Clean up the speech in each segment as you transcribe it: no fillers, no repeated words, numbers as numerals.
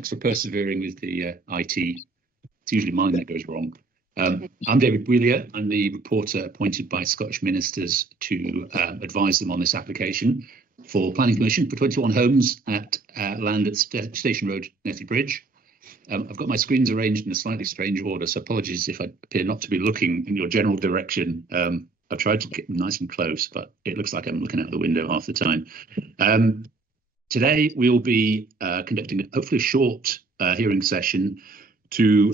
Thanks for persevering with the IT. It's usually mine that goes wrong. I'm David Bouillier. I'm the reporter appointed by Scottish ministers to advise them on this application for planning permission for 21 homes at land at Station Road, Nethy Bridge. I've got my screens arranged in a slightly strange order, so apologies if I appear not to be looking in your general direction. I've tried to get them nice and close, but it looks like I'm looking out the window half the time. Today, we'll be conducting hopefully a short hearing session to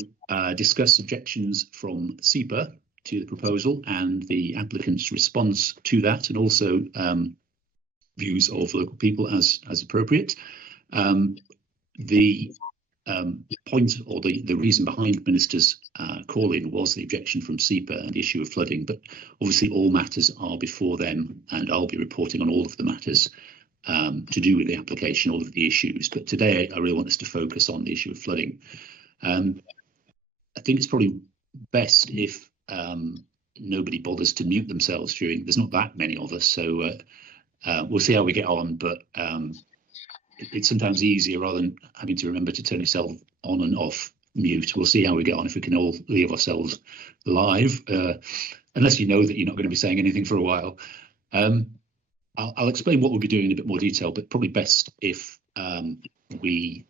discuss objections from SEPA to the proposal and the applicant's response to that, and also views of local people as appropriate. The point or the reason behind ministers' call-in was the objection from SEPA and the issue of flooding, but obviously all matters are before them, and I'll be reporting on all of the matters to do with the application, all of the issues. But today I really want us to focus on the issue of flooding. I think it's probably best if nobody bothers to mute themselves during. There's not that many of us, so we'll see how we get on. But it's sometimes easier rather than having to remember to turn yourself on and off mute. We'll see how we get on if we can all leave ourselves live, unless you know that you're not going to be saying anything for a while. I'll explain what we'll be doing in a bit more detail, but probably best if we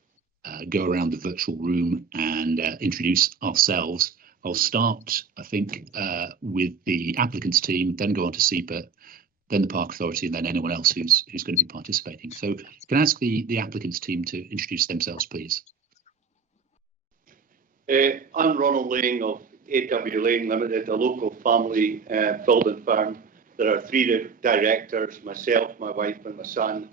go around the virtual room and introduce ourselves. I'll start, I think, with the applicant's team, then go on to SEPA, then the Park Authority, and then anyone else who's going to be participating. So can I ask the applicant's team to introduce themselves, please? I'm Ronald Lang of AW Lang Limited, a local family building firm. There are three directors, myself, my wife and my son.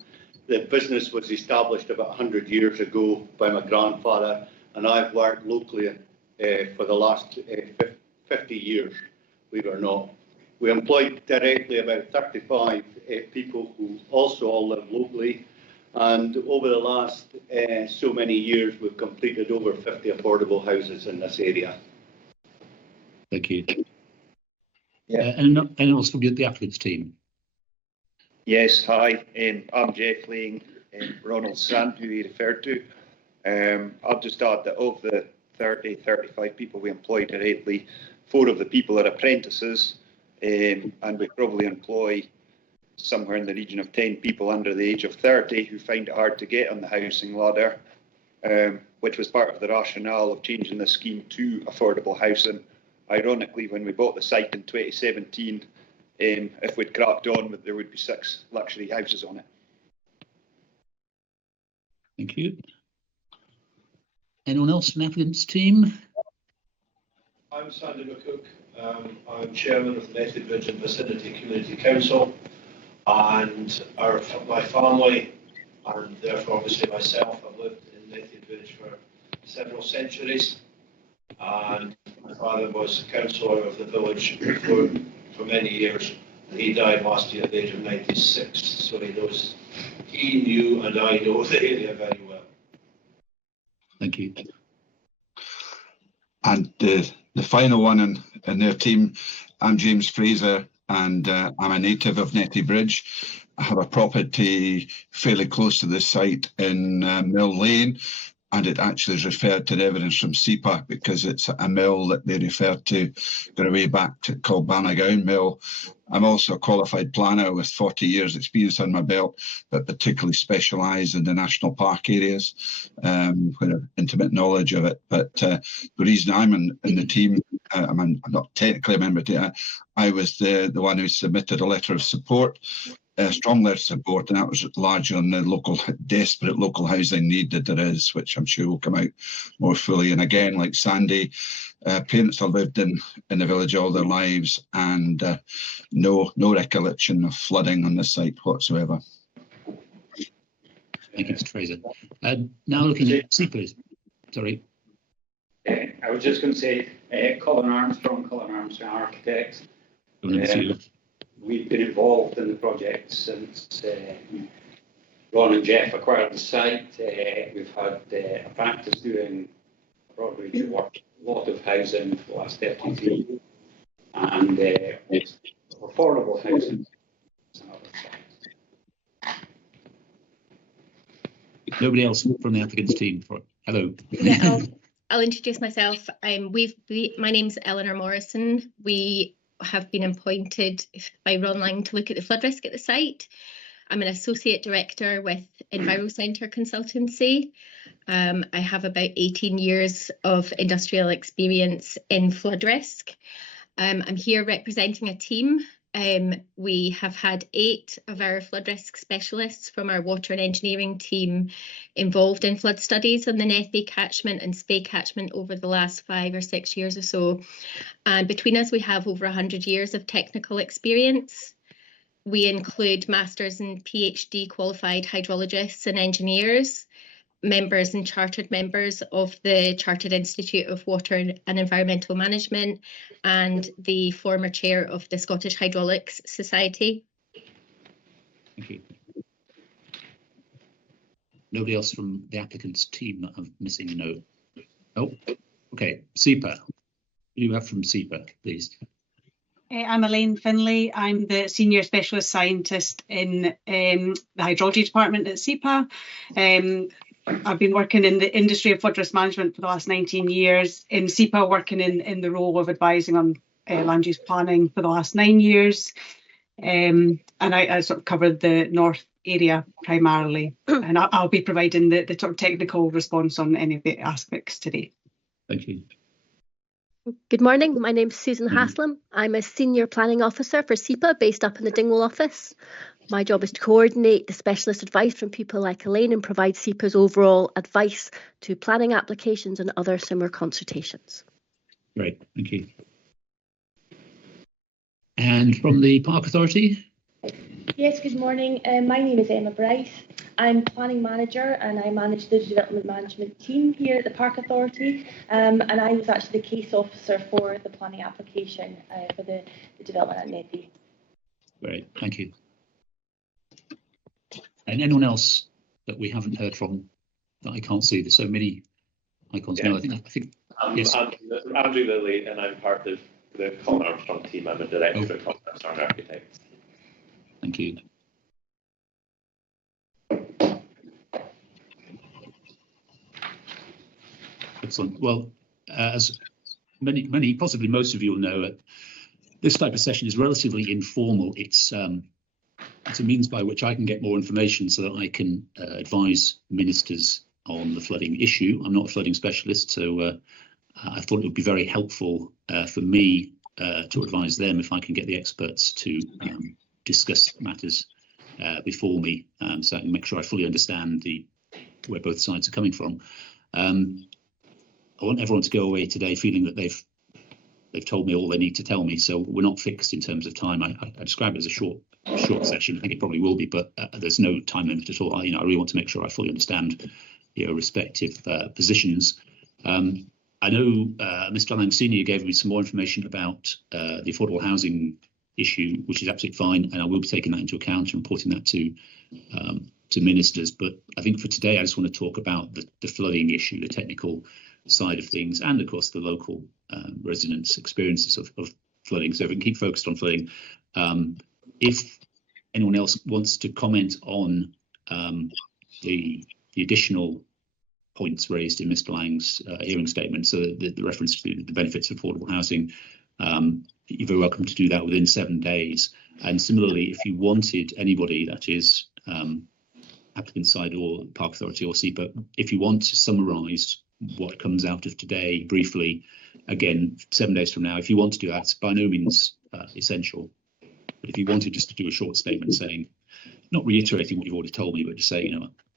The business was established about 100 years ago by my grandfather, and I've worked locally for the last 50 years, believe it or not. We employ directly about 35 people who also all live locally, and over the last so many years we've completed over 50 affordable houses in this area. Thank you. Yeah. Anyone else from the applicant's team? Yes, hi, I'm Jeff Lang, Ronald's son, who he referred to. I'll just add that of the 35 people we employ directly, 4 of the people are apprentices, and we probably employ somewhere in the region of 10 people under the age of 30 who find it hard to get on the housing ladder, which was part of the rationale of changing the scheme to affordable housing. Ironically, when we bought the site in 2017, if we'd cracked on, there would be 6 luxury houses on it. Thank you. Anyone else from the applicant's team? I'm Sandy McCook. I'm chairman of the Nethy Bridge and Vicinity Community Council, and my family, and therefore obviously myself, have lived in Nethy Bridge for several centuries, and my father was councillor of the village for many years, and he died last year at the age of 96, so he knew and I know the area very well. Thank you. And the final one in their team, I'm James Fraser, and I'm a native of Nethy Bridge. I have a property fairly close to this site in Mill Lane, and it actually is referred to the evidence from SEPA because it's a mill that they refer to going way back to called Bannagown Mill. I'm also a qualified planner with 40 years experience on my belt, but particularly specialise in the national park areas, with an intimate knowledge of it. But the reason I'm in the team, I'm not technically a member, I was the one who submitted a letter of support, a strong letter of support, and that was largely on the desperate local housing need that there is, which I'm sure will come out more fully. And again, like Sandy, parents have lived in the village all their lives, and no recollection of flooding on this site whatsoever. Thank you, Mr. Fraser. Now looking at SEPA, sorry. I was just going to say, Colin Armstrong Architects. We've been involved in the project since Ron and Jeff acquired the site. We've had a practice doing broad range of work, a lot of housing for the last 33 years, and it's affordable housing. Nobody else from the applicant's team Hello. Yeah, I'll introduce myself. My name's Eleanor Morrison. We have been appointed by Ron Lang to look at the flood risk at the site. I'm an associate director with EnviroCentre Consultancy. I have about 18 years of industrial experience in flood risk. I'm here representing a team. We have had 8 of our flood risk specialists from our water and engineering team involved in flood studies on the Nethy catchment and Spey catchment over the last 5 or 6 years or so. And between us, we have over 100 years of technical experience. We include masters and PhD qualified hydrologists and engineers, members and chartered members of the Chartered Institute of Water and Environmental Management, and the former chair of the Scottish Hydraulics Society. Thank you. Nobody else from the applicant's team that I'm missing? No. Oh, okay. SEPA. You have from SEPA, please. I'm Elaine Finlay. I'm the Senior Specialist Scientist in the Hydrology Department at SEPA. I've been working in the industry of flood risk management for the last 19 years. In SEPA, working in the role of advising on land use planning for the last 9 years. And I sort of covered the north area primarily. And I'll be providing the sort of technical response on any of the aspects today. Thank you. Good morning, my name's Susan Haslam. I'm a Senior Planning Officer for SEPA based up in the Dingwall office. My job is to coordinate the specialist advice from people like Elaine and provide SEPA's overall advice to planning applications and other similar consultations. Great, thank you. And from the Park Authority? Yes, good morning. My name is Emma Bryce. I'm planning manager and I manage the development management team here at the Park Authority. And I was actually the case officer for the planning application for the development at Nethy. Great, thank you. And anyone else that we haven't heard from that I can't see? There's so many icons now. I think yes. Andrew Lilly, and I'm part of the Colin Armstrong team. I'm a director at Colin Armstrong Architects. Thank you. Excellent. Well, as many, possibly most of you will know, this type of session is relatively informal. It's a means by which I can get more information so that I can advise ministers on the flooding issue. I'm not a flooding specialist, so I thought it would be very helpful for me to advise them if I can get the experts to discuss matters before me, so I can make sure I fully understand where both sides are coming from. I want everyone to go away today feeling that they've told me all they need to tell me. So we're not fixed in terms of time. I describe it as a short session. I think it probably will be, but there's no time limit at all. I really want to make sure I fully understand your respective positions. I know Mr. Lang Senior gave me some more information about the affordable housing issue, which is absolutely fine, and I will be taking that into account and reporting that to ministers. But I think for today, I just want to talk about the flooding issue, the technical side of things, and of course the local residents' experiences of flooding. So if we can keep focused on flooding, if anyone else wants to comment on the additional points raised in Mr. Lang's hearing statement, so the reference to the benefits of affordable housing, you're very welcome to do that within 7 days. And similarly, if you wanted anybody, that is applicant side or Park Authority or SEPA, if you want to summarise what comes out of today briefly, again, 7 days from now, if you want to do that, it's by no means essential. But if you wanted just to do a short statement saying, not reiterating what you've already told me, but just say,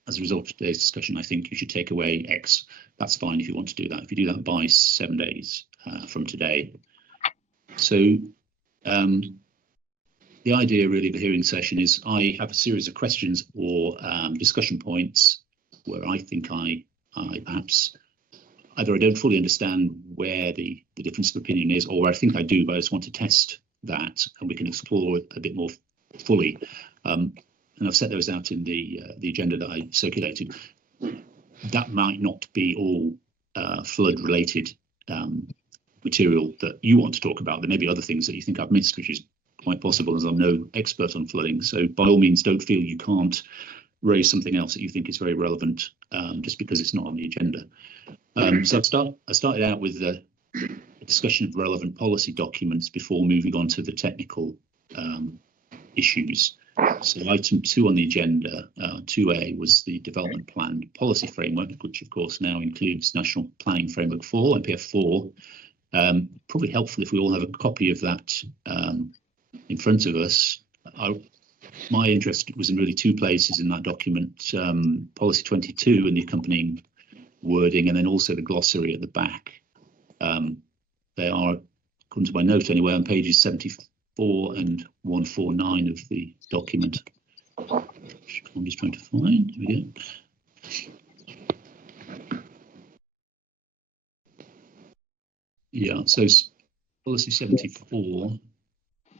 as a result of today's discussion, I think you should take away X, that's fine if you want to do that. If you do that by 7 days from today. So the idea really of the hearing session is I have a series of questions or discussion points where I think I perhaps either I don't fully understand where the difference of opinion is, or I think I do, but I just want to test that and we can explore it a bit more fully. And I've set those out in the agenda that I circulated. That might not be all flood related material that you want to talk about. There may be other things that you think I've missed, which is quite possible as I'm no expert on flooding. So by all means, don't feel you can't raise something else that you think is very relevant, just because it's not on the agenda. So I started out with a discussion of relevant policy documents before moving on to the technical issues. So item 2 on the agenda, 2A, was the development plan policy framework, which of course now includes National Planning Framework 4, NPF 4. Probably helpful if we all have a copy of that in front of us. My interest was in really 2 places in that document, policy 22 and the accompanying wording, and then also the glossary at the back. They are, according to my note anyway, on pages 74 and 149 of the document. I'm just trying to find. Here we go. Yeah, so policy 74.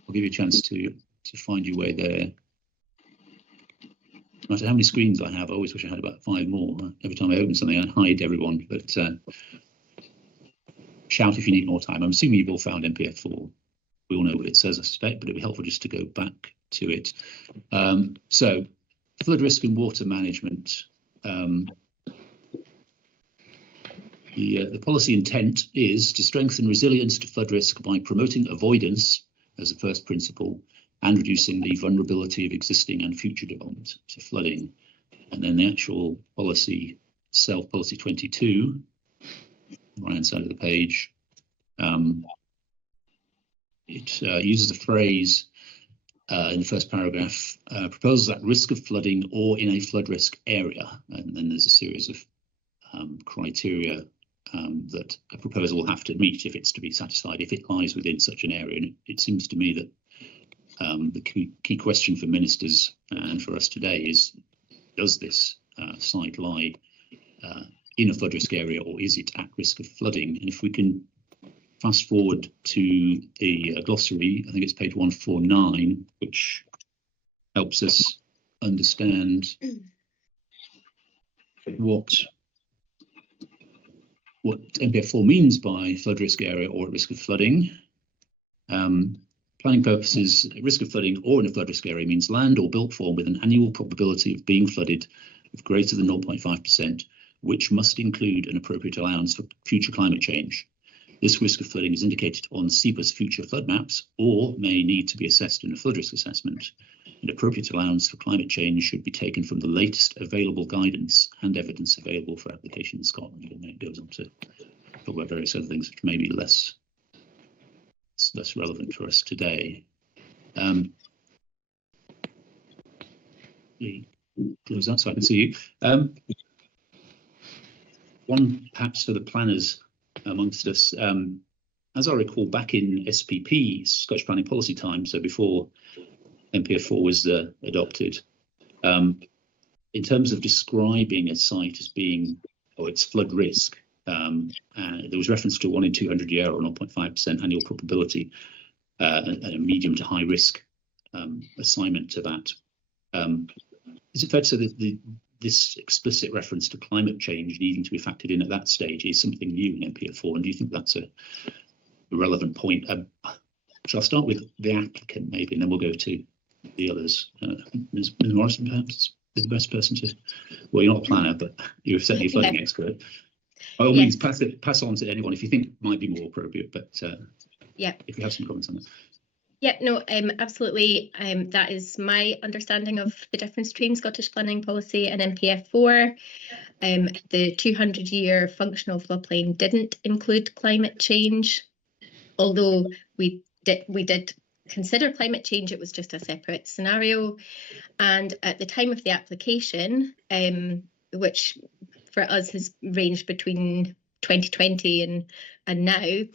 I'll give you a chance to find your way there. No matter how many screens I have, I always wish I had about 5 more. Every time I open something, I hide everyone. But shout if you need more time. I'm assuming you've all found NPF 4. We all know what it says, I suspect, but it'd be helpful just to go back to it. So, flood risk and water management. The policy intent is to strengthen resilience to flood risk by promoting avoidance as a first principle and reducing the vulnerability of existing and future development to flooding. And then the actual policy itself, policy 22, right-hand side of the page, it uses the phrase in the first paragraph, proposes that risk of flooding or in a flood risk area. And then there's a series of criteria that a proposal will have to meet if it's to be satisfied, if it lies within such an area. And it seems to me that the key question for ministers and for us today is, does this site lie in a flood risk area, or is it at risk of flooding? And if we can fast forward to the glossary, I think it's page 149, which helps us understand what NPF 4 means by flood risk area or at risk of flooding. Planning purposes, risk of flooding or in a flood risk area means land or built form with an annual probability of being flooded of greater than 0.5%, which must include an appropriate allowance for future climate change. This risk of flooding is indicated on SEPA's future flood maps or may need to be assessed in a flood risk assessment. An appropriate allowance for climate change should be taken from the latest available guidance and evidence available for application in Scotland. And then it goes on to talk about various other things which may be less relevant for us today. Close that so I can see you. One perhaps for the planners amongst us, as I recall, back in SPP, Scottish Planning Policy time, so before NPF 4 was adopted, in terms of describing a site as being, its flood risk, there was reference to 1 in 200 year or 0.5% annual probability, and a medium to high risk assignment to that. Is it fair to say that this explicit reference to climate change needing to be factored in at that stage is something new in NPF 4, and do you think that's a relevant point? Shall I start with the applicant maybe, and then we'll go to the others? Ms. Morrison perhaps is the best person to, well, you're not a planner, but you're certainly a flooding expert. By all means, pass on to anyone if you think might be more appropriate, but if you have some comments on that. Yeah, no, absolutely. That is my understanding of the difference between Scottish Planning Policy and NPF 4. The 200-year functional floodplain didn't include climate change, although we did consider climate change. It was just a separate scenario. And at the time of the application, which for us has ranged between 2020 and now,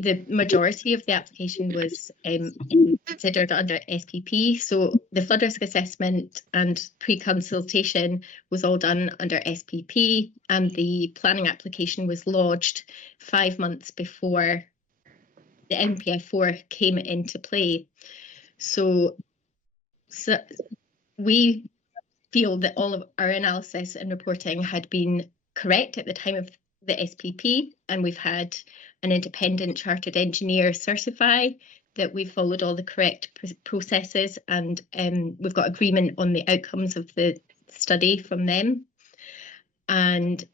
the majority of the application was considered under SPP. So the flood risk assessment and pre-consultation was all done under SPP, and the planning application was lodged 5 months before the NPF 4 came into play. So we feel that all of our analysis and reporting had been correct at the time of the SPP, and we've had an independent chartered engineer certify that we've followed all the correct processes, and we've got agreement on the outcomes of the study from them. And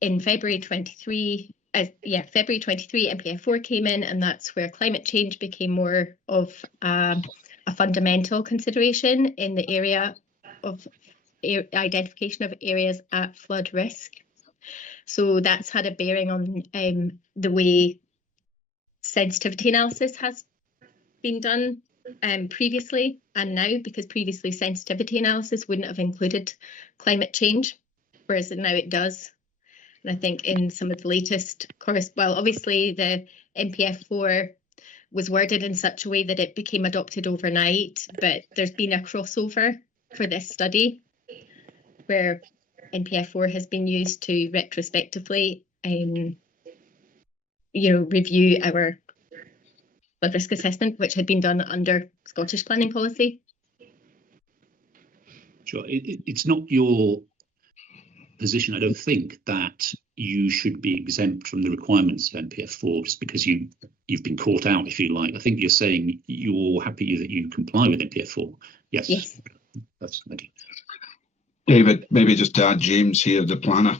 in February 23, NPF4 came in, and that's where climate change became more of a fundamental consideration in the area of identification of areas at flood risk. So that's had a bearing on the way sensitivity analysis has been done previously and now, because previously sensitivity analysis wouldn't have included climate change, whereas now it does. And I think in some of the latest obviously the NPF4 was worded in such a way that it became adopted overnight, but there's been a crossover for this study where NPF4 has been used to retrospectively review our flood risk assessment, which had been done under Scottish planning policy. Sure. It's not your position, I don't think, that you should be exempt from the requirements of NPF4 just because you've been caught out, if you like. I think you're saying you're happy that you comply with NPF4. Yes. Yes. That's thank you. David, maybe just to add, James here, the planner.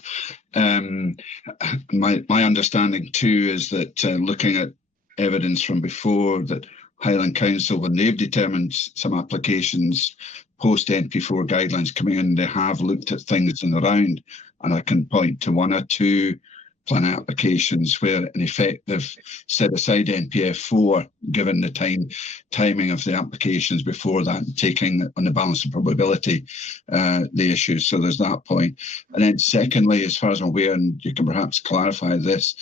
My understanding too is that looking at evidence from before, that Highland Council, when they've determined some applications post NP4 guidelines coming in, they have looked at things in the round, and I can point to 1 or 2 planning applications where in effect they've set aside NPF4 given the timing of the applications before that, taking on the balance of probability the issues. So there's that point. And then secondly, as far as I'm aware, and you can perhaps clarify this,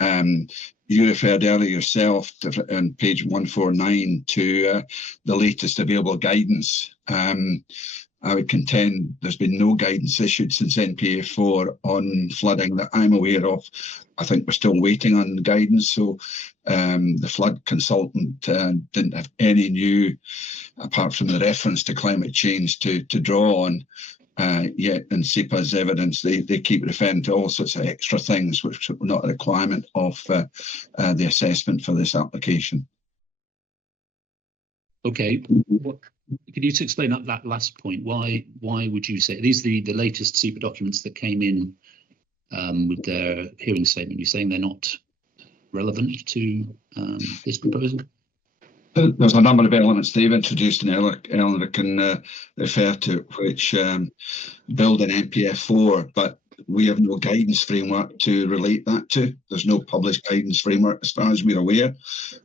you referred earlier yourself on page 149 to the latest available guidance. I would contend there's been no guidance issued since NPA4 on flooding that I'm aware of. I think we're still waiting on guidance. So the flood consultant didn't have any new, apart from the reference to climate change, to draw on. Yet in SEPA's evidence, they keep referring to all sorts of extra things which are not a requirement of the assessment for this application. Okay. Could you explain that last point? Why would you say these are the latest SEPA documents that came in with their hearing statement? You're saying they're not relevant to this proposal? There's a number of elements they've introduced, and Eleanor can refer to, which build an NPF4, but we have no guidance framework to relate that to. There's no published guidance framework, as far as we're aware,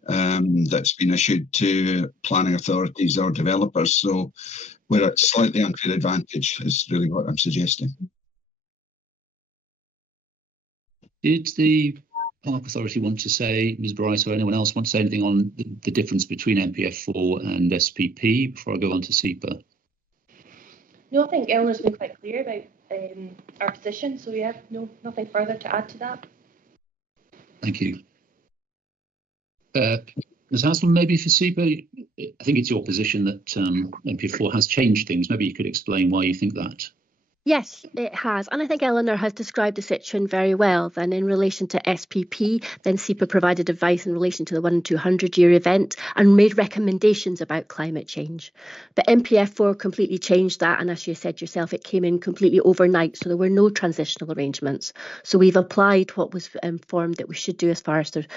that's been issued to planning authorities or developers. So we're at slightly unfair advantage, is really what I'm suggesting. Did the Park Authority want to say, Ms. Bryce, or anyone else want to say anything on the difference between NPF4 and SPP before I go on to SEPA? No, I think Eleanor's been quite clear about our position, so yeah, nothing further to add to that. Thank you. Ms. Haslam, maybe for SEPA, I think it's your position that NPF4 has changed things. Maybe you could explain why you think that. Yes, it has. And I think Eleanor has described the situation very well. Then in relation to SPP, then SEPA provided advice in relation to the 1 in 200 year event and made recommendations about climate change. But NPF4 completely changed that. And as you said yourself, it came in completely overnight. So there were no transitional arrangements. So we've applied what was informed that we should do as far as the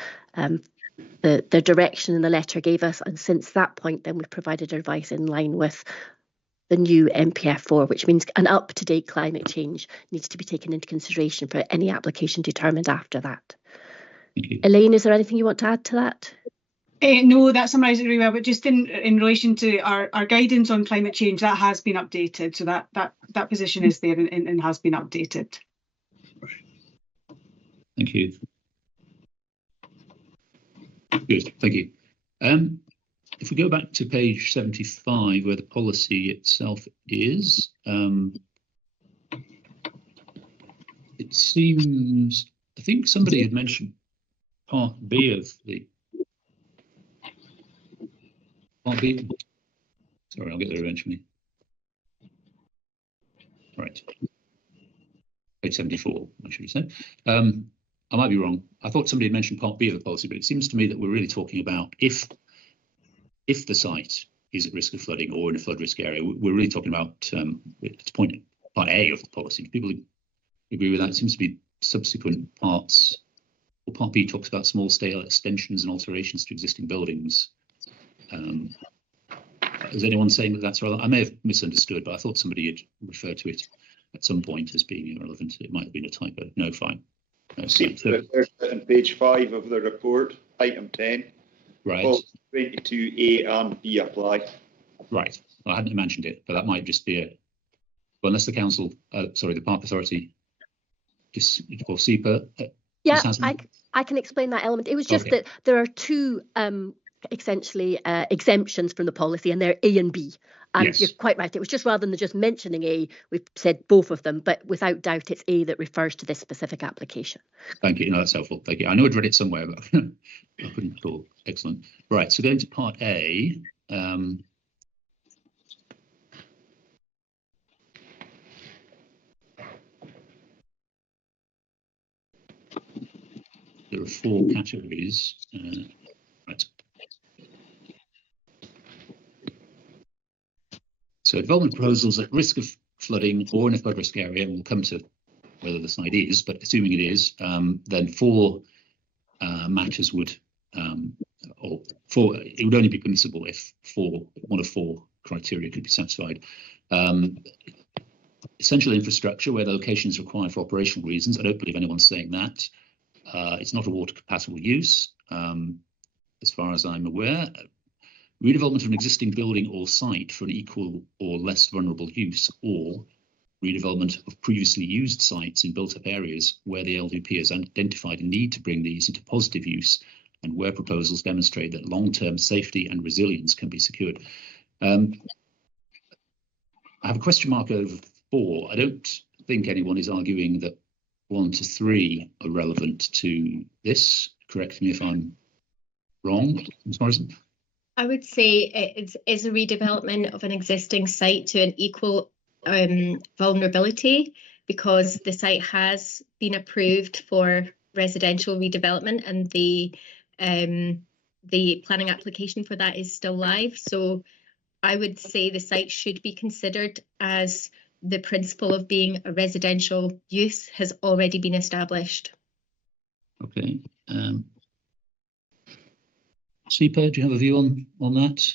direction in the letter gave us. And since that point, then we've provided advice in line with the new NPF4, which means an up-to-date climate change needs to be taken into consideration for any application determined after that. Elaine, is there anything you want to add to that? No, that summarises it really well, but just in relation to our guidance on climate change, that has been updated. So that position is there and has been updated. Thank you. Good, thank you. If we go back to page 75, where the policy itself is, it seems, I think somebody had mentioned part B of the part B. Sorry, I'll get there eventually. Right. Page 74, I should say. I might be wrong. I thought somebody had mentioned part B of the policy, but it seems to me that we're really talking about if if the site is at risk of flooding or in a flood risk area, we're really talking about it's part A of the policy. Do people agree with that? It seems to be subsequent parts. Well, part B talks about small scale extensions and alterations to existing buildings. Is anyone saying that that's relevant? I may have misunderstood, but I thought somebody had referred to it at some point as being irrelevant. It might have been a typo. No, fine. No, See, so, there's on page 5 of the report, item 10. right. Both 22A and B apply. Right. Well, I hadn't mentioned it, but that might just be a. Well, unless the council, sorry, the Park Authority, or SEPA. Yeah, I can explain that element. It was just that there are two essentially exemptions from the policy, and they're A and B. And yes, you're quite right. It was just rather than just mentioning A, we've said both of them, but without doubt it's A that refers to this specific application. Thank you. No, that's helpful. Thank you. I know I'd read it somewhere, but I couldn't recall. Excellent. Right. So going to part A. There are 4 categories. Right. So development proposals at risk of flooding or in a flood risk area, and we'll come to whether the site is, but assuming it is, then 4 matters would, or 4, it would only be permissible if 1 of 4 criteria could be satisfied. Essential infrastructure where the location is required for operational reasons. I don't believe anyone's saying that. It's not a water compatible use, as far as I'm aware. Redevelopment of an existing building or site for an equal or less vulnerable use, or redevelopment of previously used sites in built-up areas where the LDP has identified a need to bring these into positive use and where proposals demonstrate that long-term safety and resilience can be secured. I have a question mark over 4. I don't think anyone is arguing that 1 to 3 are relevant to this. Correct me if I'm wrong, Ms. Morrison. I would say it is a redevelopment of an existing site to an equal vulnerability, because the site has been approved for residential redevelopment and the planning application for that is still live. So I would say the site should be considered as the principle of being a residential use has already been established. Okay. SEPA, do you have a view on that?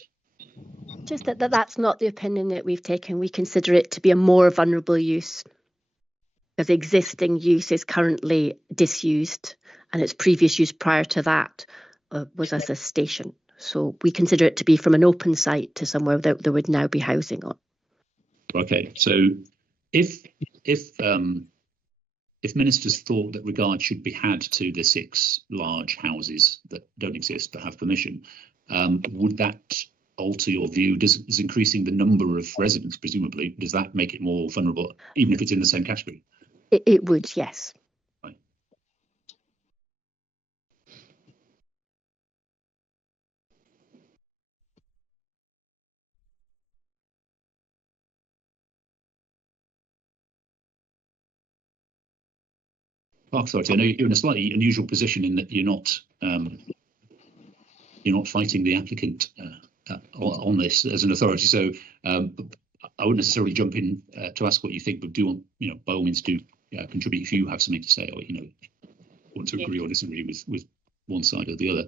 Just that's not the opinion that we've taken. We consider it to be a more vulnerable use because the existing use is currently disused and its previous use prior to that was as a station. So we consider it to be from an open site to somewhere that there would now be housing on. Okay, so if ministers thought that regard should be had to the 6 large houses that don't exist but have permission, would that alter your view? Does increasing the number of residents, presumably, does that make it more vulnerable, even if it's in the same category? It would, yes. Right. Park Authority, I know you're in a slightly unusual position in that you're not fighting the applicant on this as an authority. So I wouldn't necessarily jump in to ask what you think, but do want, by all means, do contribute if you have something to say, or want to agree or disagree with one side or the other.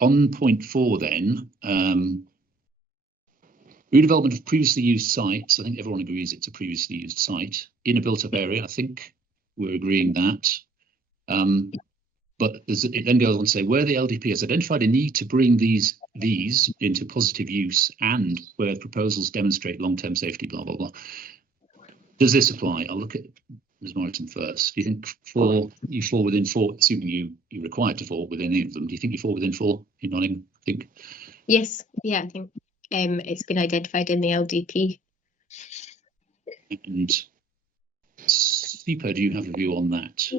On point 4, then. Redevelopment of previously used sites. I think everyone agrees it's a previously used site in a built-up area. I think we're agreeing that. But it then goes on to say where the LDP has identified a need to bring these into positive use and where proposals demonstrate long-term safety, blah, blah, blah. Does this apply? I'll look at Ms. Morrison first. Do you think you fall within 4, assuming you're required to fall within any of them? Do you think you fall within 4 in nodding? I think. Yes. Yeah, I think it's been identified in the LDP. And SEPA, do you have a view on that?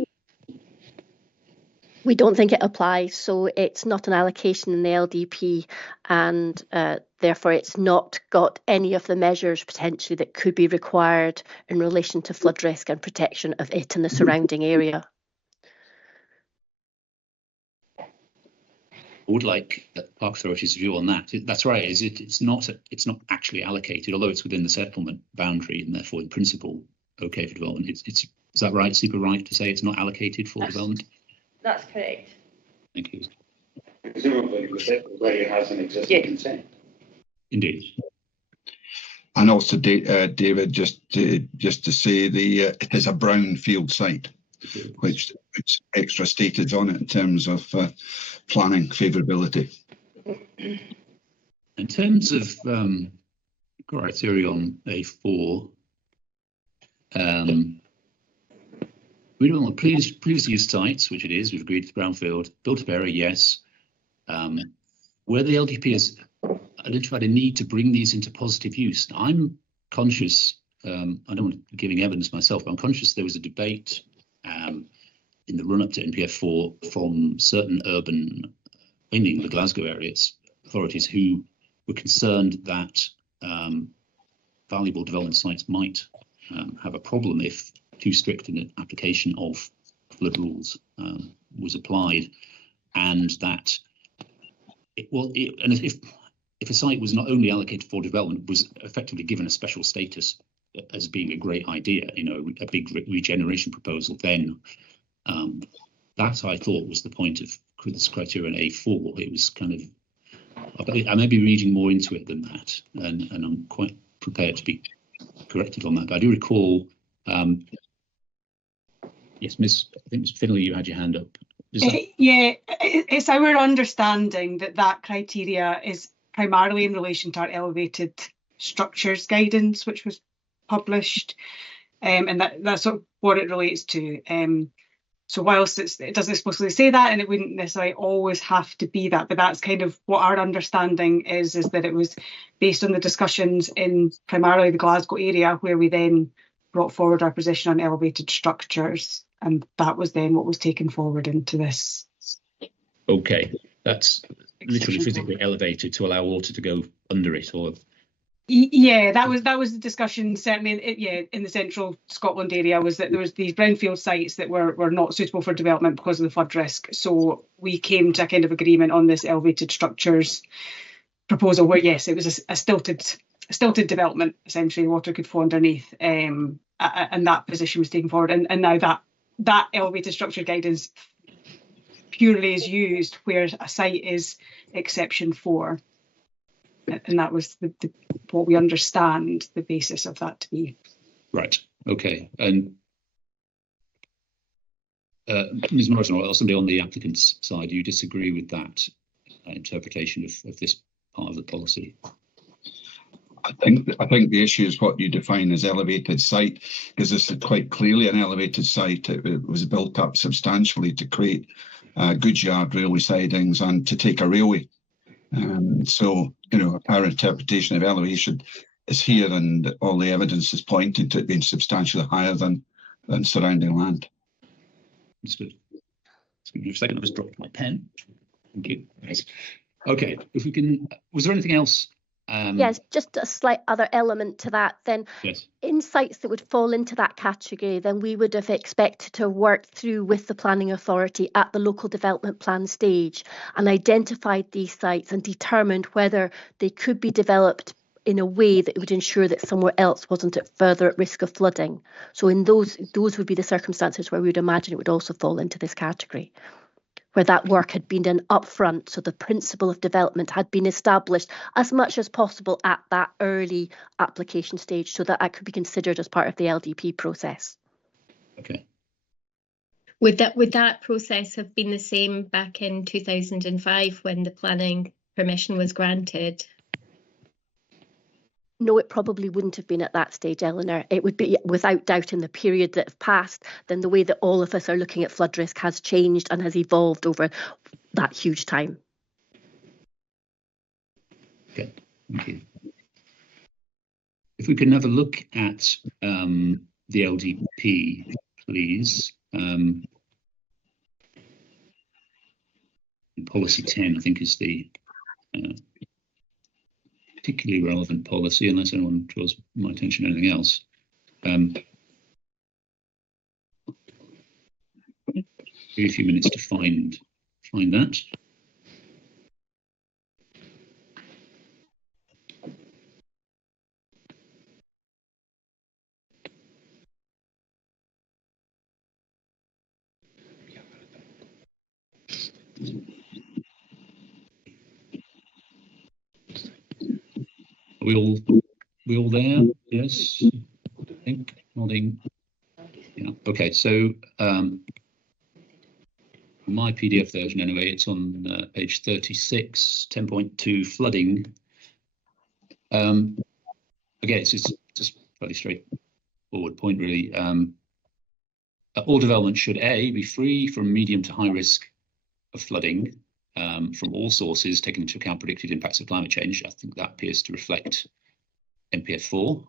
We don't think it applies, so it's not an allocation in the LDP, and therefore it's not got any of the measures potentially that could be required in relation to flood risk and protection of it and the surrounding area. would like the Park Authority's view on that. That's right. It's not actually allocated, although it's within the settlement boundary and therefore in principle okay for development. Is that right? Super right to say it's not allocated for development? That's correct. Thank you. Presumably, where it has an existing consent. Indeed. And also, David, just to say it is a brownfield site, which extra stated on it in terms of planning favourability. In terms of criteria on A4, we don't want previous use sites, which it is. We've agreed to brownfield. Built-up area, yes. Where the LDP has identified a need to bring these into positive use. I'm conscious, I don't want to be giving evidence myself, but I'm conscious there was a debate in the run-up to NPF4 from certain urban, mainly the Glasgow areas, authorities who were concerned that valuable development sites might have a problem if too strict an application of flood rules was applied, and that if a site was not only allocated for development, was effectively given a special status as being a great idea, a big regeneration proposal, then that I thought was the point of this criterion A4. It was kind of, I may be reading more into it than that, and I'm quite prepared to be corrected on that. But I do recall, yes, I think Ms. Finlay, you had your hand up. Yeah, it's our understanding that criteria is primarily in relation to our elevated structures guidance, which was published, and that's sort of what it relates to. So whilst it doesn't explicitly say that, and it wouldn't necessarily always have to be that, but that's kind of what our understanding is that it was based on the discussions in primarily the Glasgow area, where we then brought forward our position on elevated structures, and that was then what was taken forward into this. Okay, that's literally physically elevated to allow water to go under it, or? Yeah, that was the discussion. Certainly, in the central Scotland area, was that there was these brownfield sites that were not suitable for development because of the flood risk. So we came to a kind of agreement on this elevated structures proposal, where yes, it was a stilted development. Essentially, water could flow underneath, and that position was taken forward. And now that elevated structure guidance purely is used where a site is exception 4. And that was what we understand the basis of that to be. Right. Okay. And Ms. Morrison, or somebody on the applicant's side, do you disagree with that interpretation of this part of the policy? I think the issue is what you define as elevated site, because this is quite clearly an elevated site. It was built up substantially to create goods yard, railway sidings, and to take a railway. So, our interpretation of elevation is here, and all the evidence is pointing to it being substantially higher than surrounding land. Understood. Just give me a second, I just dropped my pen. Thank you. Nice. Okay, if we can, was there anything else? Yes, just a slight other element to that. Then, yes. In sites that would fall into that category, then we would have expected to work through with the planning authority at the local development plan stage and identified these sites and determined whether they could be developed in a way that would ensure that somewhere else wasn't further at risk of flooding. So in those would be the circumstances where we would imagine it would also fall into this category, where that work had been done upfront, so the principle of development had been established as much as possible at that early application stage, so that could be considered as part of the LDP process. Okay. Would that process have been the same back in 2005 when the planning permission was granted? No, it probably wouldn't have been at that stage, Eleanor. It would be, without doubt, in the period that have passed, then the way that all of us are looking at flood risk has changed and has evolved over that huge time. Okay, thank you. If we can have a look at the LDP, please. Policy 10, I think, is the particularly relevant policy, unless anyone draws my attention to anything else. Give you a few minutes to find that. Are we all there? Yes, I think nodding. Yeah. Okay. So my PDF version anyway, it's on page 36, 10.2 flooding. Again, it's just fairly straightforward point really. All development should A, be free from medium to high risk of flooding from all sources, taking into account predicted impacts of climate change. I think that appears to reflect MPF 4.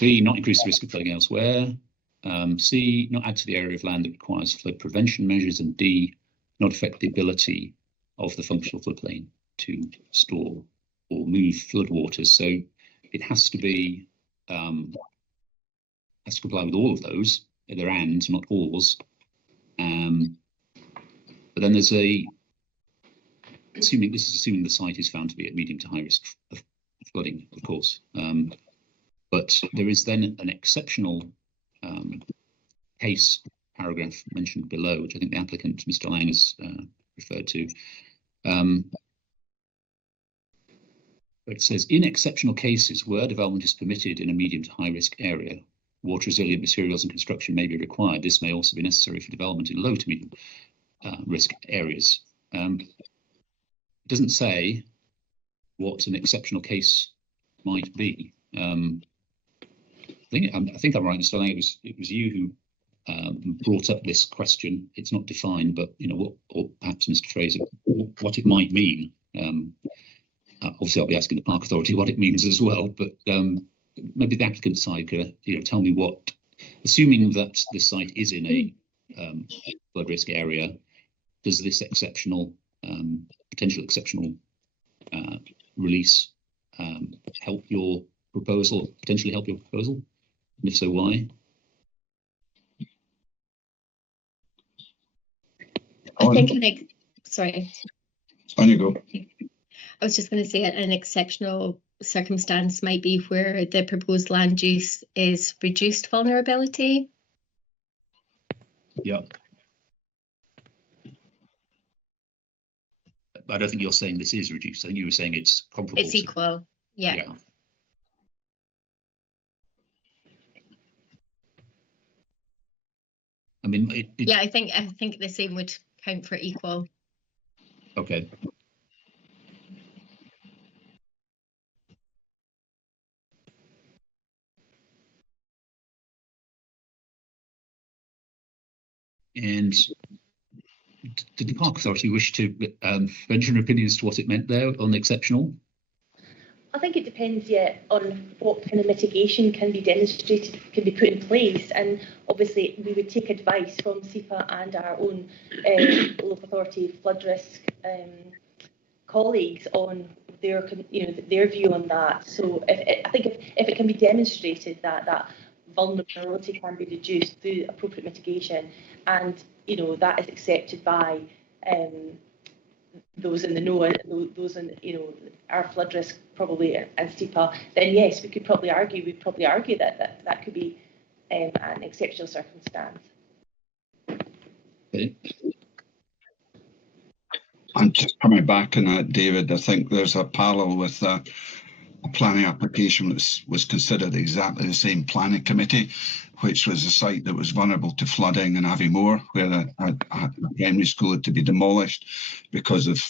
B, not increase the risk of flooding elsewhere. C, not add to the area of land that requires flood prevention measures. And D, not affect the ability of the functional floodplain to store or move floodwaters. So it has to be has to comply with all of those. They're ands, not alls. But then there's assuming the site is found to be at medium to high risk of flooding, of course. But there is then an exceptional case paragraph mentioned below, which I think the applicant, Mr. Lang, has referred to. It says, in exceptional cases where development is permitted in a medium to high risk area, water resilient materials and construction may be required. This may also be necessary for development in low to medium risk areas. It doesn't say what an exceptional case might be. I think I'm right in saying it was you who brought up this question. It's not defined, but what, or perhaps Mr. Fraser, what it might mean. Obviously, I'll be asking the Park Authority what it means as well. But maybe the applicant side could tell me what, assuming that this site is in a flood risk area, does this potential exceptional release help your proposal, potentially help your proposal? And if so, why? I think sorry. On you go. I was just going to say an exceptional circumstance might be where the proposed land use is reduced vulnerability. Yeah. I don't think you're saying this is reduced. I think you were saying it's comparable. It's equal. Yeah. I mean, yeah, I think the same would count for equal. Okay. And did the Park Authority wish to venture an opinion as to what it meant there on exceptional? I think it depends, on what kind of mitigation can be demonstrated, can be put in place, and obviously we would take advice from SEPA and our own local authority flood risk colleagues on their view on that. So I think if it can be demonstrated that vulnerability can be reduced through appropriate mitigation, and that is accepted by those in the know, those in our flood risk probably and SEPA, then yes, we'd probably argue that could be an exceptional circumstance. Okay. And just coming back on that, David, I think there's a parallel with a planning application that was considered exactly the same planning committee, which was a site that was vulnerable to flooding in Aviemore, where a primary school had to be demolished because of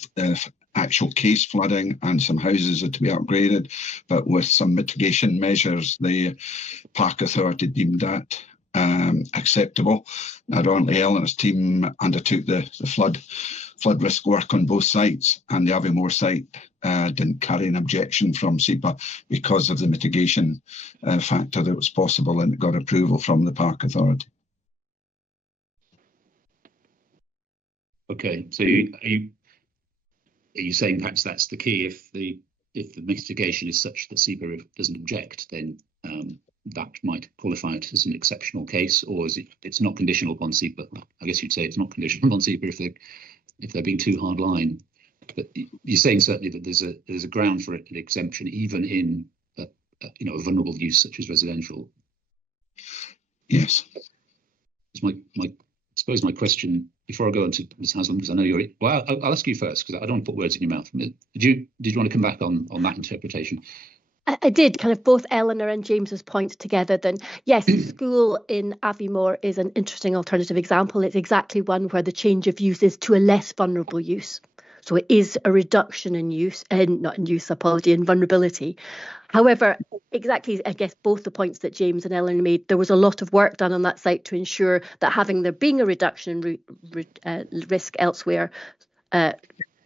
actual case flooding, and some houses had to be upgraded. But with some mitigation measures, the Park Authority deemed that acceptable. Ironically, Eleanor's team undertook the flood risk work on both sites, and the Aviemore site didn't carry an objection from SEPA because of the mitigation factor that was possible, and it got approval from the Park Authority. Okay, so are you saying perhaps that's the key? If the mitigation is such that SEPA doesn't object, then that might qualify it as an exceptional case, or is it's not conditional upon SEPA? I guess you'd say it's not conditional upon SEPA if they're being too hard line. But you're saying certainly that there's a ground for an exemption even in a vulnerable use such as residential. Yes. I suppose my question before I go on to Ms Haslam, because I know you're, well, I'll ask you first, because I don't want to put words in your mouth. Did you want to come back on that interpretation? I did, kind of both Eleanor and James's points together. Then yes, the school in Aviemore is an interesting alternative example. It's exactly one where the change of use is to a less vulnerable use. So it is a reduction in use, not in use, apology, in vulnerability. However, exactly, I guess both the points that James and Eleanor made, there was a lot of work done on that site to ensure that there being a reduction in risk elsewhere,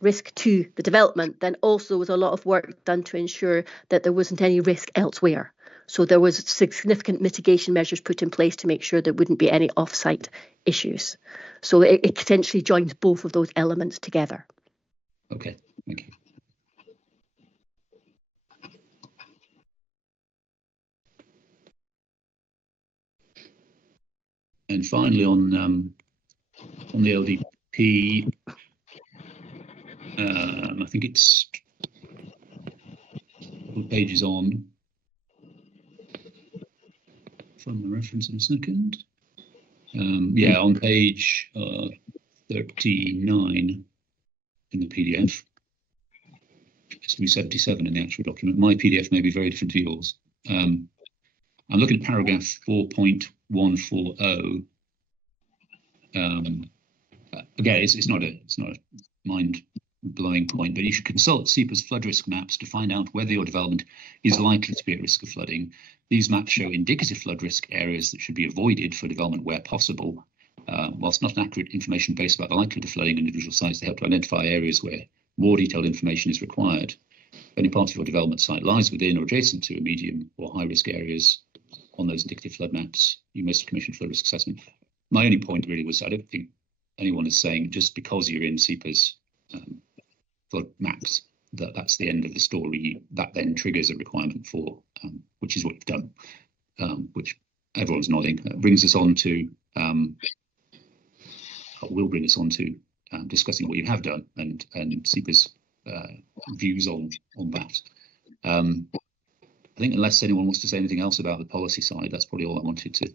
risk to the development, then also was a lot of work done to ensure that there wasn't any risk elsewhere. So there was significant mitigation measures put in place to make sure there wouldn't be any off-site issues. So it essentially joins both of those elements together. Okay, thank you. And finally, on the LDP, I think it's what page is on. From the reference in a second. Yeah, on page 39 in the PDF. It's to be 77 in the actual document. My PDF may be very different to yours. I'm looking at paragraph 4.140. Again, it's not a mind-blowing point, but you should consult SEPA's flood risk maps to find out whether your development is likely to be at risk of flooding. These maps show indicative flood risk areas that should be avoided for development where possible. Whilst not an accurate information base about the likelihood of flooding in individual sites, they help to identify areas where more detailed information is required. If any part of your development site lies within or adjacent to a medium or high risk areas on those indicative flood maps, you must commission flood risk assessment. My only point really was, I don't think anyone is saying just because you're in SEPA's flood maps that's the end of the story. That then triggers a requirement for, which is what you've done, which everyone's nodding. Brings us on to, will bring us on to discussing what you have done and SEPA's views on that. I think unless anyone wants to say anything else about the policy side, that's probably all I wanted to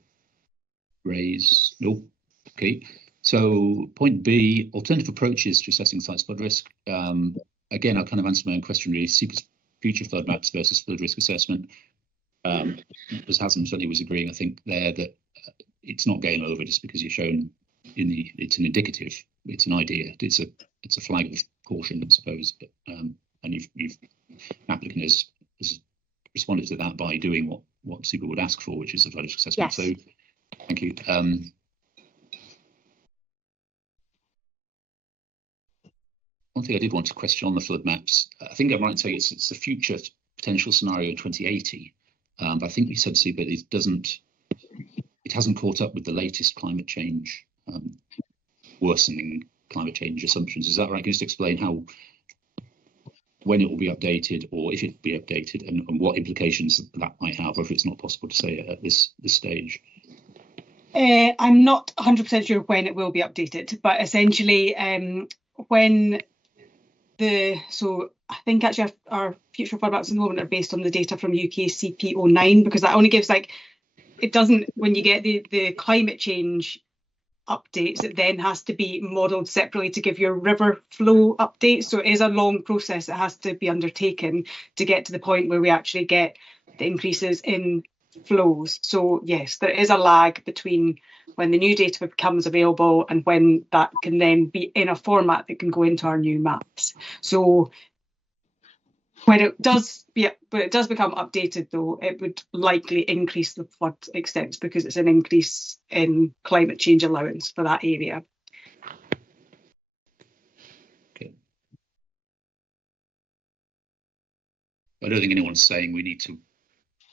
raise. Nope. Okay. So point B, alternative approaches to assessing site flood risk. Again, I'll kind of answer my own question really. SEPA's future flood maps versus flood risk assessment. As Haslam certainly was agreeing, I think there that it's not game over just because you're shown in the. It's an indicative. It's an idea. It's a flag of caution, I suppose. But and you've applicant has responded to that by doing what SEPA would ask for, which is a flood risk assessment. Yes. So thank you. One thing I did want to question on the flood maps, I think I'm right in saying it's the future potential scenario in 2080, but I think you said, Sue, but it hasn't caught up with the latest climate change, worsening climate change assumptions. Is that right? Can you just explain when it will be updated, or if it will be updated, and what implications that might have, or if it's not possible to say at this stage? I'm not 100% sure when it will be updated, but essentially when so I think actually our future flood maps at the moment are based on the data from UK CP09, because that only gives it doesn't, when you get the climate change updates, it then has to be modelled separately to give your river flow updates. So it is a long process that has to be undertaken to get to the point where we actually get the increases in flows. So yes, there is a lag between when the new data becomes available and when that can then be in a format that can go into our new maps. So when it does become updated, though, it would likely increase the flood extent because it's an increase in climate change allowance for that area. Okay. I don't think anyone's saying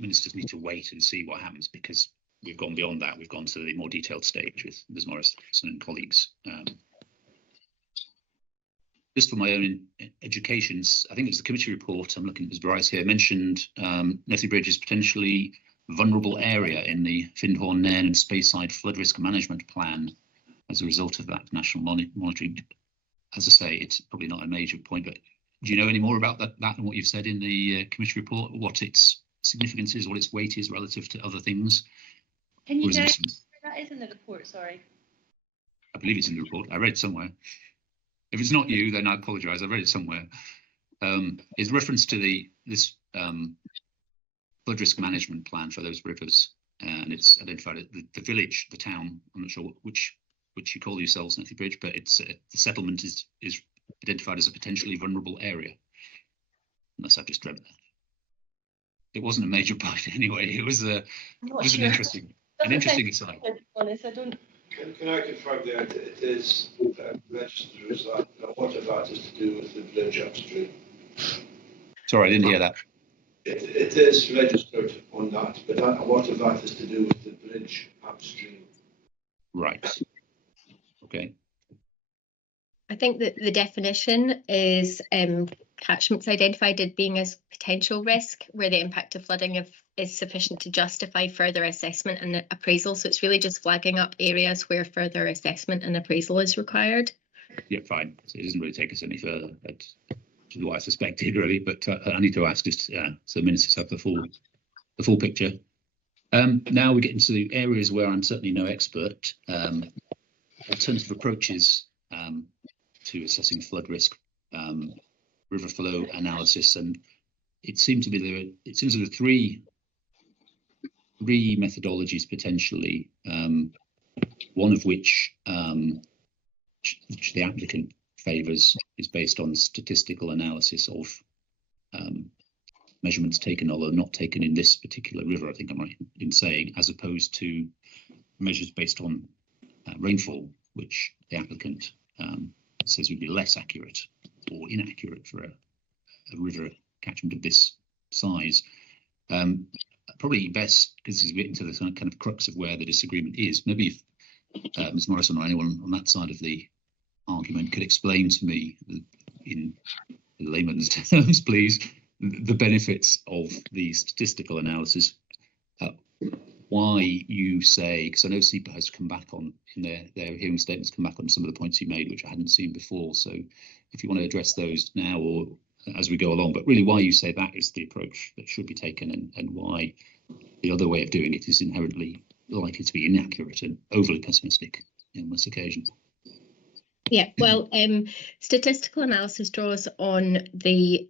ministers need to wait and see what happens, because we've gone beyond that. We've gone to the more detailed stage with Ms Morrison and colleagues. Just for my own educations, I think it was the committee report, I'm looking at Ms Bryce here, mentioned Nethy Bridge's potentially vulnerable area in the Findhorn, Nairn and Speyside flood risk management plan as a result of that national monitoring. As I say, it's probably not a major point, but do you know any more about that and what you've said in the committee report, what its significance is, what its weight is relative to other things? Can you clarify where that is in the report? Sorry. I believe it's in the report. I read it somewhere. If it's not you, then I apologise. I read it somewhere. Is reference to this flood risk management plan for those rivers, and it's identified the village, the town. I'm not sure which you call yourselves, Nethy Bridge, but it's the settlement is identified as a potentially vulnerable area. Unless I've just dreamt that. It wasn't a major bite anyway. It was an interesting aside. To be honest, I don't. Can I confirm that it is registered as that? A lot of that is to do with the bridge upstream. Sorry, I didn't hear that. It is registered on that, but a lot of that is to do with the bridge upstream. Right. Okay. I think that the definition is catchments identified as being as potential risk where the impact of flooding is sufficient to justify further assessment and appraisal. So it's really just flagging up areas where further assessment and appraisal is required. Yeah, fine. So it doesn't really take us any further. That's what I suspected, really. But I need to ask just so ministers have the full picture. Now we get into the areas where I'm certainly no expert. Alternative approaches to assessing flood risk, river flow analysis, and it seems to be there are three methodologies potentially. One of which the applicant favours is based on statistical analysis of measurements taken, although not taken in this particular river. I think I'm right in saying, as opposed to measures based on rainfall, which the applicant says would be less accurate or inaccurate for a river catchment of this size. Probably best, because this is getting to the kind of crux of where the disagreement is. Maybe if Ms. Morrison or anyone on that side of the argument could explain to me in layman's terms, please, the benefits of the statistical analysis. Why you say, because I know SEPA has come back on in their hearing statements, come back on some of the points you made, which I hadn't seen before. So if you want to address those now or as we go along, but really why you say that is the approach that should be taken, and why the other way of doing it is inherently likely to be inaccurate and overly pessimistic on this occasion. Yeah, well, statistical analysis draws on the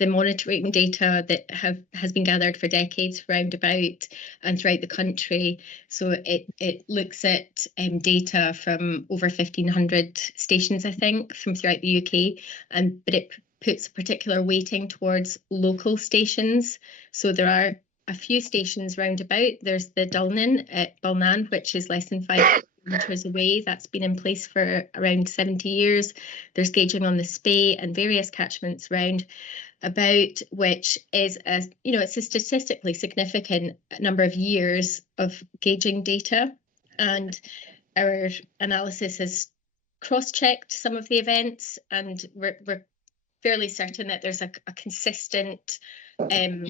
monitoring data that has been gathered for decades roundabout and throughout the country. So it looks at data from over 1,500 stations, I think, from throughout the UK, but it puts a particular weighting towards local stations. So there are a few stations roundabout. There's the Dulnan at Balnan, which is less than 5 kilometres away. That's been in place for around 70 years. There's gauging on the Spey and various catchments round about, which is it's a statistically significant number of years of gauging data, and our analysis has cross-checked some of the events, and we're fairly certain that there's a consistent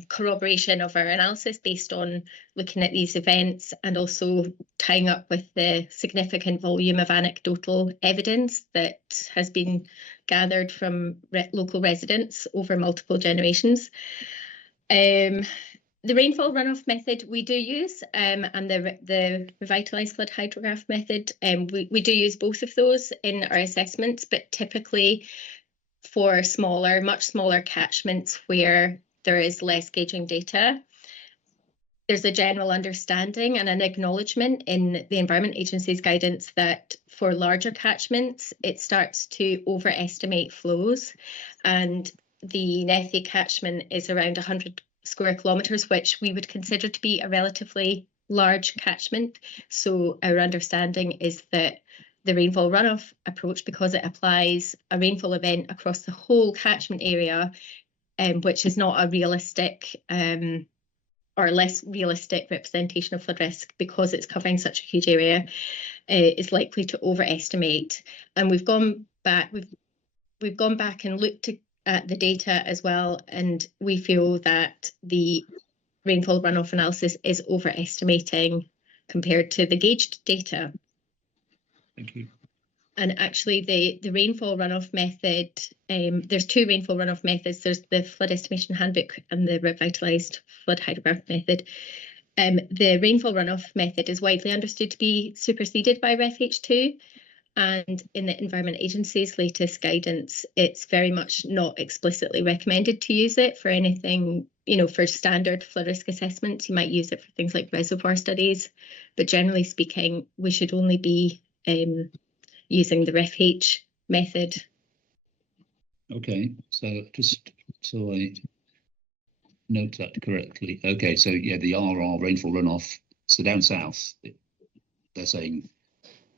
corroboration of our analysis based on looking at these events and also tying up with the significant volume of anecdotal evidence that has been gathered from local residents over multiple generations. The rainfall runoff method we do use, and the revitalised flood hydrograph method, we do use both of those in our assessments, but typically for much smaller catchments where there is less gauging data, there's a general understanding and an acknowledgement in the Environment Agency's guidance that for larger catchments, it starts to overestimate flows. And the Nethy catchment is around 100 square kilometres, which we would consider to be a relatively large catchment. So our understanding is that the rainfall runoff approach, because it applies a rainfall event across the whole catchment area, which is not a realistic or less realistic representation of flood risk because it's covering such a huge area, is likely to overestimate. And we've gone back and looked at the data as well, and we feel that the rainfall runoff analysis is overestimating compared to the gauged data. Thank you. And actually, the rainfall runoff method, there's two rainfall runoff methods. There's the flood estimation handbook and the revitalised flood hydrograph method. The rainfall runoff method is widely understood to be superseded by RefH2, And in the Environment Agency's latest guidance, it's very much not explicitly recommended to use it for anything, for standard flood risk assessments. You might use it for things like reservoir studies, but generally speaking, we should only be using the RefH method. Okay, so just so I note that correctly. Okay, so yeah, the RR rainfall runoff. So down south, they're saying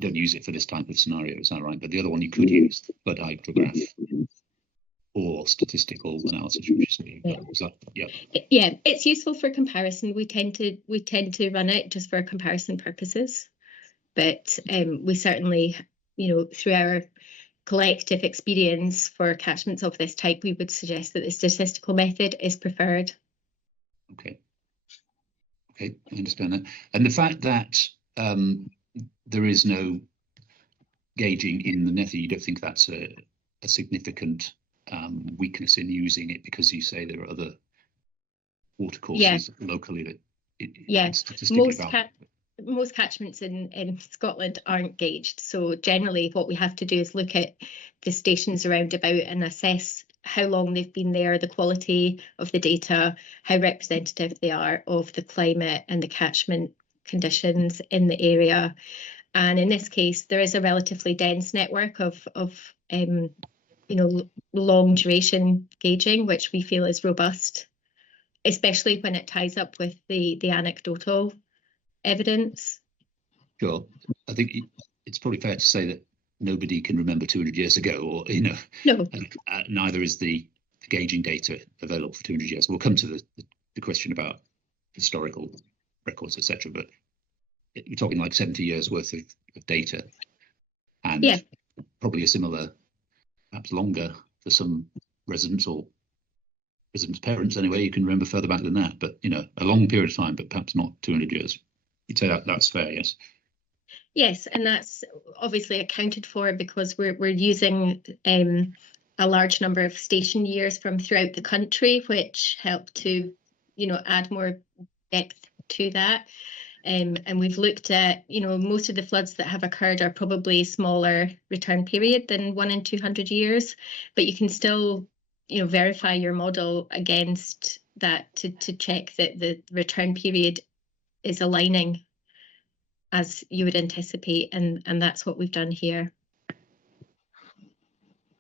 don't use it for this type of scenario. Is that right? But the other one you could use, the flood hydrograph or statistical analysis. Yeah, it's useful for comparison. We tend to run it just for comparison purposes, but we certainly, through our collective experience for catchments of this type, we would suggest that the statistical method is preferred. Okay, I understand that. And the fact that there is no gauging in the Nethy, you don't think that's a significant weakness in using it, because you say there are other watercourses locally that statistically most catchments in Scotland aren't gauged. So generally what we have to do is look at the stations around about and assess how long they've been there, the quality of the data, how representative they are of the climate and the catchment conditions in the area. And in this case, there is a relatively dense network of long duration gauging, which we feel is robust, especially when it ties up with the anecdotal evidence. Sure. I think it's probably fair to say that nobody can remember 200 years ago, or no. Neither is the gauging data available for 200 years. We'll come to the question about historical records, etc. But you're talking like 70 years worth of data, and probably a similar, perhaps longer, for some residents or residents' parents. Anyway, you can remember further back than that, but a long period of time, but perhaps not 200 years. You'd say that's fair, yes? Yes, and that's obviously accounted for because we're using a large number of station years from throughout the country, which help to add more depth to that. And we've looked at, most of the floods that have occurred are probably smaller return period than 1 in 200 years, but you can still, verify your model against that to check that the return period is aligning as you would anticipate, and that's what we've done here.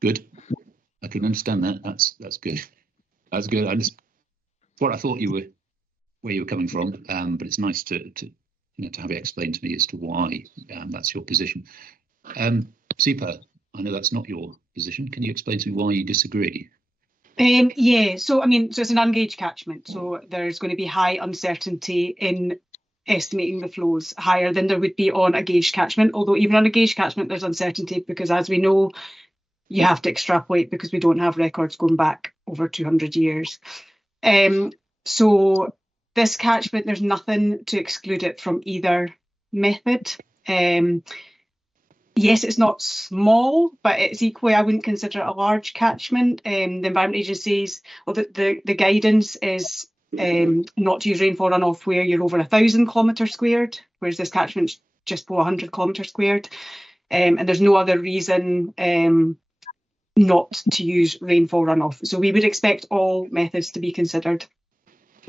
Good. I can understand that. That's good. That's good. What I thought where you were coming from, but it's nice to have it explained to me as to why that's your position. SEPA, I know that's not your position. Can you explain to me why you disagree? So it's an ungauged catchment, so there's going to be high uncertainty in estimating the flows, higher than there would be on a gauged catchment, although even on a gauged catchment there's uncertainty because, as we know, you have to extrapolate because we don't have records going back over 200 years. So this catchment, there's nothing to exclude it from either method. Yes, it's not small, but it's equally, I wouldn't consider it a large catchment. The Environment Agency's, the guidance is not to use rainfall runoff where you're over 1,000 kilometres squared, whereas this catchment's just below 100 kilometres squared. And there's no other reason not to use rainfall runoff. So we would expect all methods to be considered,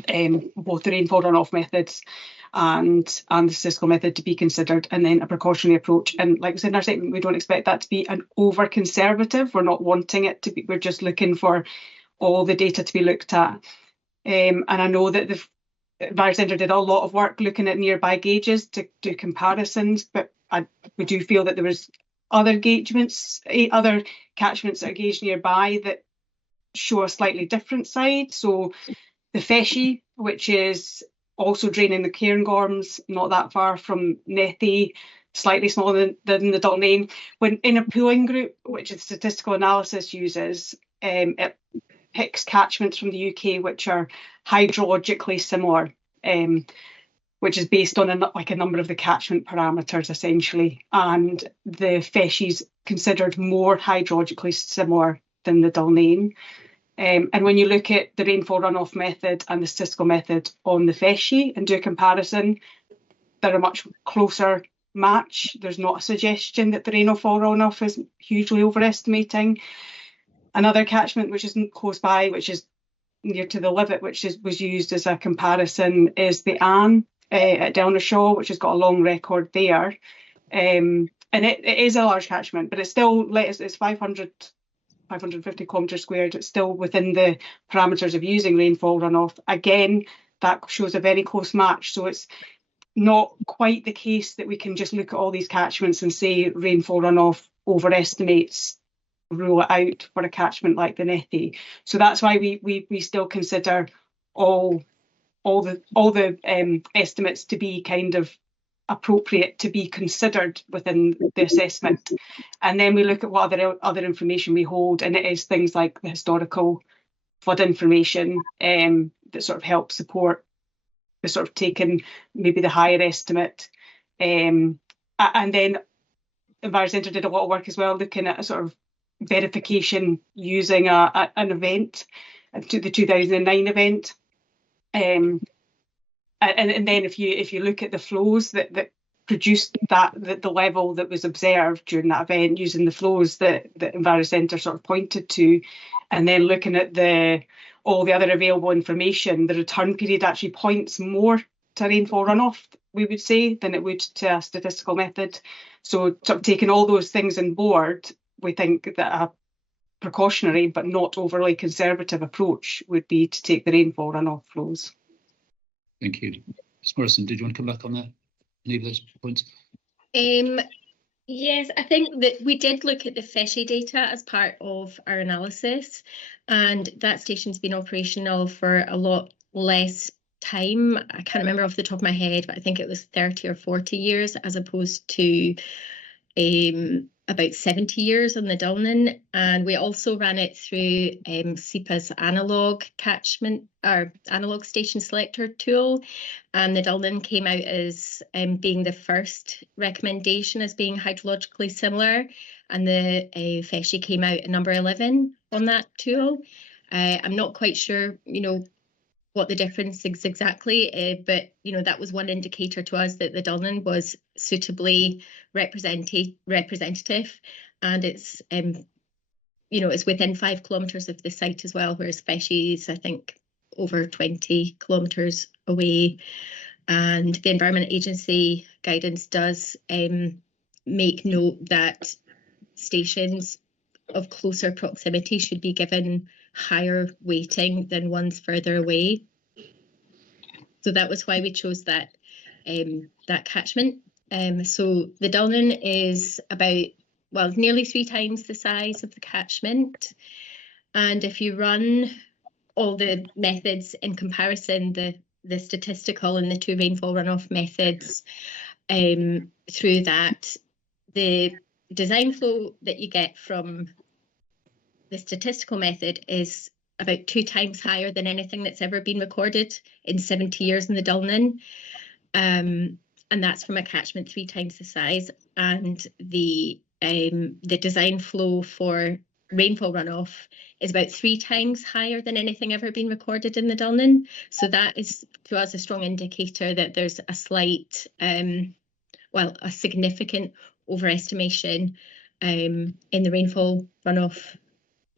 both the rainfall runoff methods and the statistical method to be considered, and then a precautionary approach. And like we said in our statement, we don't expect that to be an over conservative. We're not wanting it to be, we're just looking for all the data to be looked at. And I know that the Environment Centre did a lot of work looking at nearby gauges to do comparisons, but we do feel that there was other catchments that are gauged nearby that show a slightly different side. So the Feshie, which is also draining the Cairngorms, not that far from Nethy, slightly smaller than the Dalnain. When in a pooling group, which is statistical analysis uses, it picks catchments from the UK which are hydrologically similar, which is based on a number of the catchment parameters essentially. And the Feshie's considered more hydrologically similar than the Dalnain. And when you look at the rainfall runoff method and the statistical method on the Feshie and do a comparison, they're a much closer match. There's not a suggestion that the rainfall runoff is hugely overestimating. Another catchment which isn't close by, which is near to the Livet, which was used as a comparison, is the Anne at Delnershaw, which has got a long record there. And it is a large catchment, but it's still, it's 550 kilometres squared. It's still within the parameters of using rainfall runoff. Again, that shows a very close match. So it's not quite the case that we can just look at all these catchments and say rainfall runoff overestimates, rule it out for a catchment like the Nethy. So that's why we still consider all the estimates to be kind of appropriate to be considered within the assessment. And then we look at what other information we hold, and it is things like the historical flood information that sort of help support the sort of taking maybe the higher estimate. And then Envirocentre did a lot of work as well, looking at a sort of verification using an event, the 2009 event. And then if you look at the flows that produced the level that was observed during that event, using the flows that Envirocentre sort of pointed to, and then looking at all the other available information, the return period actually points more to rainfall runoff, we would say, than it would to a statistical method. So sort of taking all those things on board, we think that a precautionary but not overly conservative approach would be to take the rainfall runoff flows. Thank you. Ms Morrison, did you want to come back on that? Any of those points? Yes, I think that we did look at the FESHI data as part of our analysis, and that station's been operational for a lot less time. I can't remember off the top of my head, but I think it was 30 or 40 years as opposed to about 70 years on the Dullin. And we also ran it through SEPA's analog catchment or analog station selector tool, and the Dullin came out as being the first recommendation as being hydrologically similar, and the FESHI came out at number 11 on that tool. I'm not quite sure, what the difference is exactly, but that was one indicator to us that the Dullin was suitably representative, and it's it's within 5 kilometres of the site as well, whereas FESHI is, I think, over 20 kilometres away. And the Environment Agency guidance does make note that stations of closer proximity should be given higher weighting than ones further away. So that was why we chose that catchment. So the Dullin is about, nearly 3 times the size of the catchment. And if you run all the methods in comparison, the statistical and the 2 rainfall runoff methods through that, the design flow that you get from the statistical method is about 2 times higher than anything that's ever been recorded in 70 years in the Dullin. And that's from a catchment 3 times the size. And the design flow for rainfall runoff is about 3 times higher than anything ever been recorded in the Dullin. So that is, to us, a strong indicator that there's a slight, a significant overestimation in the rainfall runoff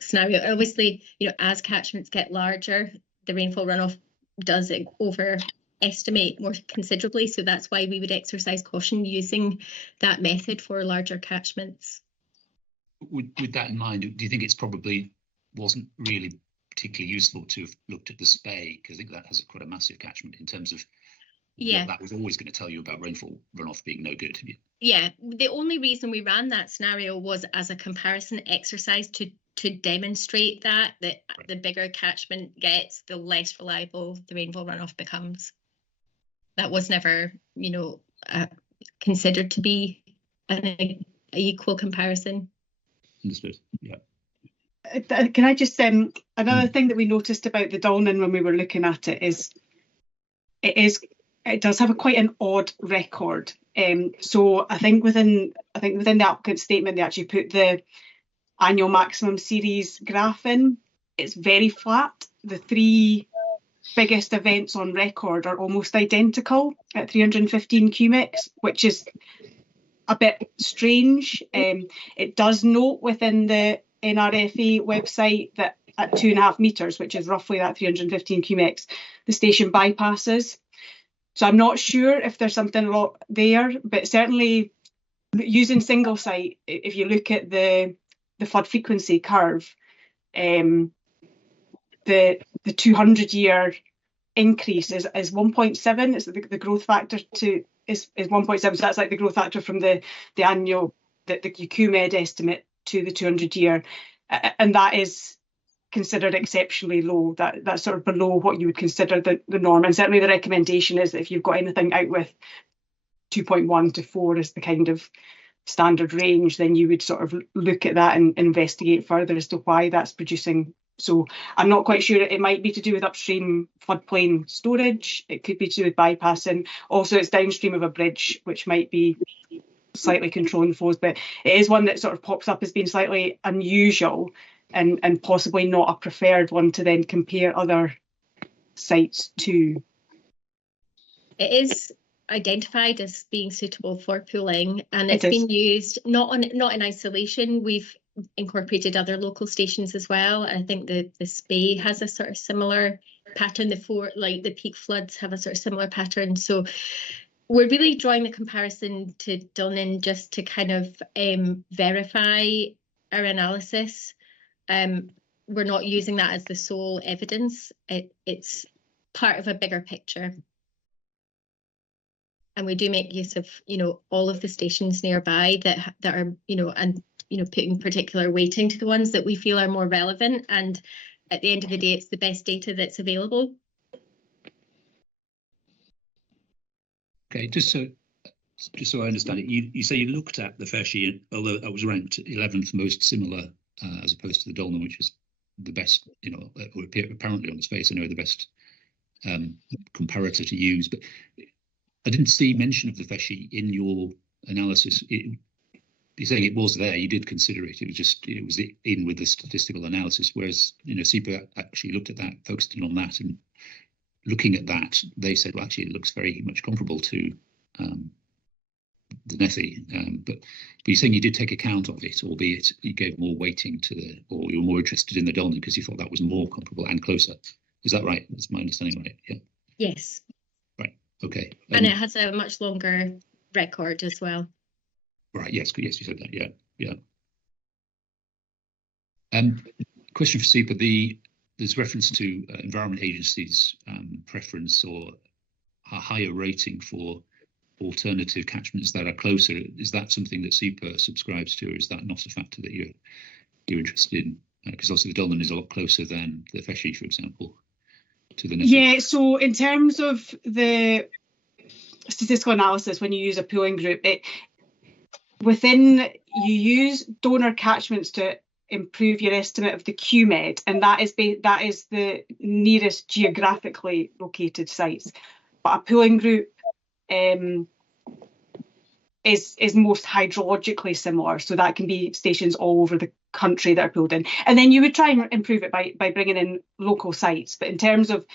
scenario. Obviously, as catchments get larger, the rainfall runoff does overestimate more considerably. So that's why we would exercise caution using that method for larger catchments. With that in mind, do you think it's probably wasn't really particularly useful to have looked at the Spey? Because I think that has quite a massive catchment in terms of what that was always going to tell you about rainfall runoff being no good. Yeah, the only reason we ran that scenario was as a comparison exercise to demonstrate that the bigger catchment gets, the less reliable the rainfall runoff becomes. That was never, considered to be an equal comparison. Understood. Yeah. Can I just another thing that we noticed about the Dullin when we were looking at it is it does have quite an odd record. So I think within the applicant statement they actually put the annual maximum series graph in. It's very flat. The 3 biggest events on record are almost identical at 315 cubics, which is a bit strange. It does note within the NRFA website that at 2.5 metres, which is roughly that 315 cumex, the station bypasses. So I'm not sure if there's something there, but certainly using single site, if you look at the flood frequency curve, the 200-year increase is 1.7. Is the growth factor is 1.7. So that's like the growth factor from the annual the QMed estimate to the 200-year, and that is considered exceptionally low. That's sort of below what you would consider the norm. And certainly the recommendation is that if you've got anything out with 2.1 to 4 as the kind of standard range, then you would sort of look at that and investigate further as to why that's producing. So I'm not quite sure. It might be to do with upstream floodplain storage. It could be to do with bypassing. Also, it's downstream of a bridge, which might be slightly controlling flows, but it is one that sort of pops up as being slightly unusual and possibly not a preferred one to then compare other sites to. It is identified as being suitable for pooling, and it's been used not in isolation. We've incorporated other local stations as well. I think the Spey has a sort of similar pattern. The peak floods have a sort of similar pattern. So we're really drawing the comparison to Dunnan just to kind of verify our analysis. We're not using that as the sole evidence. It's part of a bigger picture. And we do make use of, all of the stations nearby that are, putting particular weighting to the ones that we feel are more relevant. And at the end of the day, it's the best data that's available. Okay, just so I understand it, you say you looked at the Feshy, although that was ranked 11th most similar as opposed to the Dolman, which is the best, or apparently on its face, the best comparator to use. But I didn't see mention of the Feshy in your analysis. You're saying it was there, you did consider it, it was in with the statistical analysis, whereas, SEPA actually looked at that, focused in on that, and looking at that, they said, well, actually, it looks very much comparable to the Nethy. But you're saying you did take account of it, albeit you gave more weighting or you were more interested in the Dolman because you thought that was more comparable and closer. Is that right? Is my understanding right? Yeah. Yes. Right. Okay. And it has a much longer record as well. Right. Yes. Yes, you said that. Yeah. Yeah. Question for SEPA. There's reference to Environment Agency's preference or a higher rating for alternative catchments that are closer. Is that something that SEPA subscribes to, or is that not a factor that you're interested in? Because obviously the Dolman is a lot closer than the Feshy, for example, to the Nethy. Yeah, so in terms of the statistical analysis, when you use a pooling group, you use donor catchments to improve your estimate of the QMed, and that is the nearest geographically located sites. But a pooling group is most hydrologically similar, so that can be stations all over the country that are pooled in. And then you would try and improve it by bringing in local sites. But in terms of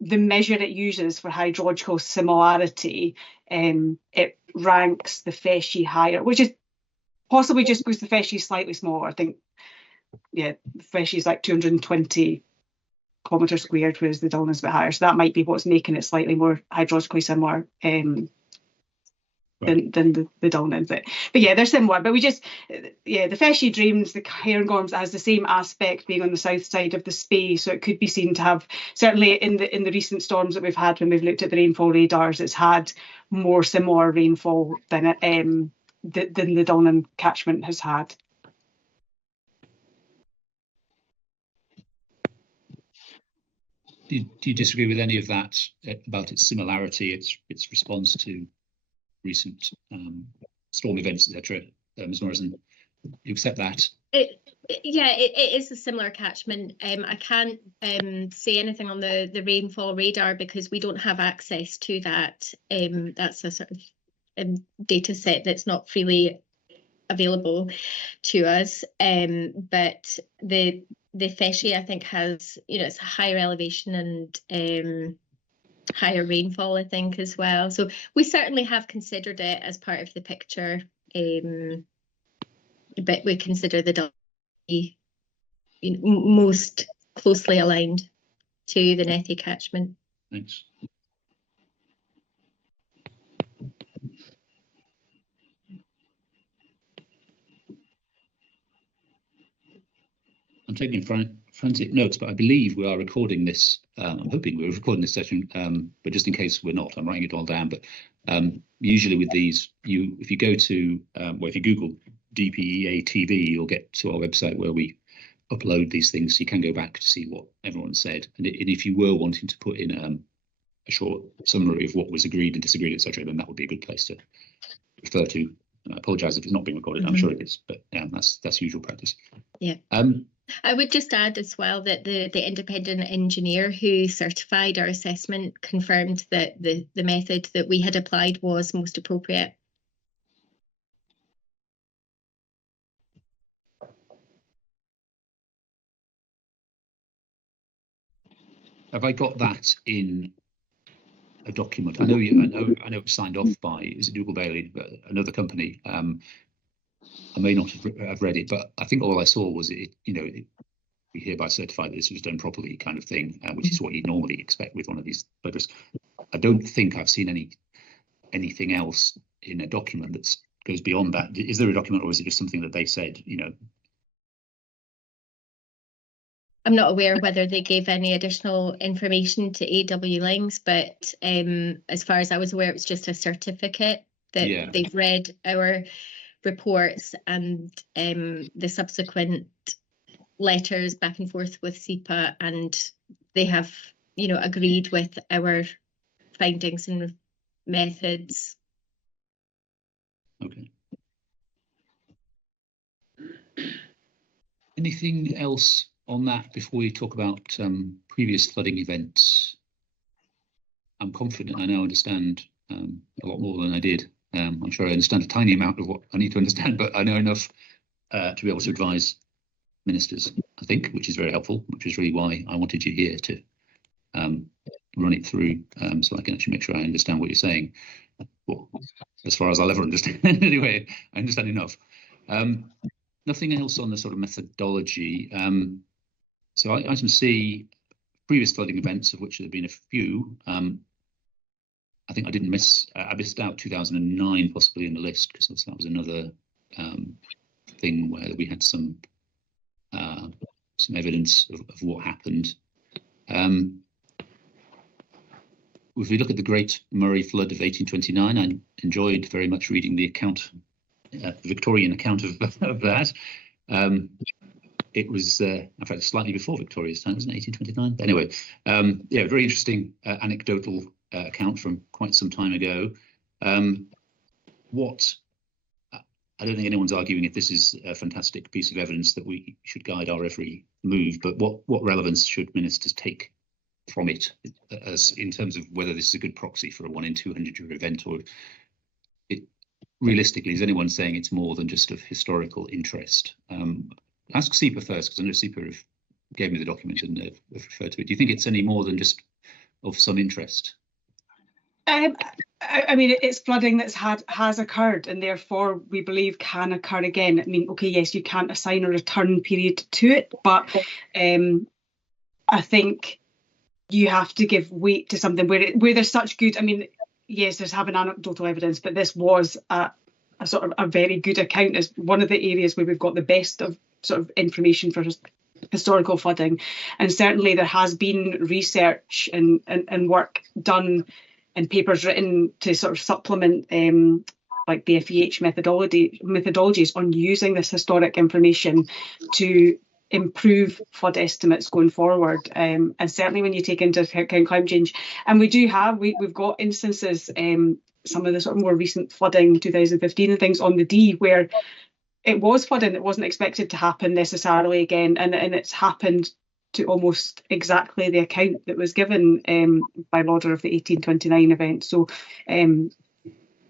the measure it uses for hydrological similarity, it ranks the Feshy higher, which is possibly just because the Feshy is slightly smaller. I think, the Feshy is like 220 kilometres squared, whereas the Dolman is a bit higher. So that might be what's making it slightly more hydrologically similar than the Dolman. But yeah, they're similar. But the Feshy drains the Cairngorms has the same aspect, being on the south side of the Spey. So it could be seen to have, certainly in the recent storms that we've had when we've looked at the rainfall radars, it's had more similar rainfall than the Dolman catchment has had. Do you disagree with any of that about its similarity, its response to recent storm events, etc.? Ms. Morrison, you accept that? It is a similar catchment. I can't say anything on the rainfall radar because we don't have access to that. That's a sort of data set that's not freely available to us. But the Feshy, I think, has, it's a higher elevation and higher rainfall, I think, as well. So we certainly have considered it as part of the picture. but we consider the most closely aligned to the Nethy catchment. Thanks. I'm taking frantic notes, but I believe we are recording this. I'm hoping we're recording this session, but just in case we're not, I'm writing it all down. But usually with these, if you go to, well, if you Google DPEA TV, you'll get to our website where we upload these things. So you can go back to see what everyone said. And if you were wanting to put in a short summary of what was agreed and disagreed, etc., then that would be a good place to refer to. I apologise if it's not being recorded. I'm sure it is, but that's usual practice. Yeah. I would just add as well that the independent engineer who certified our assessment confirmed that the method that we had applied was most appropriate. Have I got that in a document? I know it's signed off by, is it Dougal Bailey, but another company. I may not have read it, but I think all I saw was we hereby certify that this was done properly, kind of thing, which is what you normally expect with one of these letters. I don't think I've seen anything else in a document that goes beyond that. Is there a document, or is it just something that they said? I'm not aware whether they gave any additional information to AW Links, but as far as I was aware, it was just a certificate that they've read our reports and the subsequent letters back and forth with SEPA, and they have, agreed with our findings and methods. Okay. Anything else on that before we talk about previous flooding events? I'm confident I now understand a lot more than I did. I'm sure I understand a tiny amount of what I need to understand, but I know enough to be able to advise ministers, I think, which is very helpful, which is really why I wanted you here to run it through, so I can actually make sure I understand what you're saying. Well, as far as I'll ever understand. Anyway, I understand enough. Nothing else on the sort of methodology. So item C, previous flooding events, of which there have been a few. I think I missed out 2009 possibly in the list, because that was another thing where we had some evidence of what happened. If we look at the Great Murray Flood of 1829, I enjoyed very much reading the account, the Victorian account of that. It was, in fact, slightly before Victoria's time, wasn't it, 1829? Anyway, very interesting anecdotal account from quite some time ago. I don't think anyone's arguing if this is a fantastic piece of evidence that we should guide our every move, but what relevance should ministers take from it, as in terms of whether this is a good proxy for a 1 in 200 year event, or realistically, is anyone saying it's more than just of historical interest? Ask SEPA first, because I know SEPA gave me the document and have referred to it. Do you think it's any more than just of some interest? I mean, it's flooding that's has occurred, and therefore we believe can occur again. I mean, okay, yes, you can't assign a return period to it, but I think you have to give weight to something where there's such good. I mean, yes, there's having anecdotal evidence, but this was a sort of a very good account. As one of the areas where we've got the best of sort of information for historical flooding, and certainly there has been research and work done and papers written to sort of supplement like the FEH methodologies on using this historic information to improve flood estimates going forward, and certainly when you take into account climate change. And we've got instances, some of the sort of more recent flooding, 2015 and things on the D, where it was flooding that wasn't expected to happen necessarily again, and it's happened to almost exactly the account that was given by order of the 1829 event. So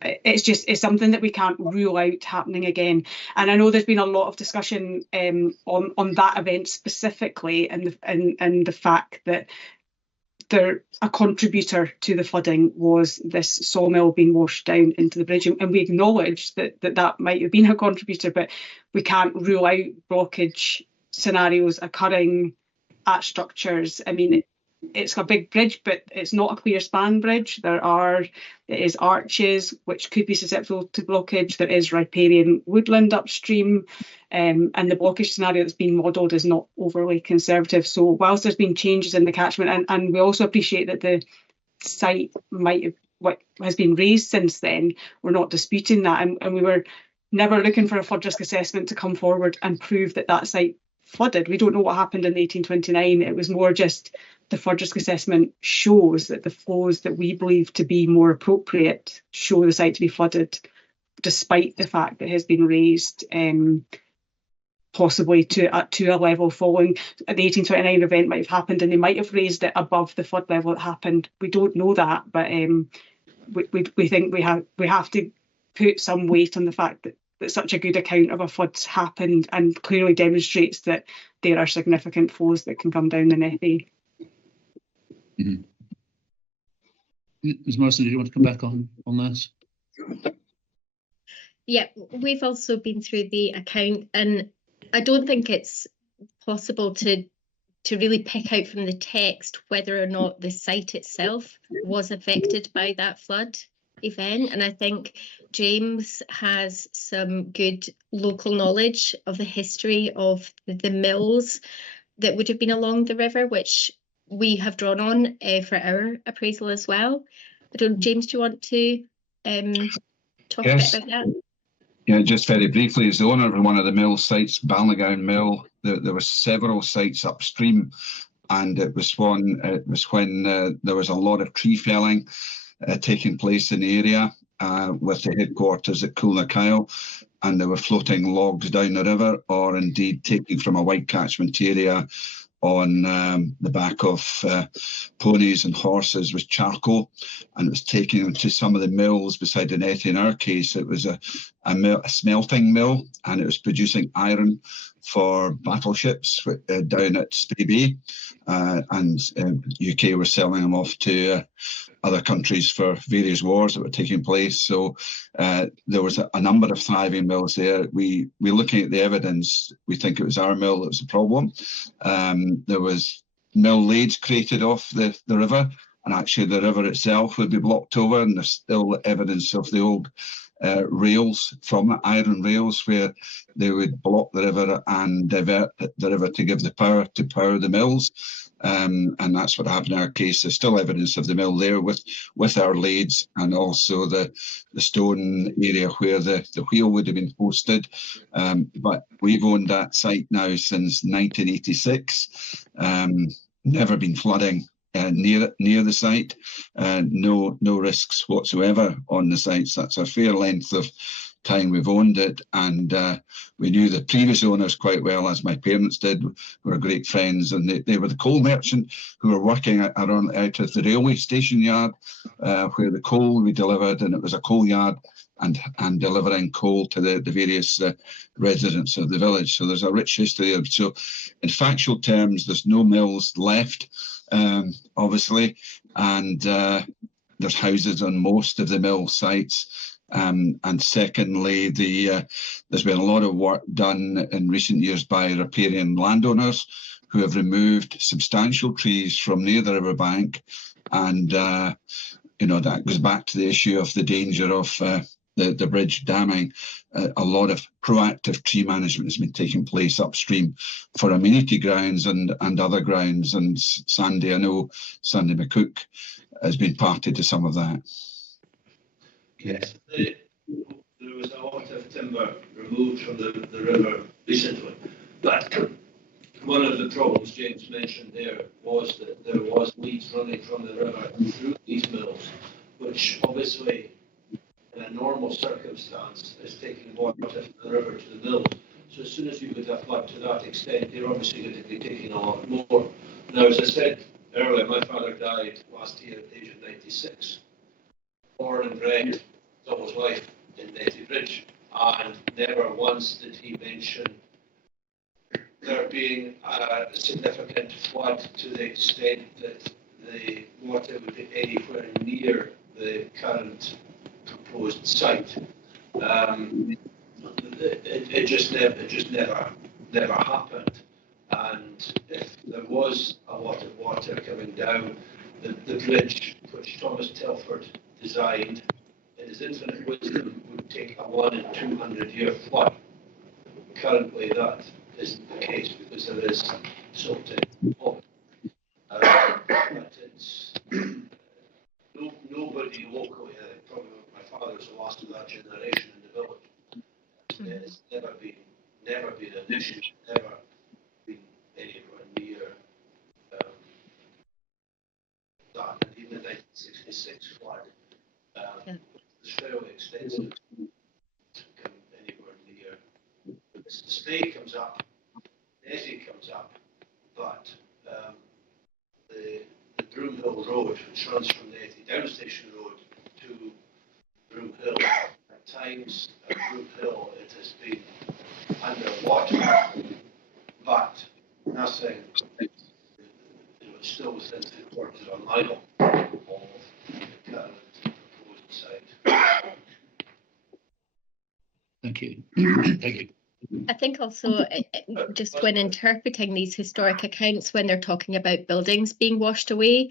it's something that we can't rule out happening again. And I know there's been a lot of discussion on that event specifically, and the fact that a contributor to the flooding was this sawmill being washed down into the bridge, and we acknowledge that might have been a contributor, but we can't rule out blockage scenarios occurring at structures. I mean, it's a big bridge, but it's not a clear span bridge. It is arches which could be susceptible to blockage. There is riparian woodland upstream, and the blockage scenario that's being modelled is not overly conservative. So whilst there's been changes in the catchment, and we also appreciate that the site what has been raised since then, we're not disputing that, and we were never looking for a flood risk assessment to come forward and prove that site flooded. We don't know what happened in 1829. It was more just the flood risk assessment shows that the flows that we believe to be more appropriate show the site to be flooded, despite the fact that it has been raised possibly to a level following the 1829 event might have happened, and they might have raised it above the flood level that happened. We don't know that, but we think we have to put some weight on the fact that such a good account of a flood's happened and clearly demonstrates that there are significant flows that can come down the Nethy. Mm-hmm. Ms. Morrison, did you want to come back on this? Yeah, we've also been through the account, and I don't think it's possible to really pick out from the text whether or not the site itself was affected by that flood event. And I think James has some good local knowledge of the history of the mills that would have been along the river, which we have drawn on for our appraisal as well. James, do you want to talk a bit about that? Yeah, just very briefly, as the owner of one of the mill sites, Balnagown Mill, there were several sites upstream, and it was when there was a lot of tree felling taking place in the area with the headquarters at Coolnacow, and they were floating logs down the river, or indeed taking from a wide catchment area on the back of ponies and horses with charcoal, and it was taking them to some of the mills beside the Nethy. In our case, it was a smelting mill, and it was producing iron for battleships down at Spey Bay, and UK were selling them off to other countries for various wars that were taking place. So there was a number of thriving mills there. We looking at the evidence, we think it was our mill that was the problem. There was mill lades created off the river, and actually the river itself would be blocked over, and there's still evidence of the old rails from the iron rails where they would block the river and divert the river to give the power to power the mills. And that's what happened in our case. There's still evidence of the mill there with our lades, and also the stone area where the wheel would have been posted. But we've owned that site now since 1986. Never been flooding near the site. No risks whatsoever on the sites. That's a fair length of time we've owned it, and we knew the previous owners quite well, as my parents did. We were great friends, and they were the coal merchant who were working out of the railway station yard where the coal we delivered, and it was a coal yard, and delivering coal to the various residents of the village. So there's a rich history there. So in factual terms, there's no mills left, obviously, and there's houses on most of the mill sites. And secondly, there's been a lot of work done in recent years by riparian landowners who have removed substantial trees from near the riverbank, and that goes back to the issue of the danger of the bridge damming. A lot of proactive tree management has been taking place upstream for amenity grounds and other grounds, and Sandy McCook has been party to some of that. Yes, there was a lot of timber removed from the river recently, but one of the problems James mentioned there was that there was weeds running from the river through these mills, which obviously in a normal circumstance is taking water from the river to the mills. So as soon as you get a flood to that extent, you're obviously going to be taking a lot more. Now, as I said earlier, my father died last year at the age of 96. Born and bred all his life in Nethy Bridge, and never once did he mention there being a significant flood to the extent that the water would be anywhere near the current proposed site. It just never happened. And if there was a lot of water coming down, the bridge which Thomas Telford designed, in his infinite wisdom, would take a 1 in 200 year flood. Currently, that isn't the case because there is silting. But it's nobody locally, probably my father was the last of that generation in the village. It's never been an issue, never been anywhere near that. And even the 1966 flood was fairly extensive to come anywhere near. The Spey comes up, Nethy comes up, but the Broomhill Road, which runs from Nethy down Station Road to Broomhill, at times at Broomhill it has been underwater, but nothing, it's still within 3/4 of a mile of the current proposed site. Thank you. Thank you. I think also just when interpreting these historic accounts, when they're talking about buildings being washed away,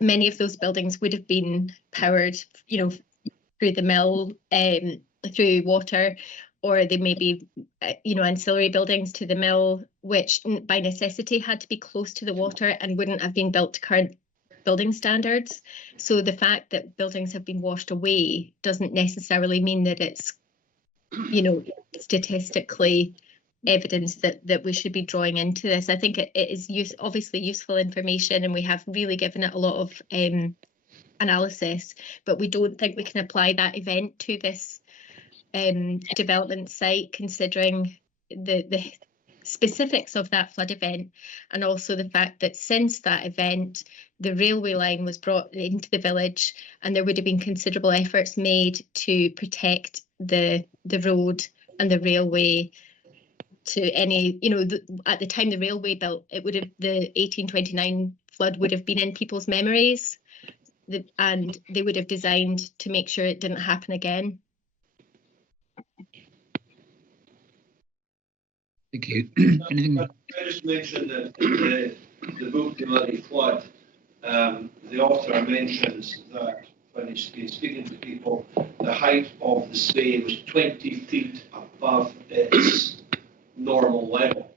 many of those buildings would have been powered, through the mill, through water, or they may be, ancillary buildings to the mill, which by necessity had to be close to the water and wouldn't have been built to current building standards. So the fact that buildings have been washed away doesn't necessarily mean that it's statistically evidence that we should be drawing into this. I think it is obviously useful information, and we have really given it a lot of analysis, but we don't think we can apply that event to this development site, considering the specifics of that flood event, and also the fact that since that event the railway line was brought into the village, and there would have been considerable efforts made to protect the road and the railway to any, at the time the railway built, it would have, the 1829 flood would have been in people's memories, and they would have designed to make sure it didn't happen again. Thank you. Anything? I just mentioned that in the book The Muddy Flood, the author mentions that when he's been speaking to people, the height of the Spey was 20 feet above its normal level.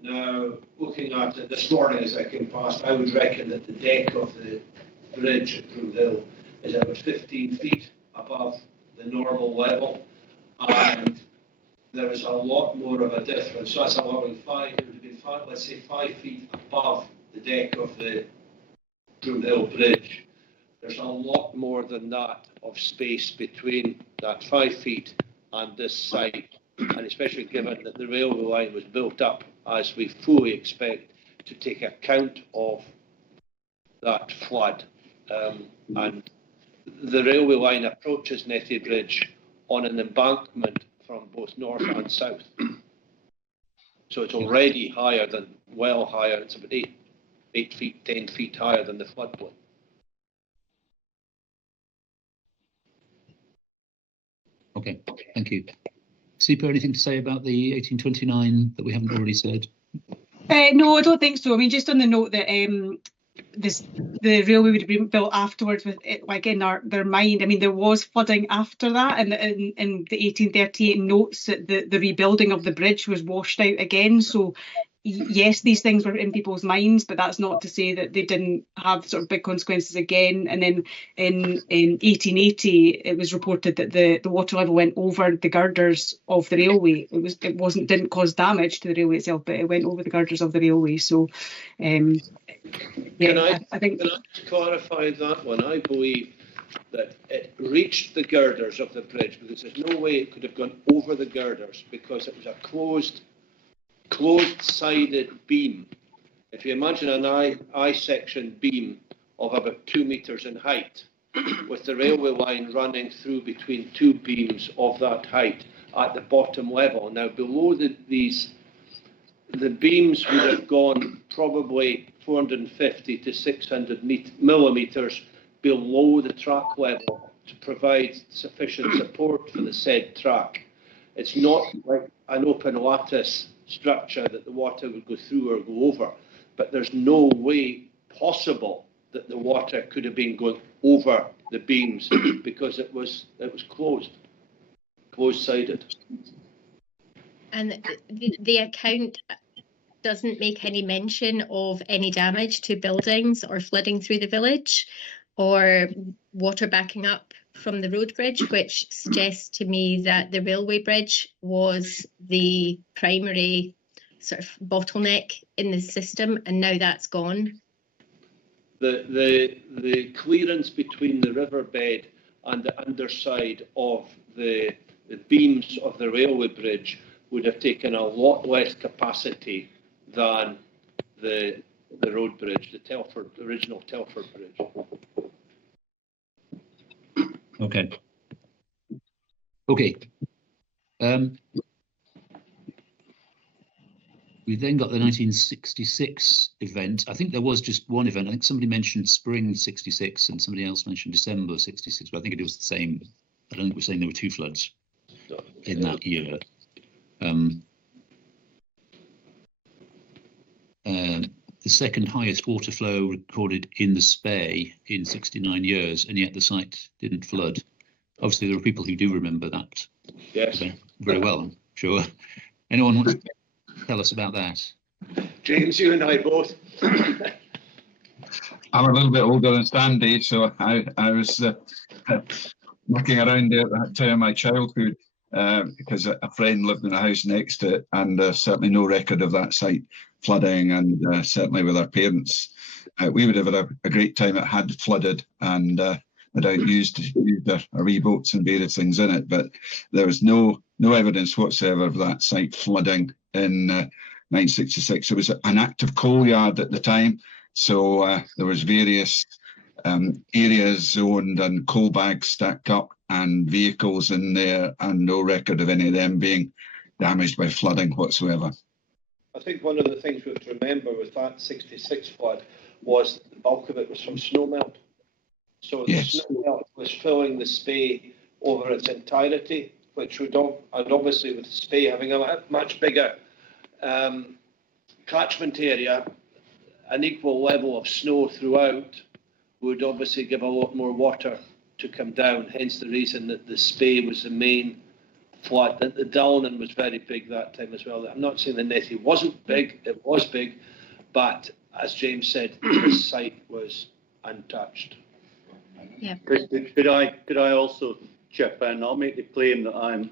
Now, looking at it this morning as I came past, I would reckon that the deck of the bridge at Broomhill is about 15 feet above the normal level, and there is a lot more of a difference. So that's allowing it would have been let's say 5 feet above the deck of the Broomhill Bridge. There's a lot more than that of space between that 5 feet and this site, and especially given that the railway line was built up as we fully expect to take account of that flood. And the railway line approaches Nethy Bridge on an embankment from both north and south. So it's already higher well higher, it's about 8 feet, 10 feet higher than the floodplain. Okay, thank you. Sipa, anything to say about the 1829 that we haven't already said? No, I don't think so. I mean, just on the note that the railway would have been built afterwards with it, like in their mind. I mean, there was flooding after that, and in the 1838 notes that the rebuilding of the bridge was washed out again. So yes, these things were in people's minds, but that's not to say that they didn't have sort of big consequences again. And then in 1880, it was reported that the water level went over the girders of the railway. It didn't cause damage to the railway itself, but it went over the girders of the railway. So I think. Can I clarify that one? I believe that it reached the girders of the bridge because there's no way it could have gone over the girders because it was a closed-sided beam. If you imagine an I-section beam of about 2 meters in height, with the railway line running through between two beams of that height at the bottom level. Now, below the beams would have gone probably 450 to 600 millimetres below the track level to provide sufficient support for the said track. It's not like an open lattice structure that the water would go through or go over, but there's no way possible that the water could have been going over the beams because it was closed-sided. And the account doesn't make any mention of any damage to buildings or flooding through the village or water backing up from the road bridge, which suggests to me that the railway bridge was the primary sort of bottleneck in the system, and now that's gone. The clearance between the riverbed and the underside of the beams of the railway bridge would have taken a lot less capacity than the road bridge, the original Telford Bridge. Okay. We then got the 1966 event. I think there was just one event. I think somebody mentioned spring 66 and somebody else mentioned December 66, but I think it was the same. I don't think we're saying there were two floods in that year. The second highest water flow recorded in the Spey in 69 years, and yet the site didn't flood. Obviously, there are people who do remember that very well, I'm sure. Anyone want to tell us about that? James, you and I both. I'm a little bit older than Sandy, so I was mucking around there at that time of my childhood because a friend lived in a house next to it, and certainly no record of that site flooding, and certainly with our parents. We would have had a great time. It had flooded, and without used our wee boats and various things in it, but there was no evidence whatsoever of that site flooding in 1966. It was an active coal yard at the time, so there was various areas zoned and coal bags stacked up and vehicles in there, and no record of any of them being damaged by flooding whatsoever. I think one of the things we have to remember with that 66 flood was the bulk of it was from snowmelt. So the snowmelt was filling the Spey over its entirety, which would, and obviously with the Spey having a much bigger catchment area, an equal level of snow throughout would obviously give a lot more water to come down, hence the reason that the Spey was the main flood. The Dallen was very big that time as well. I'm not saying the Nethy wasn't big, it was big, but as James said, the site was untouched. Yeah. Could I also chip in? I'll make the claim that I'm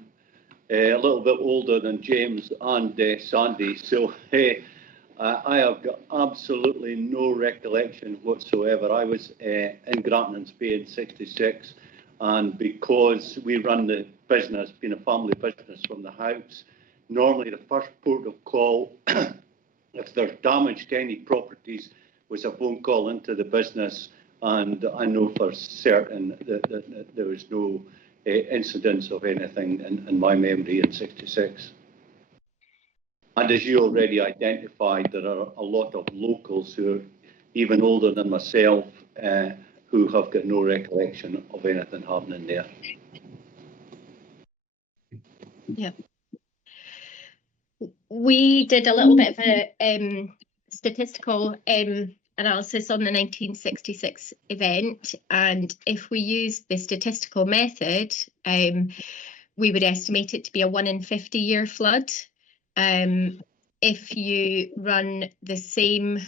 a little bit older than James and Sandy, so I have got absolutely no recollection whatsoever. I was in Granton Spey in 66, and because we run the business, being a family business from the house, normally the first port of call, if there's damage to any properties, was a phone call into the business, and I know for certain that there was no incidents of anything in my memory in 66. And as you already identified, there are a lot of locals who are even older than myself who have got no recollection of anything happening there. Yeah. We did a little bit of a statistical analysis on the 1966 event, and if we use the statistical method, we would estimate it to be a 1 in 50 year flood. If you run the same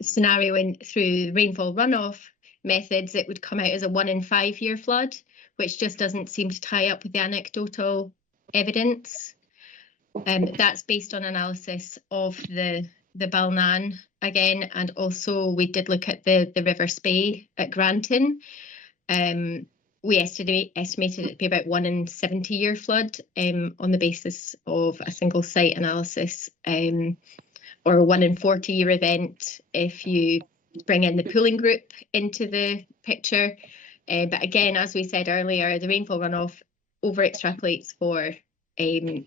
scenario through rainfall runoff methods, it would come out as a 1 in 5 year flood, which just doesn't seem to tie up with the anecdotal evidence. That's based on analysis of the Balnan again, and also we did look at the River Spey at Granton. We estimated it to be about 1 in 70 year flood on the basis of a single site analysis, or a 1 in 40 year event if you bring in the pooling group into the picture. But again, as we said earlier, the rainfall runoff over extrapolates for a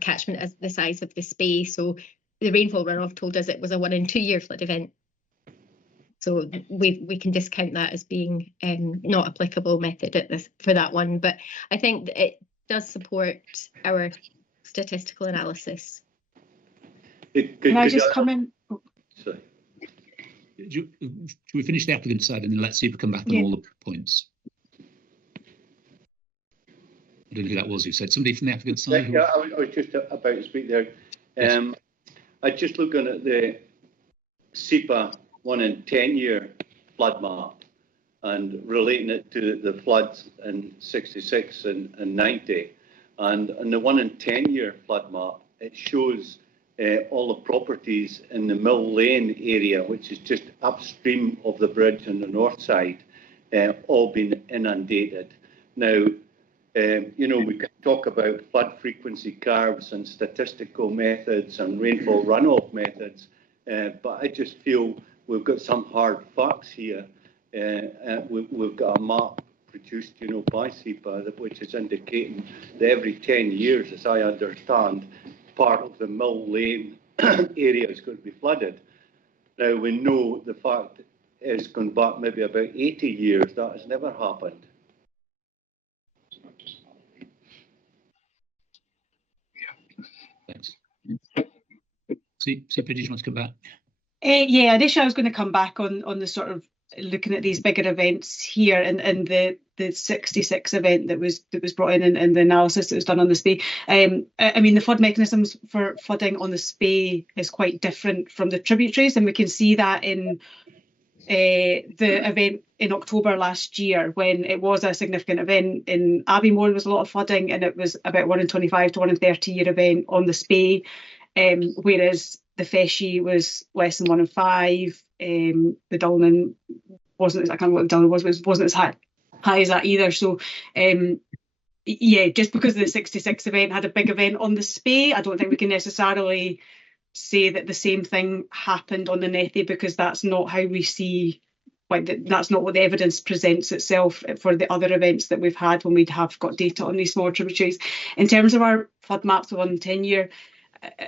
catchment as the size of the Spey, so the rainfall runoff told us it was a 1 in 2 year flood event. So we can discount that as being not applicable method for that one. But I think that it does support our statistical analysis. Can I just come in? Sorry. Should we finish the applicant side and then let's see if we come back on all the points? I don't know who that was who said. Somebody from the applicant side? Yeah, I was just about to speak there. Yes. I just looking at the SEPA 1 in 10 year flood map and relating it to the floods in 66 and 90. And in the 1 in 10 year flood map, it shows all the properties in the Mill Lane area, which is just upstream of the bridge on the north side, all been inundated. Now, you know, we can talk about flood frequency curves and statistical methods and rainfall runoff methods, but I just feel we've got some hard facts here. We've got a map produced, you know, by SEPA, which is indicating that every 10 years, as I understand, part of the Mill Lane area is going to be flooded. Now, we know the fact is going back maybe about 80 years. That has never happened. Thanks. See, did you want to come back? Yeah, initially I was going to come back on the sort of looking at these bigger events here and the 66 event that was brought in and the analysis that was done on the Spey. I mean, the flood mechanisms for flooding on the Spey is quite different from the tributaries, and we can see that in the event in October last year when it was a significant event in Abbeymoor. There was a lot of flooding, and it was about 1 in 25 to 1 in 30 year event on the Spey, whereas the Feshie was less than 1 in 5. The Dullin wasn't, I can't remember what the Dullin was, but it wasn't as high as that either. So, yeah, just because the 66 event had a big event on the Spey, I don't think we can necessarily say that the same thing happened on the Nethy, because that's not how we see, like, that's not what the evidence presents itself for the other events that we've had when we have got data on these small tributaries. In terms of our flood maps of 1 in 10 year,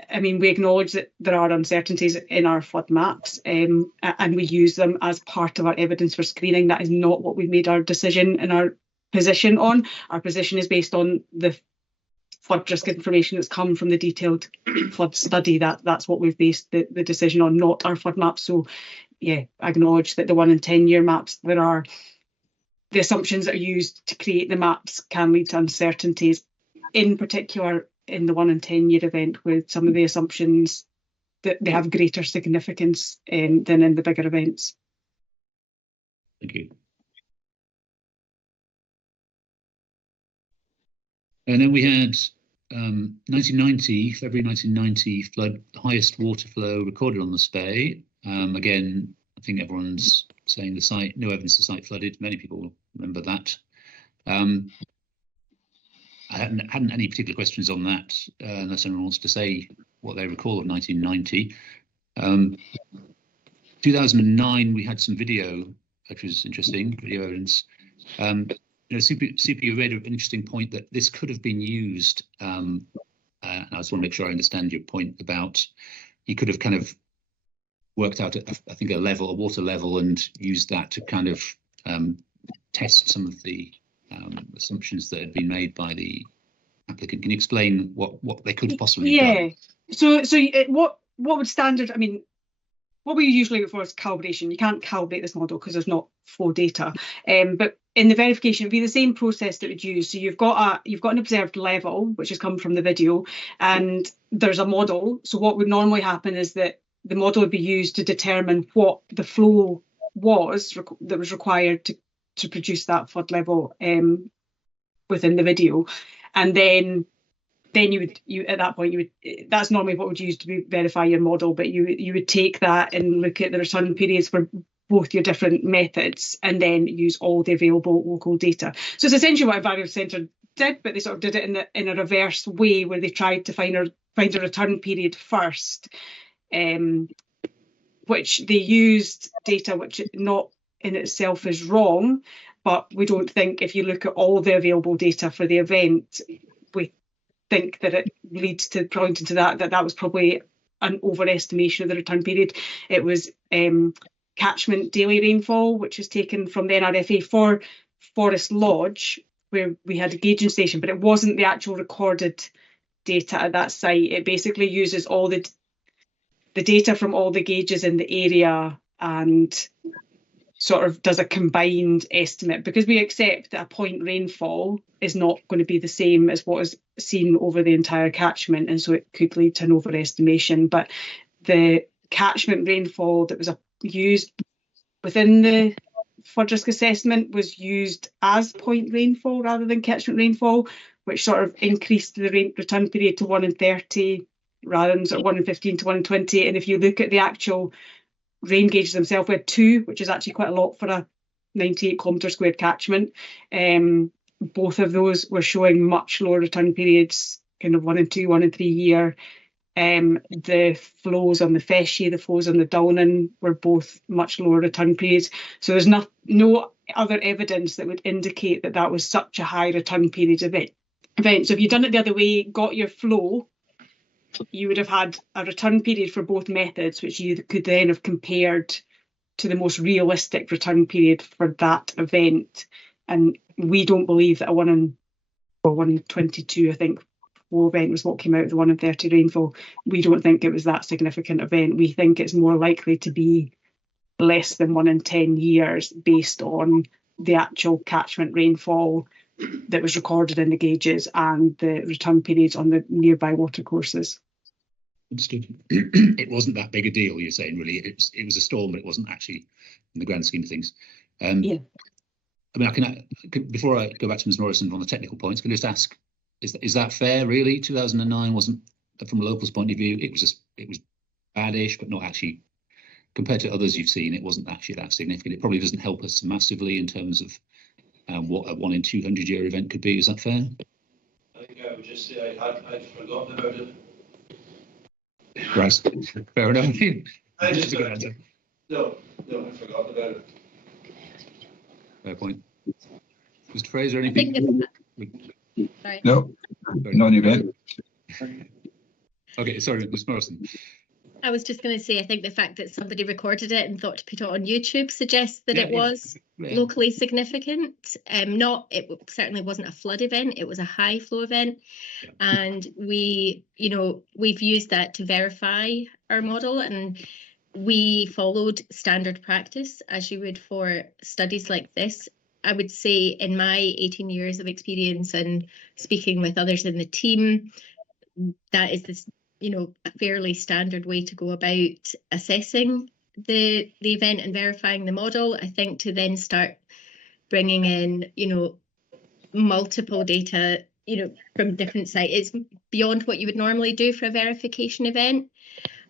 I mean, we acknowledge that there are uncertainties in our flood maps, and we use them as part of our evidence for screening. That is not what we've made our decision and our position on. Our position is based on the flood risk information that's come from the detailed flood study. That's what we've based the decision on, not our flood maps. So, yeah, I acknowledge that the 1 in 10 year maps, there are the assumptions that are used to create the maps can lead to uncertainties, in particular in the 1 in 10 year event, with some of the assumptions that they have greater significance than in the bigger events. Thank you. And then we had 1990, February 1990 flood, the highest water flow recorded on the Spey. Again, I think everyone's saying the site, no evidence the site flooded. Many people remember that. I hadn't any particular questions on that, unless anyone wants to say what they recall of 1990. 2009, we had some video, which was interesting, video evidence. You know, CP made an interesting point that this could have been used, and I just want to make sure I understand your point about you could have kind of worked out, I think, a water level, and used that to kind of test some of the assumptions that had been made by the applicant. Can you explain what they could possibly have done? So what would standard, I mean, what we usually look for is calibration. You can't calibrate this model because there's not flow data. But in the verification, it would be the same process that we'd use. So you've got an observed level, which has come from the video, and there's a model. So what would normally happen is that the model would be used to determine what the flow was that was required to produce that flood level within the video, and then you at that point that's normally what would use to verify your model. But you would take that and look at the return periods for both your different methods, and then use all the available local data. So it's essentially what Environmental Centre did, but they sort of did it in a reverse way, where they tried to find a return period first, which they used data which not in itself is wrong, but we don't think, if you look at all the available data for the event, we think that it leads to pointing to that was probably an overestimation of the return period. It was catchment daily rainfall, which was taken from the NRFA for Forest Lodge, where we had a gauging station, but it wasn't the actual recorded data at that site. It basically uses all the data from all the gauges in the area and sort of does a combined estimate, because we accept that a point rainfall is not going to be the same as what is seen over the entire catchment, and so it could lead to an overestimation. But the catchment rainfall that was used within the flood risk assessment was used as point rainfall rather than catchment rainfall, which sort of increased the return period to 1 in 30 rather than sort of 1 in 15 to 1 in 20. And if you look at the actual rain gauges themselves, we had 2, which is actually quite a lot for a 98 kilometre squared catchment. Both of those were showing much lower return periods, kind of 1 in 2, 1 in 3 year. The flows on the Feshie, the flows on the Downan were both much lower return periods. So there's no other evidence that would indicate that that was such a high return period event. So if you'd done it the other way, got your flow, you would have had a return period for both methods, which you could then have compared to the most realistic return period for that event. And we don't believe that a 1 in 22, I think, flow event was what came out of the 1 in 30 rainfall. We don't think it was that significant event. We think it's more likely to be less than 1 in 10 years based on the actual catchment rainfall that was recorded in the gauges and the return periods on the nearby watercourses. Understood. It wasn't that big a deal, you're saying, really. It was a storm, but it wasn't actually in the grand scheme of things. Yeah. I mean, before I go back to Ms. Morrison on the technical points, can I just ask, is that fair, really? 2009 wasn't, from a local's point of view, it was badish, but not actually, compared to others you've seen, it wasn't actually that significant. It probably doesn't help us massively in terms of what a 1 in 200 year event could be. Is that fair? I think I would just say I'd forgotten about it. Right. Fair enough. I forgot about it. Fair point. Mr. Fraser, I think anything? sorry. No, non-event. Okay, sorry, Ms. Morrison. I was just going to say, I think the fact that somebody recorded it and thought to put it on YouTube suggests that it was locally significant. It certainly wasn't a flood event, it was a high flow event. Yeah. And we've used that to verify our model, and we followed standard practice as you would for studies like this. I would say in my 18 years of experience and speaking with others in the team, that is this a fairly standard way to go about assessing the event and verifying the model. I think to then start bringing in, multiple data, from different sites, it's beyond what you would normally do for a verification event.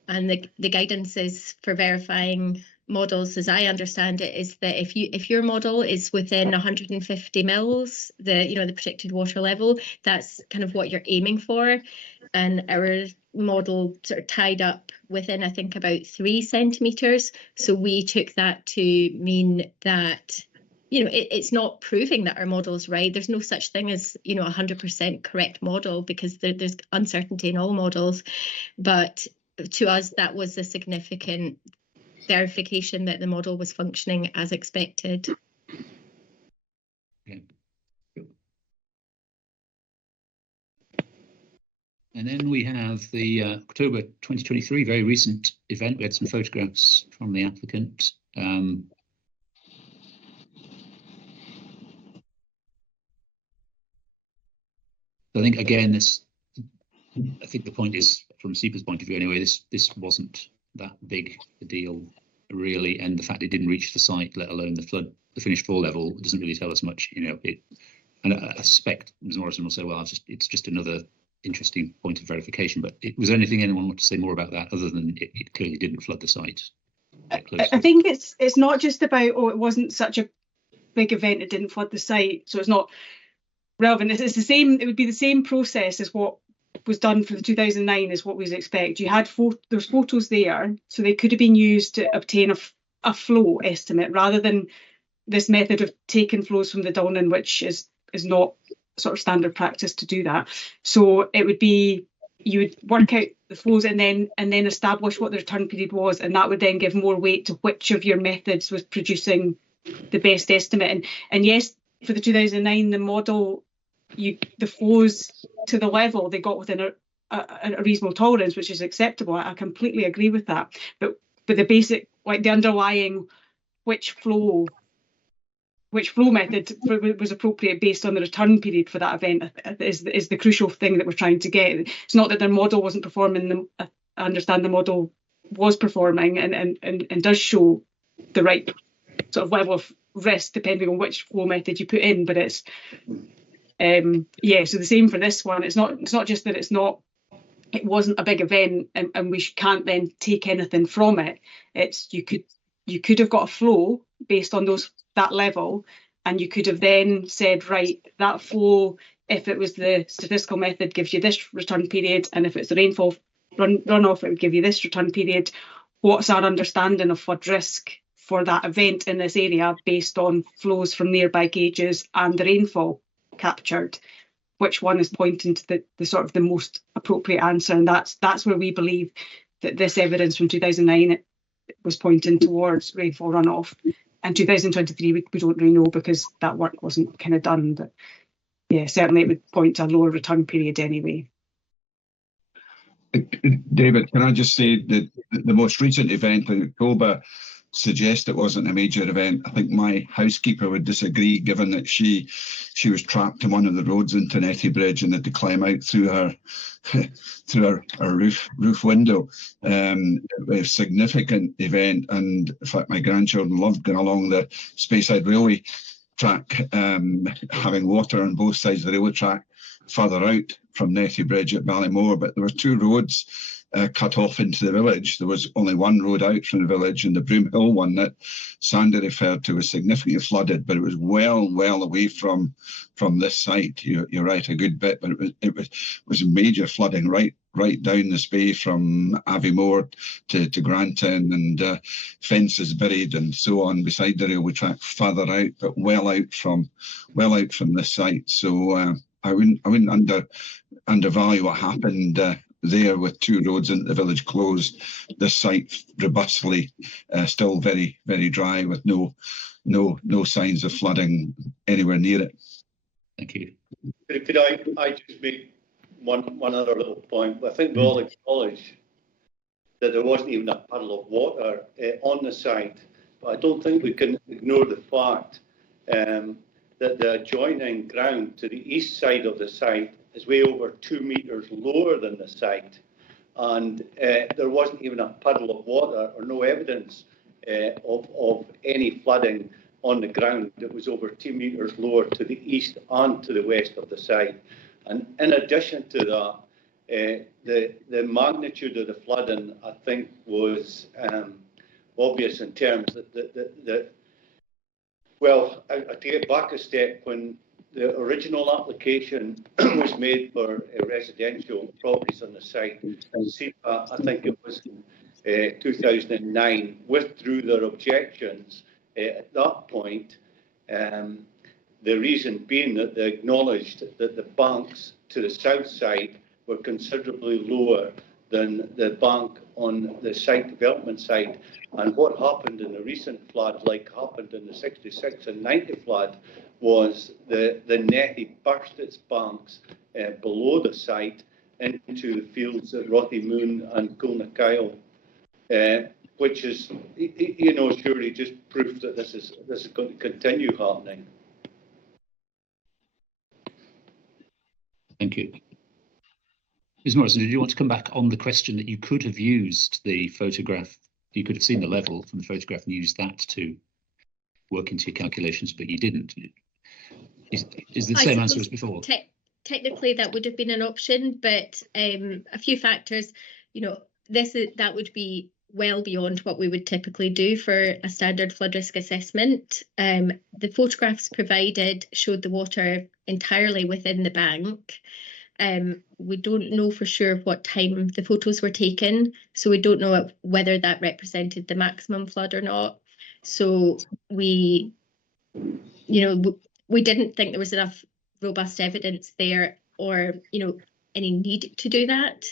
And the guidance is for verifying models, as I understand it, is that if your model is within 150 mils, the predicted water level, that's kind of what you're aiming for. And our model sort of tied up within, I think, about 3 centimetres. So we took that to mean that, it's not proving that our model's right. There's no such thing as, 100% correct model, because there's uncertainty in all models. But to us, that was a significant verification that the model was functioning as expected. Okay. And then we have the October 2023, very recent event. We had some photographs from the applicant. I think, again, I think the point is, from SEPA's point of view anyway, this wasn't that big a deal, really, and the fact it didn't reach the site, let alone the finished floor level, doesn't really tell us much. And I suspect Ms. Morrison will say, well, it's just another interesting point of verification. But was there anything anyone want to say more about that, other than it clearly didn't flood the site? I think it's not just about, it wasn't such a big event, it didn't flood the site, so it's not relevant. It's the same. It would be the same process as what was done for the 2009 as what we would expect. You had there's photos there, so they could have been used to obtain a flow estimate, rather than this method of taking flows from the Downan, which is not sort of standard practice to do that. So it would be you would work out the flows and then establish what the return period was, and that would then give more weight to which of your methods was producing the best estimate. And yes, for the 2009, the model, the flows to the level they got within a reasonable tolerance, which is acceptable. I completely agree with that. But the basic, like the underlying, which flow method was appropriate based on the return period for that event is the crucial thing that we're trying to get. It's not that their model wasn't performing. I understand the model was performing and does show the right sort of level of risk depending on which flow method you put in. But it's so the same for this one. It's not just that it wasn't a big event and we can't then take anything from it. It's you could have got a flow based on that level, and you could have then said, right, that flow, if it was the statistical method, gives you this return period, and if it's the rainfall runoff, it would give you this return period. What's our understanding of flood risk for that event in this area based on flows from nearby gauges and the rainfall captured? Which one is pointing to the sort of the most appropriate answer? And that's where we believe that this evidence from 2009 was pointing towards rainfall runoff. And 2023, we don't really know because that work wasn't kind of done. But yeah, certainly it would point to a lower return period anyway. David, can I just say that the most recent event in October suggests it wasn't a major event? I think my housekeeper would disagree, given that she was trapped in one of the roads into Nethy Bridge and had to climb out through her roof window. A significant event, and in fact my grandchildren loved going along the Speyside Railway track, having water on both sides of the railway track further out from Nethy Bridge at Ballymore. But there were two roads cut off into the village. There was only one road out from the village, and the Broomhill one that Sandy referred to was significantly flooded, but it was well away from this site. You're right, a good bit, but it was major flooding right down the Spey from Aviemore to Granton, and fences buried and so on beside the railway track further out, but well out from this site. So I wouldn't undervalue what happened there with two roads into the village closed. This site robustly still very, very dry with no signs of flooding anywhere near it. Thank you. Could I just make one other little point? I think we all acknowledge that there wasn't even a puddle of water on the site, but I don't think we can ignore the fact that the adjoining ground to the east side of the site is way over 2 meters lower than the site, and there wasn't even a puddle of water or no evidence of any flooding on the ground that was over 2 meters lower to the east and to the west of the site. And in addition to that, the magnitude of the flooding, I think, was obvious in terms that well, I take it back a step. When the original application was made for residential properties on the site, SEPA, I think it was 2009, withdrew their objections at that point. The reason being that they acknowledged that the banks to the south side were considerably lower than the bank on the site development side. And what happened in the recent flood, like happened in the 66 and 90 flood, was the Nethy burst its banks below the site into the fields at Rothymoon and Coolnakyle, which is, surely just proof that this is going to continue happening. Thank you. Ms. Morrison, did you want to come back on the question that you could have used the photograph? You could have seen the level from the photograph and used that to work into your calculations, but you didn't. Is the same answer as before? Technically, that would have been an option, but a few factors. That would be well beyond what we would typically do for a standard flood risk assessment. The photographs provided showed the water entirely within the bank. We don't know for sure what time the photos were taken, so we don't know whether that represented the maximum flood or not. So we didn't think there was enough robust evidence there, or any need to do that.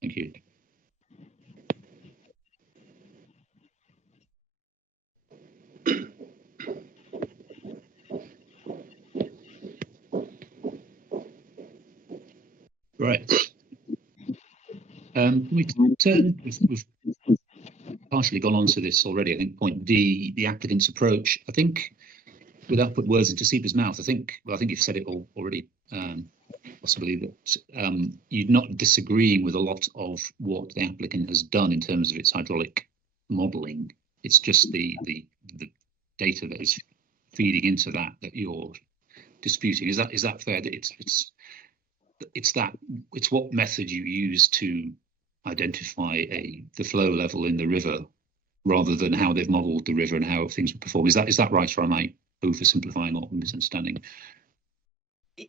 Thank you. Right. We turn, we've partially gone on to this already. I think point D, the applicant's approach. I think, without putting words into SEPA's mouth, I think you've said it all already, possibly, that you're not disagreeing with a lot of what the applicant has done in terms of its hydraulic modelling. It's just the data that is feeding into that you're disputing. Is that fair? That it's what method you use to identify the flow level in the river, rather than how they've modelled the river and how things would perform. Is that right, or am I oversimplifying or misunderstanding?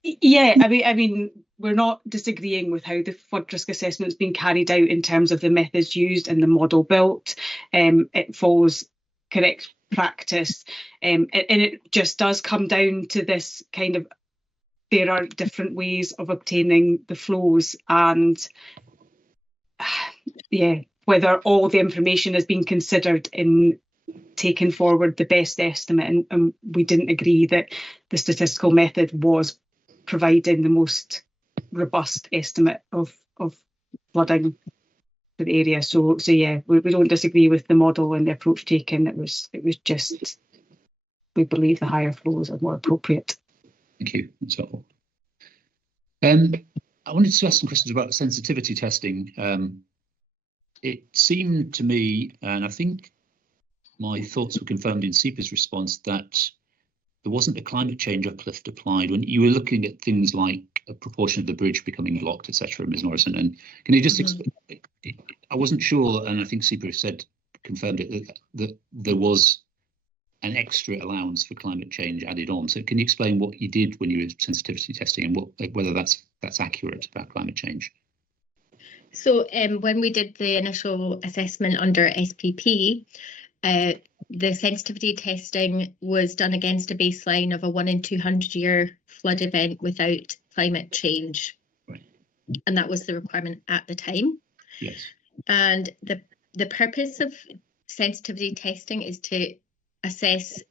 Yeah, I mean, we're not disagreeing with how the flood risk assessment's been carried out in terms of the methods used and the model built. It follows correct practice, and it just does come down to this kind of, there are different ways of obtaining the flows, and yeah, whether all the information has been considered in taking forward the best estimate, and we didn't agree that the statistical method was providing the most robust estimate of flooding for the area. So yeah, we don't disagree with the model and the approach taken. It was just, we believe the higher flows are more appropriate. Thank you. That's helpful. I wanted to ask some questions about sensitivity testing. It seemed to me, and I think my thoughts were confirmed in SEPA's response, that there wasn't a climate change uplift applied when you were looking at things like a proportion of the bridge becoming locked, etc. Ms. Morrison, and can you just explain? I wasn't sure, and I think SEPA said, confirmed it, that there was an extra allowance for climate change added on. So can you explain what you did when you were sensitivity testing, and whether that's accurate about climate change? So when we did the initial assessment under SPP, the sensitivity testing was done against a baseline of a 1 in 200 year flood event without climate change. Right. And that was the requirement at the time. Yes. And the purpose of sensitivity testing is to assess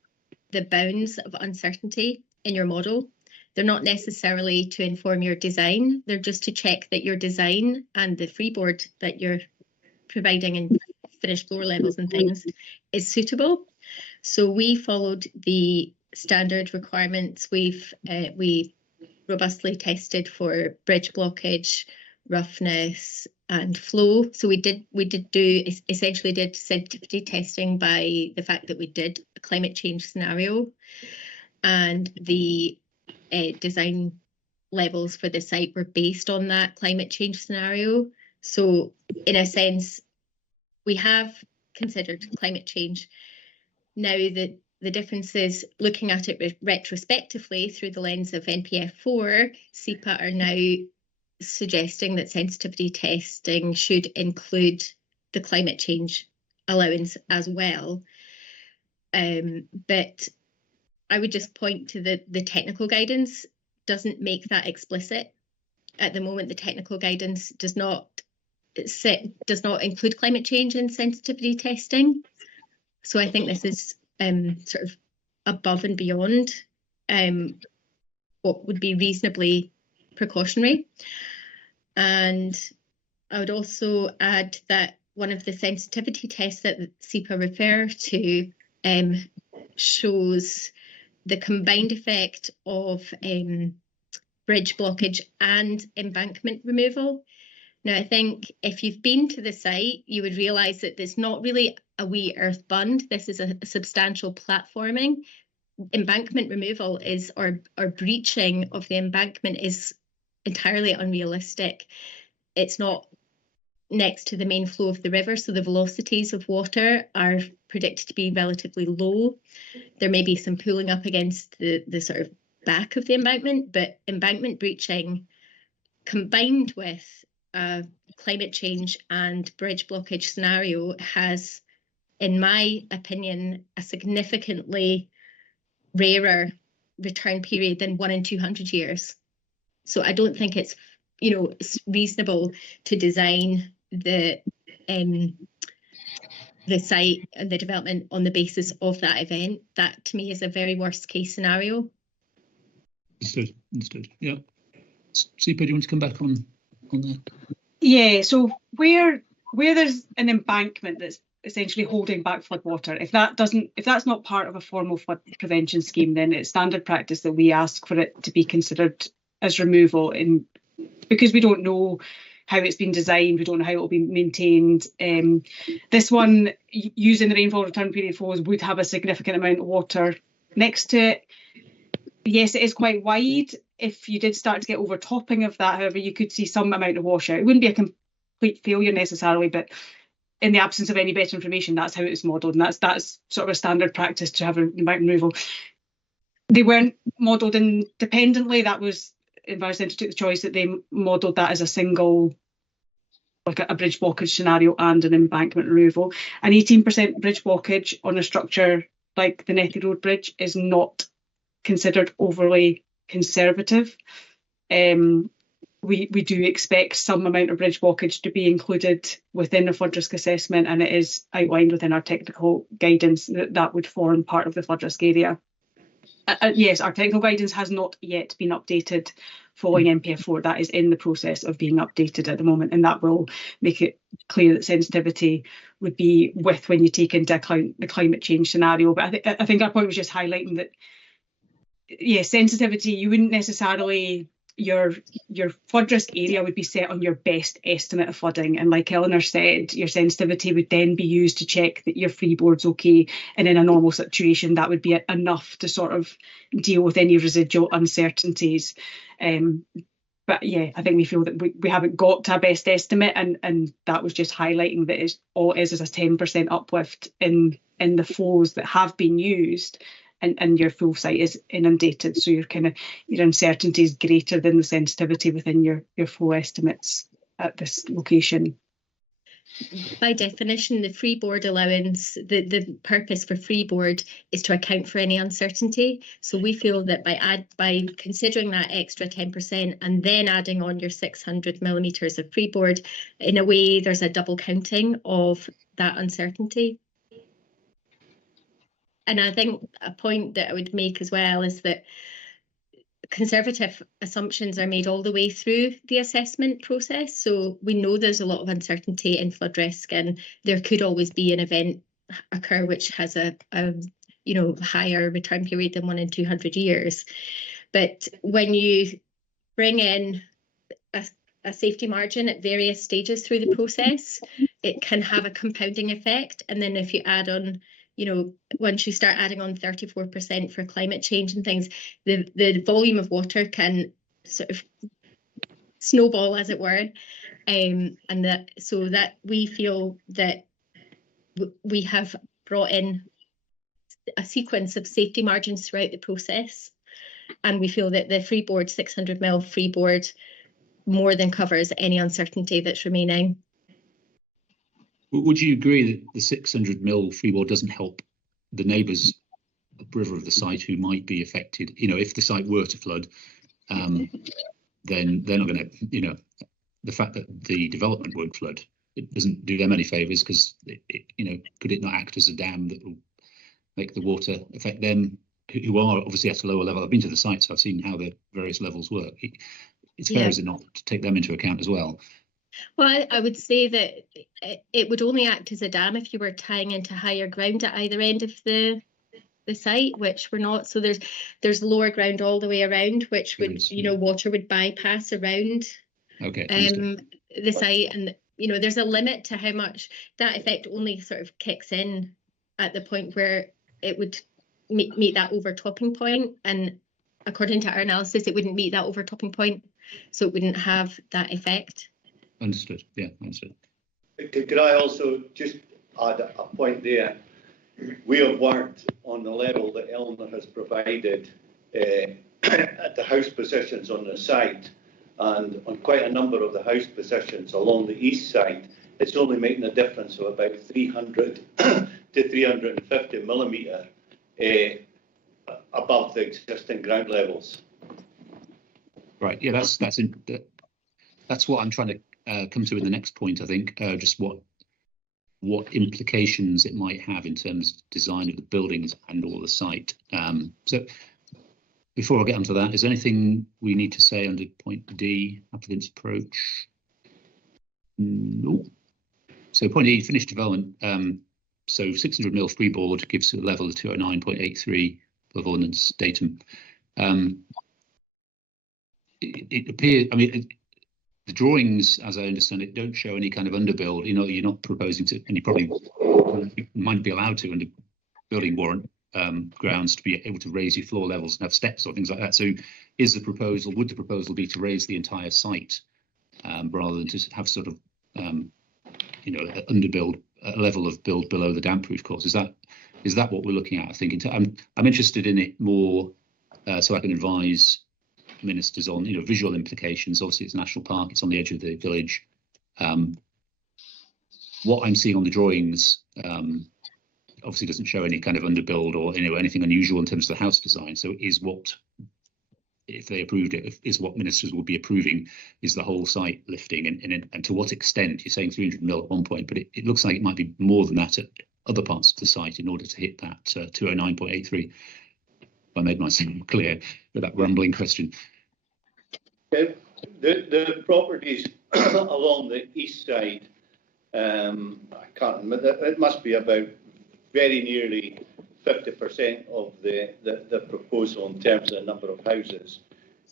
the bounds of uncertainty in your model. They're not necessarily to inform your design. They're just to check that your design and the freeboard that you're providing in finished floor levels and things is suitable. So we followed the standard requirements. We robustly tested for bridge blockage, roughness, and flow. So we essentially did sensitivity testing by the fact that we did a climate change scenario, and the design levels for the site were based on that climate change scenario. So in a sense, we have considered climate change. Now the difference is, looking at it retrospectively through the lens of NPF4, SEPA are now suggesting that sensitivity testing should include the climate change allowance as well. But I would just point to the technical guidance doesn't make that explicit. At the moment, the technical guidance does not include climate change in sensitivity testing. So I think this is sort of above and beyond what would be reasonably precautionary. And I would also add that one of the sensitivity tests that SEPA refer to shows the combined effect of bridge blockage and embankment removal. Now, I think if you've been to the site, you would realise that it's not really a wee earth bund. This is a substantial platforming. Embankment removal or breaching of the embankment is entirely unrealistic. It's not next to the main flow of the river, so the velocities of water are predicted to be relatively low. There may be some pooling up against the sort of back of the embankment, but embankment breaching combined with climate change and bridge blockage scenario has, in my opinion, a significantly rarer return period than 1 in 200 years. So I don't think it's, you know, it's reasonable to design the site and the development on the basis of that event. That to me is a very worst case scenario. Understood. Yeah. Sipa, do you want to come back on that? Yeah. So where there's an embankment that's essentially holding back floodwater, if that's not part of a formal flood prevention scheme, then it's standard practice that we ask for it to be considered as removal, because we don't know how it's been designed, we don't know how it will be maintained. This one, using the rainfall return period flows, would have a significant amount of water next to it. Yes, it is quite wide. If you did start to get overtopping of that, however, you could see some amount of washout. It wouldn't be a complete failure necessarily, but in the absence of any better information, that's how it was modelled, and that's sort of a standard practice to have a mountain removal. They weren't modelled independently. That was Environcentre took the choice that they modelled that as a single, like a bridge blockage scenario and an embankment removal. An 18% bridge blockage on a structure like the Nethy Road Bridge is not considered overly conservative. We do expect some amount of bridge blockage to be included within the flood risk assessment, and it is outlined within our technical guidance that would form part of the flood risk area. Yes, our technical guidance has not yet been updated following NPF4. That is in the process of being updated at the moment, and that will make it clear that sensitivity would be with when you take into account the climate change scenario. But I think our point was just highlighting that, yes, sensitivity, you wouldn't necessarily, your flood risk area would be set on your best estimate of flooding, and like Eleanor said, your sensitivity would then be used to check that your freeboard's okay, and in a normal situation that would be enough to sort of deal with any residual uncertainties. But yeah, I think we feel that we haven't got to a best estimate, and that was just highlighting that all it is a 10% uplift in the flows that have been used. And your full site is inundated, so your uncertainty is greater than the sensitivity within your flow estimates at this location. By definition, the freeboard allowance, the purpose for freeboard is to account for any uncertainty. So we feel that by considering that extra 10% and then adding on your 600 millimetres of freeboard, in a way there's a double counting of that uncertainty. And I think a point that I would make as well is that conservative assumptions are made all the way through the assessment process. So we know there's a lot of uncertainty in flood risk, and there could always be an event occur which has a higher return period than 1 in 200 years. But when you bring in a safety margin at various stages through the process, it can have a compounding effect. And then if you add on, once you start adding on 34% for climate change and things, the volume of water can sort of snowball, as it were. And that we feel that we have brought in a sequence of safety margins throughout the process. And we feel that the freeboard, 600 mil freeboard, more than covers any uncertainty that's remaining. Would you agree that the 600 mil freeboard doesn't help the neighbours upriver of the site who might be affected? If the site were to flood, then they're not going to, the fact that the development won't flood, it doesn't do them any favours, because, could it not act as a dam that will make the water affect them who are obviously at a lower level? I've been to the site, so I've seen how the various levels work. It's fair, is it not, to take them into account as well? Well, I would say that it would only act as a dam if you were tying into higher ground at either end of the site, which we're not. So there's lower ground all the way around, which would, water would bypass around the site. And, there's a limit to how much that effect only sort of kicks in at the point where it would meet that overtopping point. And according to our analysis, it wouldn't meet that overtopping point, so it wouldn't have that effect. Understood. Yeah, understood. Could I also just add a point there? We have worked on the level that Eleanor has provided at the house positions on the site, and on quite a number of the house positions along the east side, it's only making a difference of about 300 to 350 millimetre above the existing ground levels. Right. Yeah, that's what I'm trying to come to in the next point. I think just what implications it might have in terms of design of the buildings and or the site. So before I get onto that, is there anything we need to say under point D, applicant's approach? No. So point E, finished development. So 600 mil freeboard gives a level of 209.83 of ordnance datum. It appears, I mean, the drawings, as I understand it, don't show any kind of underbuild. You know, you're not proposing to, and you probably might be allowed to under building warrant grounds to be able to raise your floor levels and have steps or things like that. So would the proposal be to raise the entire site rather than to have sort of, underbuild, a level of build below the damp proof course? Is that what we're looking at? I think I'm interested in it more so I can advise ministers on visual implications. Obviously it's a national park, it's on the edge of the village. What I'm seeing on the drawings obviously doesn't show any kind of underbuild or anything unusual in terms of the house design. So is what, if they approved it, is what ministers will be approving is the whole site lifting, and to what extent? You're saying 300 mil at one point, but it looks like it might be more than that at other parts of the site in order to hit that 209.83. I made myself clear with that rambling question. The properties along the east side, I can't remember, it must be about very nearly 50% of the proposal in terms of the number of houses.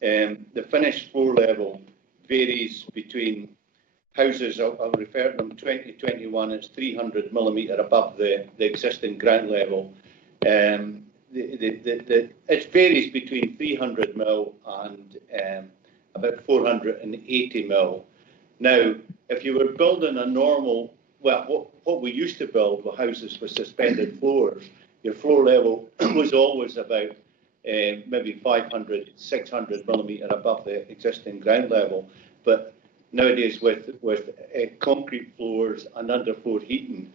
The finished floor level varies between houses, I'll refer to them, 2021, it's 300 millimetre above the existing ground level. It varies between 300 mil and about 480 mil. Now, if you were building a normal, well, what we used to build were houses with suspended floors. Your floor level was always about maybe 500, 600 millimetre above the existing ground level. But nowadays, with concrete floors and underfloor heating,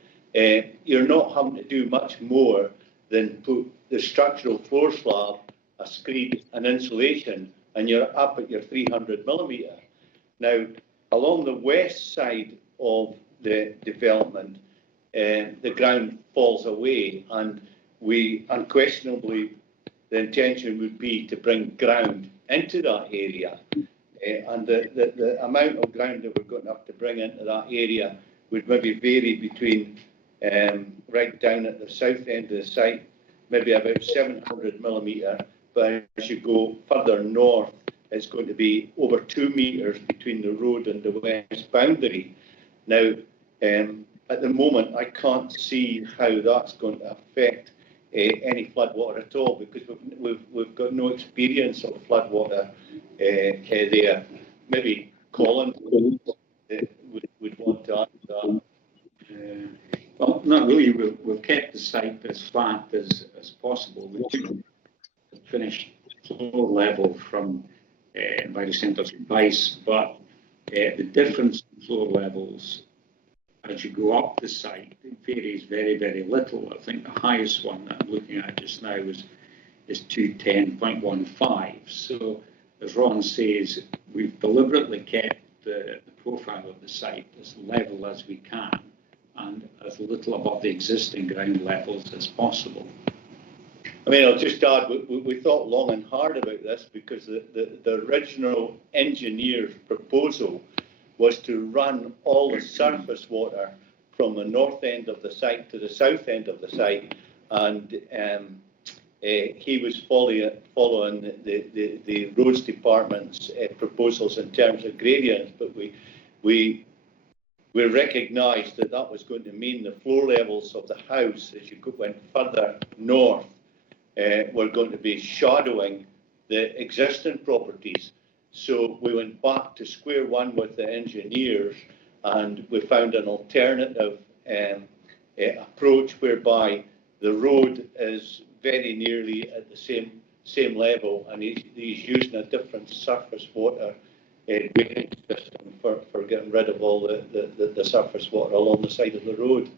you're not having to do much more than put the structural floor slab, a screed, and insulation, and you're up at your 300 millimetre. Now, along the west side of the development, the ground falls away, and we unquestionably, the intention would be to bring ground into that area. And the amount of ground that we're going to have to bring into that area would maybe vary between right down at the south end of the site, maybe about 700 millimetre, but as you go further north, it's going to be over 2 metres between the road and the west boundary. Now, at the moment, I can't see how that's going to affect any floodwater at all, because we've got no experience of floodwater there. Maybe Colin would want to add that. Well, not really. We've kept the site as flat as possible. We took the finished floor level from various centres of advice, but the difference in floor levels as you go up the site, it varies very, very little. I think the highest one that I'm looking at just now is 210.15. So, as Ron says, we've deliberately kept the profile of the site as level as we can and as little above the existing ground levels as possible. I mean, I'll just add, we thought long and hard about this, because the original engineer's proposal was to run all the surface water from the north end of the site to the south end of the site, and he was following the roads department's proposals in terms of gradients, but we recognised that was going to mean the floor levels of the house, as you went further north, were going to be shadowing the existing properties. So we went back to square one with the engineers, and we found an alternative approach whereby the road is very nearly at the same level, and he's using a different surface water drainage system for getting rid of all the surface water along the side of the road.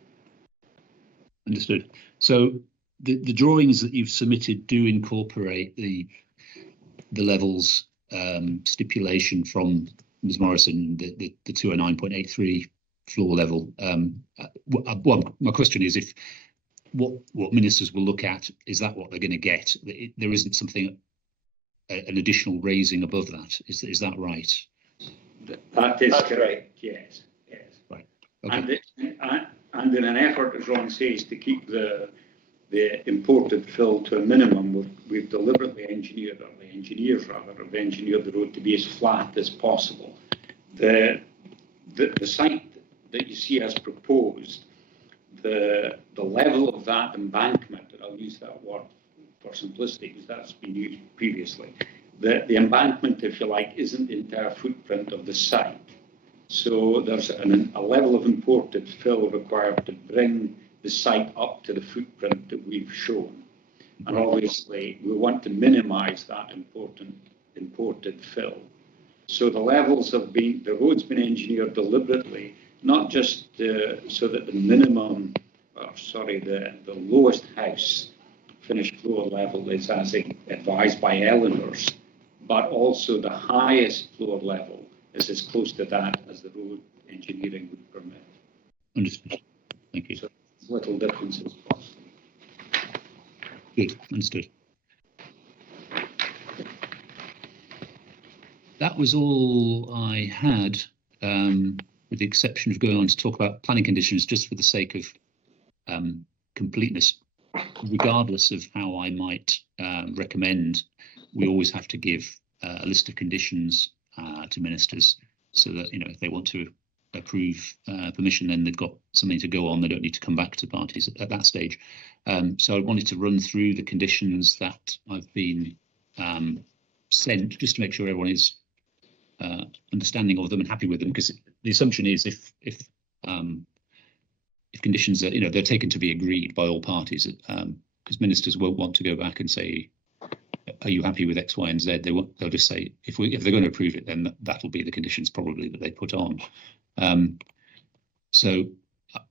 Understood. So the drawings that you've submitted do incorporate the levels stipulation from Ms. Morrison, the 209.83 floor level. Well, my question is, if what ministers will look at, is that what they're going to get? There isn't something, an additional raising above that. Is that right? That is That's correct. right. Yes. Right. Okay. And in an effort, as Ron says, to keep the imported fill to a minimum, we've deliberately engineered, or the engineers rather, have engineered the road to be as flat as possible. The site that you see as proposed, the level of that embankment, and I'll use that word for simplicity because that's been used previously, the embankment, if you like, isn't the entire footprint of the site. So there's a level of imported fill required to bring the site up to the footprint that we've shown. And obviously we want to minimize that imported fill. So the levels have been, the road's been engineered deliberately, not just so that the minimum, the lowest house finished floor level is as advised by Eleanor's, but also the highest floor level is as close to that as the road engineering would permit. Understood. Thank you. So little differences possible. Good. Understood. That was all I had, with the exception of going on to talk about planning conditions, just for the sake of completeness. Regardless of how I might recommend, we always have to give a list of conditions to ministers, so that, you know, if they want to approve permission, then they've got something to go on. They don't need to come back to parties at that stage. So I wanted to run through the conditions that I've been sent, just to make sure everyone is understanding of them and happy with them, because the assumption is if conditions are, you know, they're taken to be agreed by all parties, because ministers won't want to go back and say, are you happy with X, Y, and Z? They'll just say, if they're going to approve it, then that'll be the conditions probably that they put on. So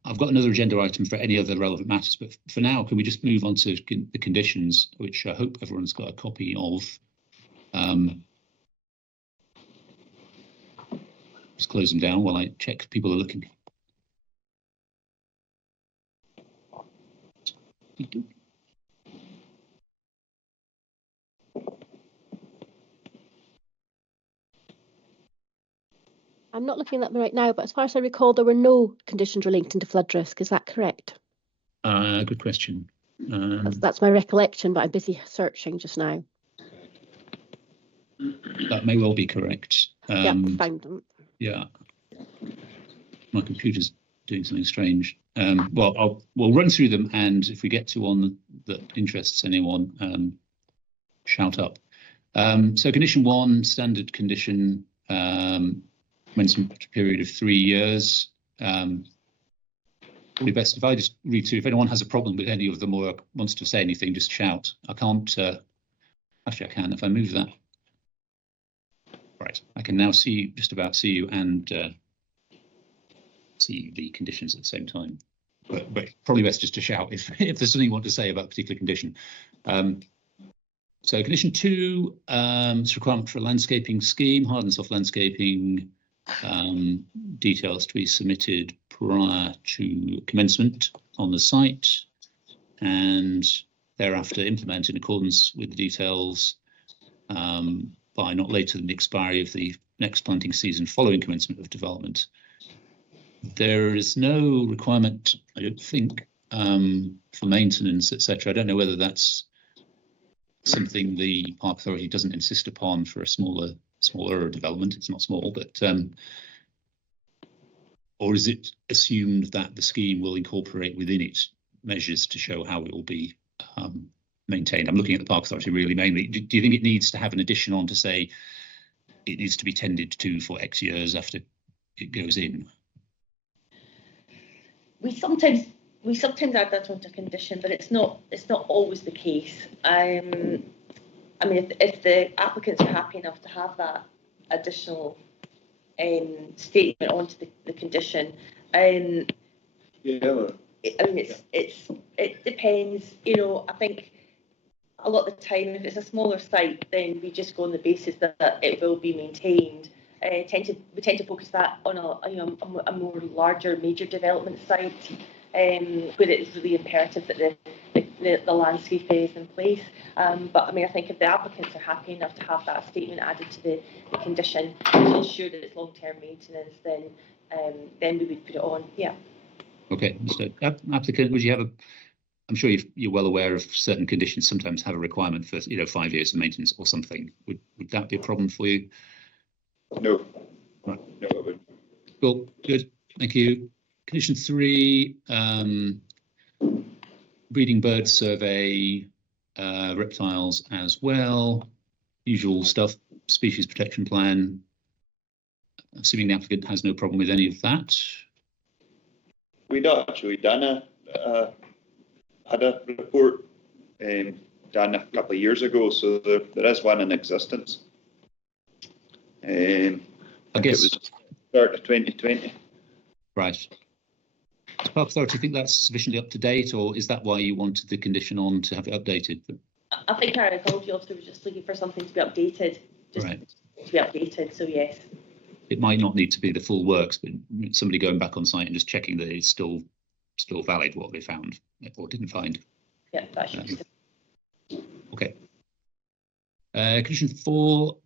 I've got another agenda item for any other relevant matters, but for now, can we just move on to the conditions, which I hope everyone's got a copy of. Just close them down while I check if people are looking. I'm not looking at them right now, but as far as I recall, there were no conditions relating to flood risk. Is that correct? Good question. That's my recollection, but I'm busy searching just now. That may well be correct. Yeah, found them. Yeah. My computer's doing something strange. Well, we'll run through them, and if we get to one that interests anyone, shout up. So condition 1, standard condition, commencement period of 3 years. Probably best if I just read through. If anyone has a problem with any of them or wants to say anything, just shout. I can't. Actually, I can if I move that. Right, I can now just about see you and see the conditions at the same time. But probably best just to shout if there's something you want to say about a particular condition. So condition 2 is requirement for a landscaping scheme, hard and soft landscaping, details to be submitted prior to commencement on the site, and thereafter implement in accordance with the details by not later than the expiry of the next planting season following commencement of development. There is no requirement, I don't think, for maintenance, etc. I don't know whether that's something the Park Authority doesn't insist upon for a smaller development. It's not small, but or is it assumed that the scheme will incorporate within it measures to show how it will be maintained? I'm looking at the Park Authority really mainly. Do you think it needs to have an addition on to say it needs to be tended to for X years after it goes in? We sometimes add that onto condition, but it's not always the case. I mean, if the applicants are happy enough to have that additional statement onto the condition, Yeah, I mean, it depends. You know, I think a lot of the time, if it's a smaller site, then we just go on the basis that it will be maintained. We tend to focus that on a more larger, major development site, where it's really imperative that the landscape is in place. But I mean, I think if the applicants are happy enough to have that statement added to the condition to ensure that it's long-term maintenance, then we would put it on. Yeah. Okay, so applicant, would you have I'm sure you're well aware of certain conditions sometimes have a requirement for 5 years of maintenance or something. Would that be a problem for you? No. Right. No, it wouldn't. Cool, good, thank you. Condition 3, breeding bird survey, reptiles as well, usual stuff, species protection plan. Assuming the applicant has no problem with any of that. We'd actually done had a report done a couple of years ago, so there is one in existence. I guess it was start of 2020. Right. Does Park Authority think that's sufficiently up to date, or is that why you wanted the condition on to have it updated? I think our authority officer was just looking for something to be updated, right. To be updated. So yes. It might not need to be the full works, but somebody going back on site and just checking that it's still valid what they found or didn't find. Yeah, that should be. Okay. Condition 4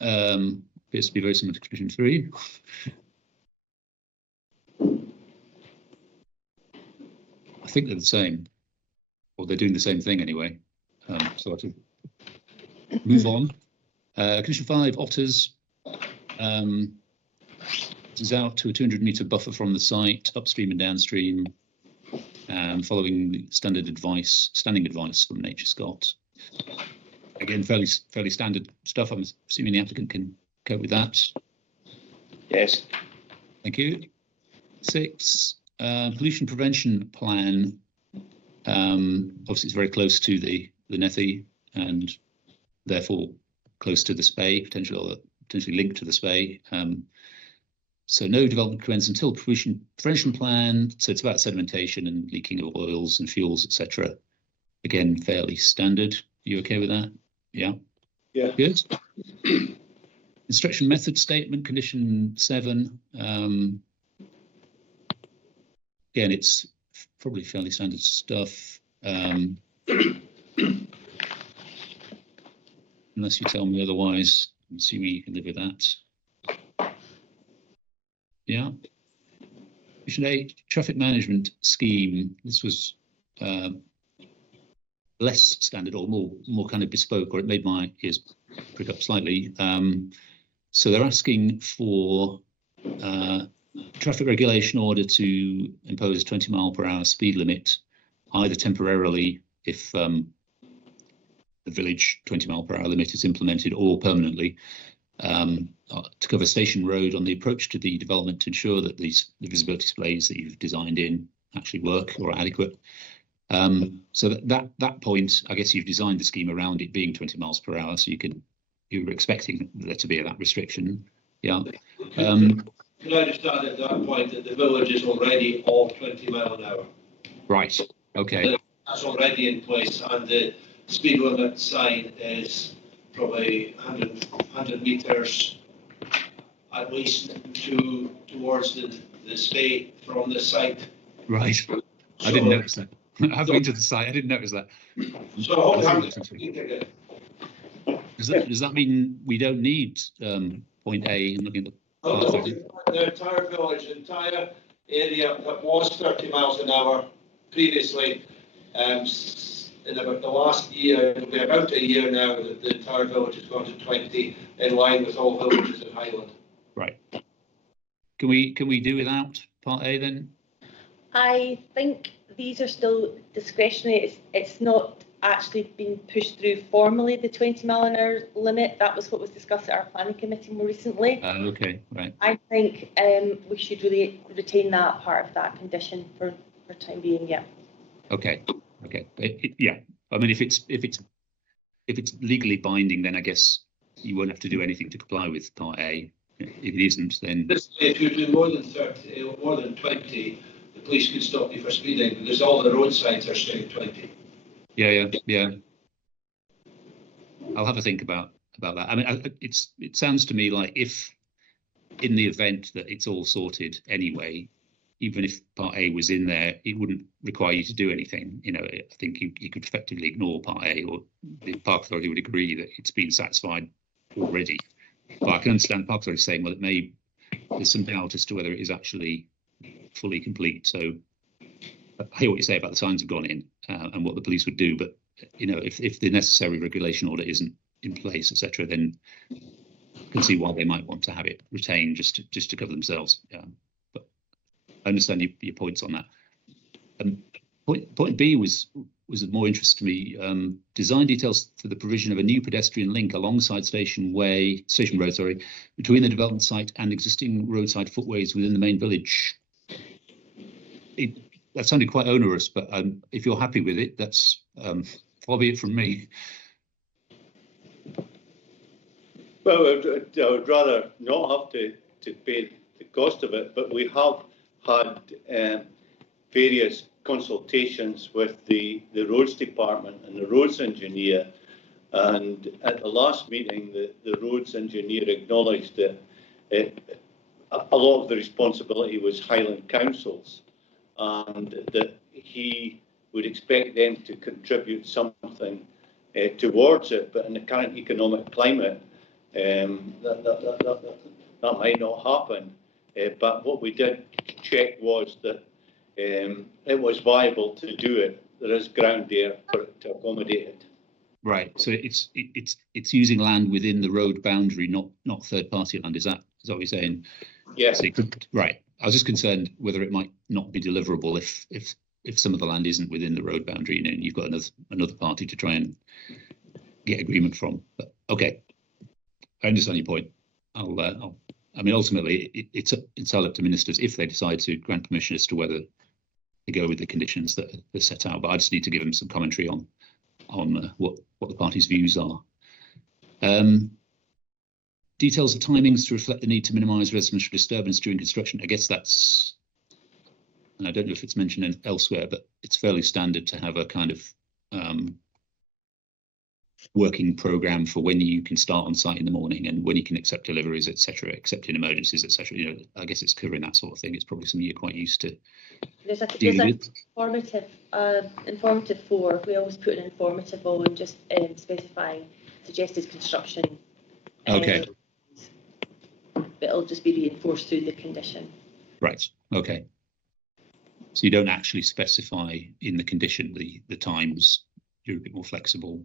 appears to be very similar to condition 3. I think they're the same, or they're doing the same thing anyway. So I should move on. Condition 5, otters. It is out to a 200-metre buffer from the site, upstream and downstream, following the standing advice from Nature Scott. Again, fairly standard stuff. I'm assuming the applicant can cope with that. Yes. Thank you. 6, pollution prevention plan. Obviously, it's very close to the Nethy and therefore close to the spay, potentially linked to the spay. So no development commences until pollution prevention plan. So it's about sedimentation and leaking of oils and fuels, etc. Again, fairly standard. Are you okay with that? Yeah. Yeah. Good. Instruction method statement, condition 7. Again, it's probably fairly standard stuff. Unless you tell me otherwise, I'm assuming you can live with that. Yeah. Condition 8, traffic management scheme. This was less standard or more kind of bespoke, or it made my ears prick up slightly. So they're asking for traffic regulation order to impose a 20-mile-per-hour speed limit, either temporarily if the village 20-mile-per-hour limit is implemented, or permanently, to cover Station Road on the approach to the development to ensure that the visibility displays that you've designed in actually work or are adequate. So that point, I guess you've designed the scheme around it being 20 miles per hour, so you're expecting there to be that restriction. Yeah. Can I just add at that point that the village is already all 20 mile an hour? Right. Okay. That's already in place, and the speed limit sign is probably 100 metres at least towards the spay from the site. Right. So, I didn't notice that. I've been to the site. I didn't notice that. So does that mean we don't need point A and looking at the entire village, the entire area that was 30 miles an hour previously, in about the last year, it'll be about a year now that the entire village has gone to 20, in line with all villages in Highland. Right. Can we do without part A then? I think these are still discretionary. It's not actually been pushed through formally, the 20 mile an hour limit. That was what was discussed at our planning committee more recently. Okay, right. I think we should really retain that part of that condition for time being. Yeah. Okay. Yeah. I mean, if it's legally binding, then I guess you won't have to do anything to comply with part A. If it isn't, then if you do more than 30, or more than 20, the police could stop you for speeding because all the road signs are saying 20. Yeah. I'll have a think about that. I mean, it sounds to me like if, in the event that it's all sorted anyway, even if Part A was in there, it wouldn't require you to do anything. You know, I think you could effectively ignore Part A, or the Park Authority would agree that it's been satisfied already. But I can understand Park Authority saying, well, there's some doubt as to whether it is actually fully complete. So I hear what you say about the signs have gone in and what the police would do, but you know, if the necessary regulation order isn't in place, etc., then I can see why they might want to have it retained just to cover themselves. But I understand your points on that. Point B was of more interest to me. Design details for the provision of a new pedestrian link alongside Station Road, between the development site and existing roadside footways within the main village. That sounded quite onerous, but if you're happy with it, that's far be it from me. Well, I would rather not have to pay the cost of it, but we have had various consultations with the roads department and the roads engineer, and at the last meeting the roads engineer acknowledged that a lot of the responsibility was Highland Council's, and that he would expect them to contribute something towards it, but in the current economic climate that might not happen. But what we did check was that it was viable to do it. There is ground there for it to accommodate it. Right. So it's using land within the road boundary, not third party land. Is that what you're saying? Yes. So right. I was just concerned whether it might not be deliverable if some of the land isn't within the road boundary, you know, and you've got another party to try and get agreement from. But okay, I understand your point. I mean, ultimately, it's up to ministers if they decide to grant permission as to whether they go with the conditions that are set out. But I just need to give them some commentary on what the parties' views are. Details of timings to reflect the need to minimise residential disturbance during construction. I guess that's, and I don't know if it's mentioned elsewhere, but it's fairly standard to have a kind of working programme for when you can start on site in the morning and when you can accept deliveries, etc., accepting emergencies, etc. You know, I guess it's covering that sort of thing. It's probably something you're quite used to. There's a informative 4. We always put an informative on, just specifying suggested construction. Okay. But it'll just be reinforced through the condition. Right. Okay. So you don't actually specify in the condition the times. You're a bit more flexible.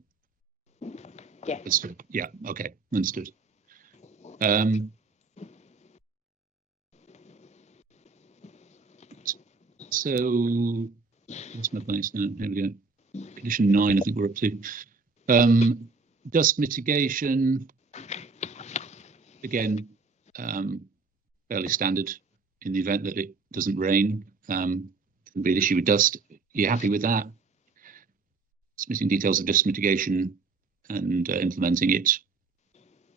Yeah. Understood. Yeah. Okay. Understood. So what's my place now? Here we go. Condition 9, I think we're up to. Dust mitigation. Again, fairly standard in the event that it doesn't rain. Can be an issue with dust. Are you happy with that? Submitting details of dust mitigation and implementing it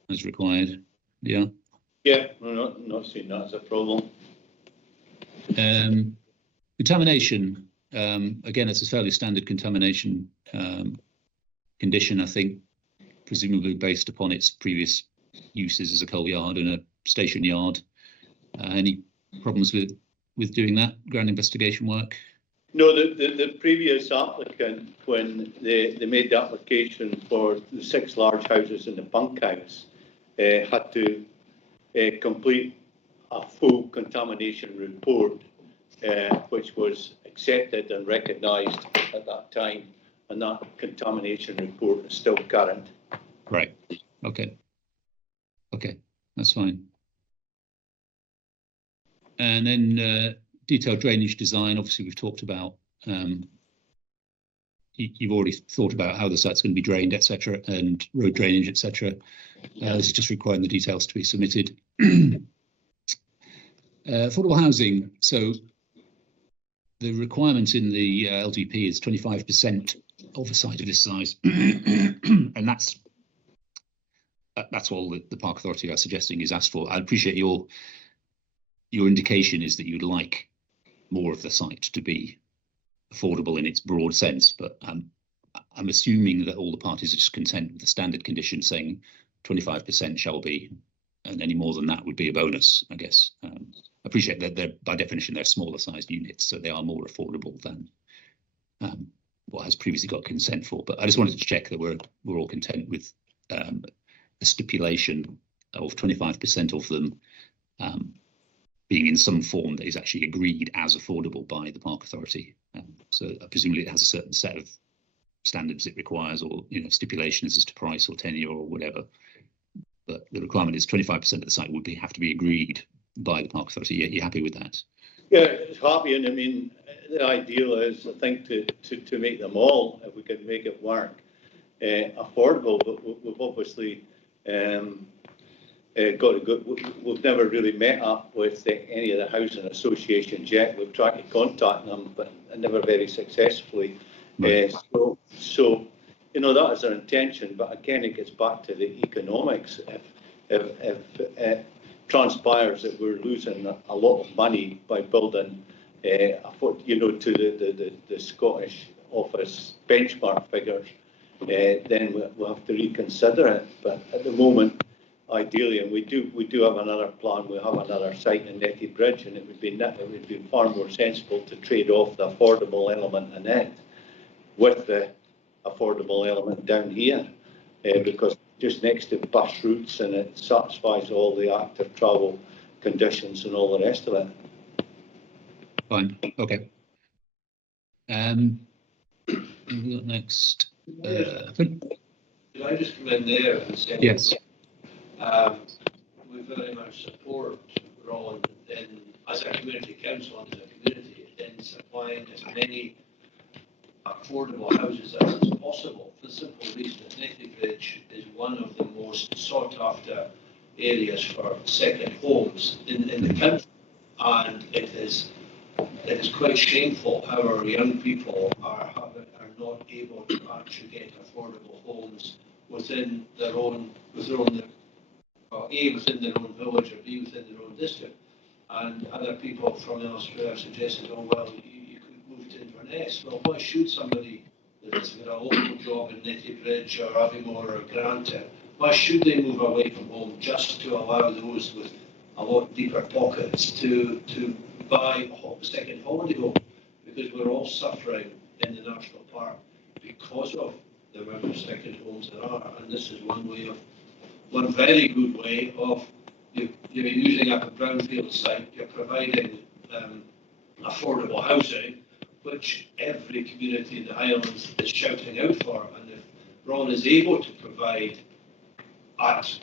as required. Yeah. Yeah, we're not seeing that as a problem. Contamination. Again, it's a fairly standard contamination condition, I think, presumably based upon its previous uses as a coal yard and a station yard. Any problems with doing that ground investigation work? No, the previous applicant, when they made the application for the 6 large houses in the bunkhouse, had to complete a full contamination report, which was accepted and recognised at that time, and that contamination report is still current. Right. Okay. Okay, that's fine. And then detailed drainage design. Obviously, we've talked about. You've already thought about how the site's going to be drained, etc., and road drainage, etc. This is just requiring the details to be submitted. Affordable housing. So the requirement in the LDP is 25% of a site of this size, and that's all the Park Authority are suggesting is asked for. I appreciate your indication is that you'd like more of the site to be affordable in its broad sense. But I'm assuming that all the parties are just content with the standard condition saying 25% shall be, and any more than that would be a bonus, I guess. I appreciate that they're, by definition, they're smaller sized units, so they are more affordable than what has previously got consent for. But I just wanted to check that we're all content with the stipulation of 25% of them being in some form that is actually agreed as affordable by the Park Authority. So presumably it has a certain set of standards it requires, or stipulations as to price or tenure or whatever. But the requirement is 25% of the site would have to be agreed by the Park Authority. You're happy with that? Yeah, it's happy, and I mean, the ideal is, I think, to make them all, if we could make it work, affordable. But we've obviously we've never really met up with any of the housing associations yet. We've tried to contact them, but never very successfully. Right. So that is our intention. But again, it gets back to the economics. If transpires that we're losing a lot of money by building, to the Scottish Office benchmark figures, then we'll have to reconsider it. But at the moment, ideally, and we do have another plan. We have another site in Nethy Bridge, and it would be far more sensible to trade off the affordable element in it with the affordable element down here, because just next to bus routes, and it satisfies all the active travel conditions and all the rest of it. Fine. Okay. Next. Could I just come in there and say? Yes. We very much support Ron as a community council and as a community in supplying as many affordable houses as is possible, for the simple reason that Nethy Bridge is one of the most sought after areas for second homes in the country, and it is quite shameful how our young people are not able to actually get affordable homes within their own within their own village, or B, within their own district. And other people from elsewhere have suggested, oh well, you could move to Inverness. Well, why should somebody that's got a local job in Nethy Bridge or Aviemore or Granton, why should they move away from home just to allow those with a lot deeper pockets to buy a second holiday home? Because we're all suffering in the national park because of the amount of second homes there are, and this is one very good way of you're using up a brownfield site, you're providing affordable housing, which every community in the Highlands is shouting out for. And if Ron is able to provide at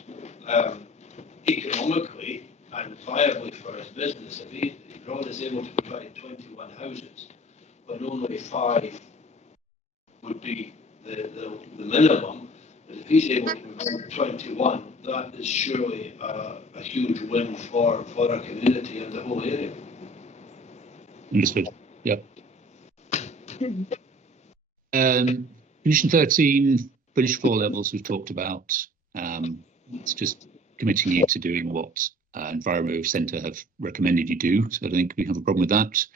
economically and viably for his business, if Ron is able to provide 21 houses, when only 5 would be the minimum, but if he's able to provide 21, that is surely a huge win for our community and the whole area. Understood. Yep. Condition 13, British floor levels we've talked about. It's just committing you to doing what Enviro Centre have recommended you do. So I don't think we have a problem with that.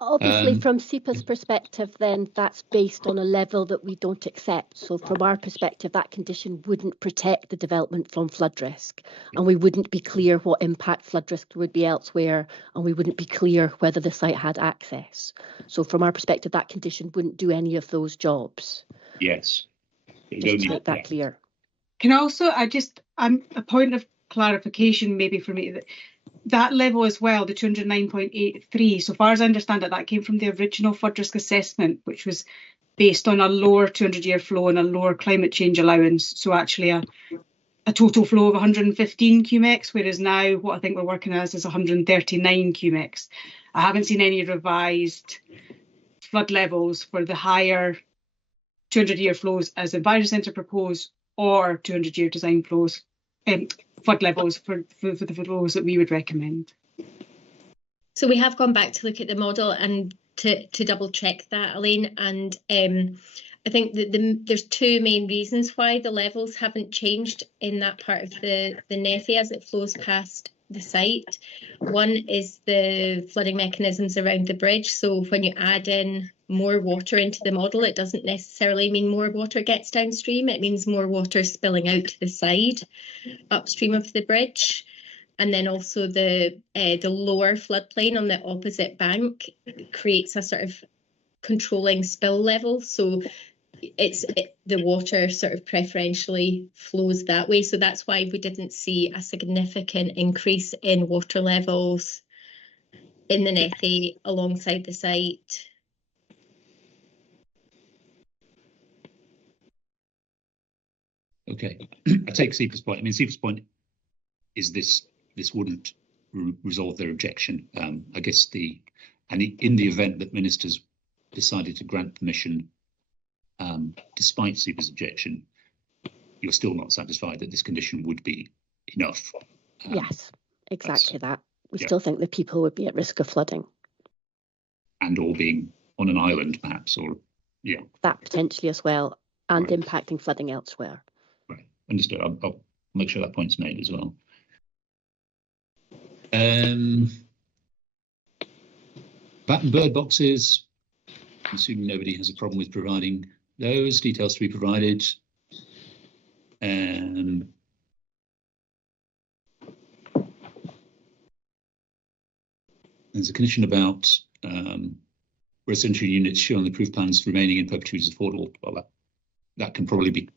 Obviously, from SEPA's perspective, then that's based on a level that we don't accept. So from our perspective, that condition wouldn't protect the development from flood risk, and we wouldn't be clear what impact flood risk would be elsewhere, and we wouldn't be clear whether the site had access. So from our perspective, that condition wouldn't do any of those jobs. Yes. Just to make that clear. Can also, I'm a point of clarification maybe for me, that level as well, the 209.83, so far as I understand it, that came from the original flood risk assessment, which was based on a lower 200-year flow and a lower climate change allowance. So actually a total flow of 115 cumex, whereas now what I think we're working as is 139 cumex. I haven't seen any revised flood levels for the higher 200-year flows as the Enviro Centre proposed, or 200-year design flows. Flood levels for the flows that we would recommend. So we have gone back to look at the model and to double check that, Elaine, and I think that there's 2 main reasons why the levels haven't changed in that part of the Nethy as it flows past the site. One is the flooding mechanisms around the bridge. So when you add in more water into the model, it doesn't necessarily mean more water gets downstream. It means more water spilling out to the side, upstream of the bridge. And then also the lower floodplain on the opposite bank creates a sort of controlling spill level. So the water sort of preferentially flows that way. So that's why we didn't see a significant increase in water levels in the Nethy alongside the site. Okay, I take SEPA's point. I mean, SEPA's point is this wouldn't resolve their objection. I guess in the event that ministers decided to grant permission despite SEPA's objection, you're still not satisfied that this condition would be enough. Yes, exactly that. We still think the people would be at risk of flooding. And or being on an island, perhaps, or that potentially as well, and right. Impacting flooding elsewhere. Right, understood. I'll make sure that point's made as well. Bat and bird boxes. I'm assuming nobody has a problem with providing those details to be provided. There's a condition about residential units shown on the approved plans remaining in perpetuity as affordable. Well, that can probably be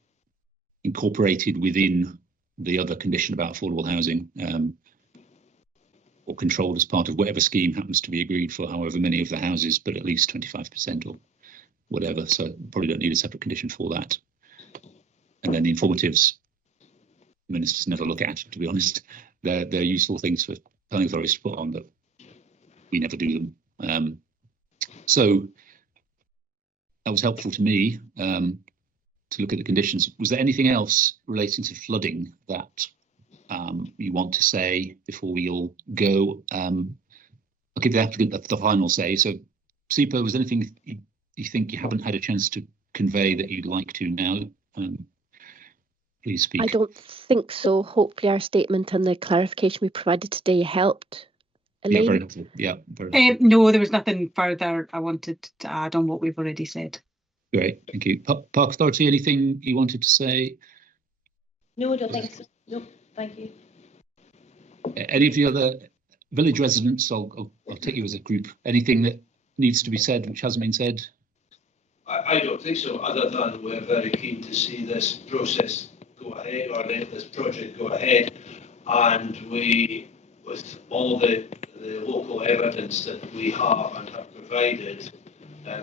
incorporated within the other condition about affordable housing, or controlled as part of whatever scheme happens to be agreed for however many of the houses, but at least 25% or whatever. So probably don't need a separate condition for that. And then the informatives, ministers never look at, to be honest. They're useful things for planning authorities to put on, but we never do them. So that was helpful to me to look at the conditions. Was there anything else relating to flooding that you want to say before we all go? I'll give the applicant the final say. So, SEPA, was there anything you think you haven't had a chance to convey that you'd like to now? Please speak. I don't think so. Hopefully our statement and the clarification we provided today helped. Elaine? Yeah, very helpful. Yeah, very helpful. No, there was nothing further I wanted to add on what we've already said. Great, thank you. Park Authority, anything you wanted to say? No, I don't think so. No, thank you. Any of the other village residents, I'll take you as a group, anything that needs to be said which hasn't been said? I don't think so, other than we're very keen to see this process go ahead, or this project go ahead, and we, with all the local evidence that we have and have provided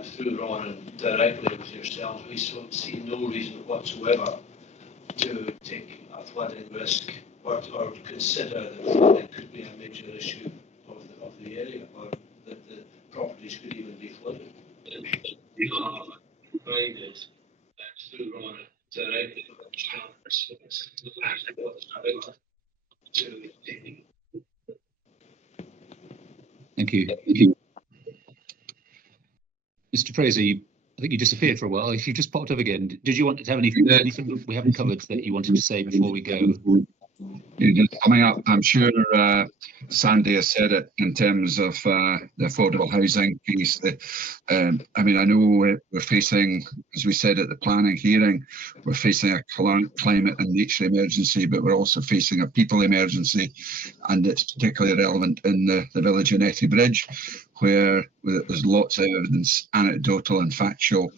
through Ron and directly with yourselves, we see no reason whatsoever to take a flooding risk or consider that flooding could be a major issue of the area, or that the properties could even be flooded. We have provided through Ron and directly with yourselves Thank you. Mr. Fraser, I think you disappeared for a while. If you just popped up again, did you want to have anything that we haven't covered that you wanted to say before we go? Coming up, I'm sure Sandy has said it in terms of the affordable housing piece. I mean, I know we're facing, as we said at the planning hearing, we're facing a climate and nature emergency, but we're also facing a people emergency, and it's particularly relevant in the village of Nethy Bridge, where there's lots of evidence, anecdotal and factual,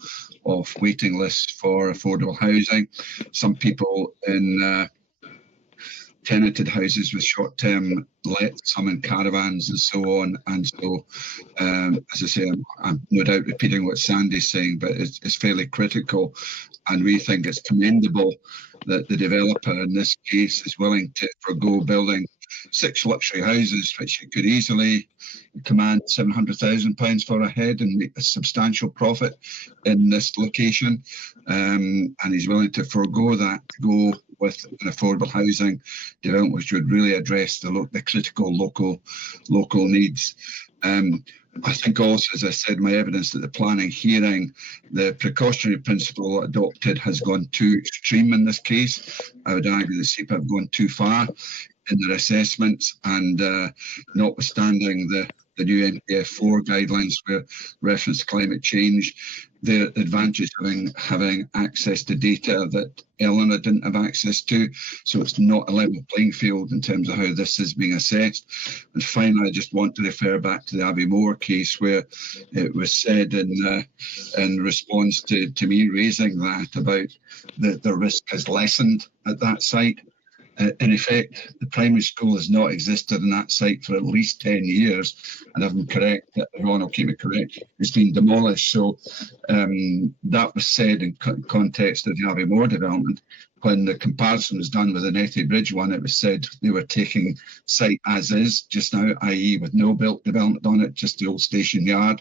of waiting lists for affordable housing. Some people in tenanted houses with short-term lets, some in caravans and so on. And so, as I say, I'm no doubt repeating what Sandy's saying, but it's fairly critical. And we think it's commendable that the developer in this case is willing to forgo building 6 luxury houses, which it could easily command £700,000 for a head and make a substantial profit in this location. And he's willing to forgo that to go with an affordable housing development which would really address the critical local needs. I think also, as I said, my evidence at the planning hearing, the precautionary principle adopted has gone too extreme in this case. I would argue the SEPA have gone too far in their assessments, and notwithstanding the new NPF4 guidelines where reference to climate change, the advantage of having access to data that Eleanor didn't have access to. So it's not a level playing field in terms of how this is being assessed. And finally, I just want to refer back to the Aviemore case where it was said in response to me raising that about the risk has lessened at that site. In effect, the primary school has not existed in that site for at least 10 years, and if I'm correct, Ron will keep me correct, it's been demolished. So that was said in context of the Aviemore development. When the comparison was done with the Nethy Bridge one, it was said they were taking site as is just now, i.e. with no built development on it, just the old station yard.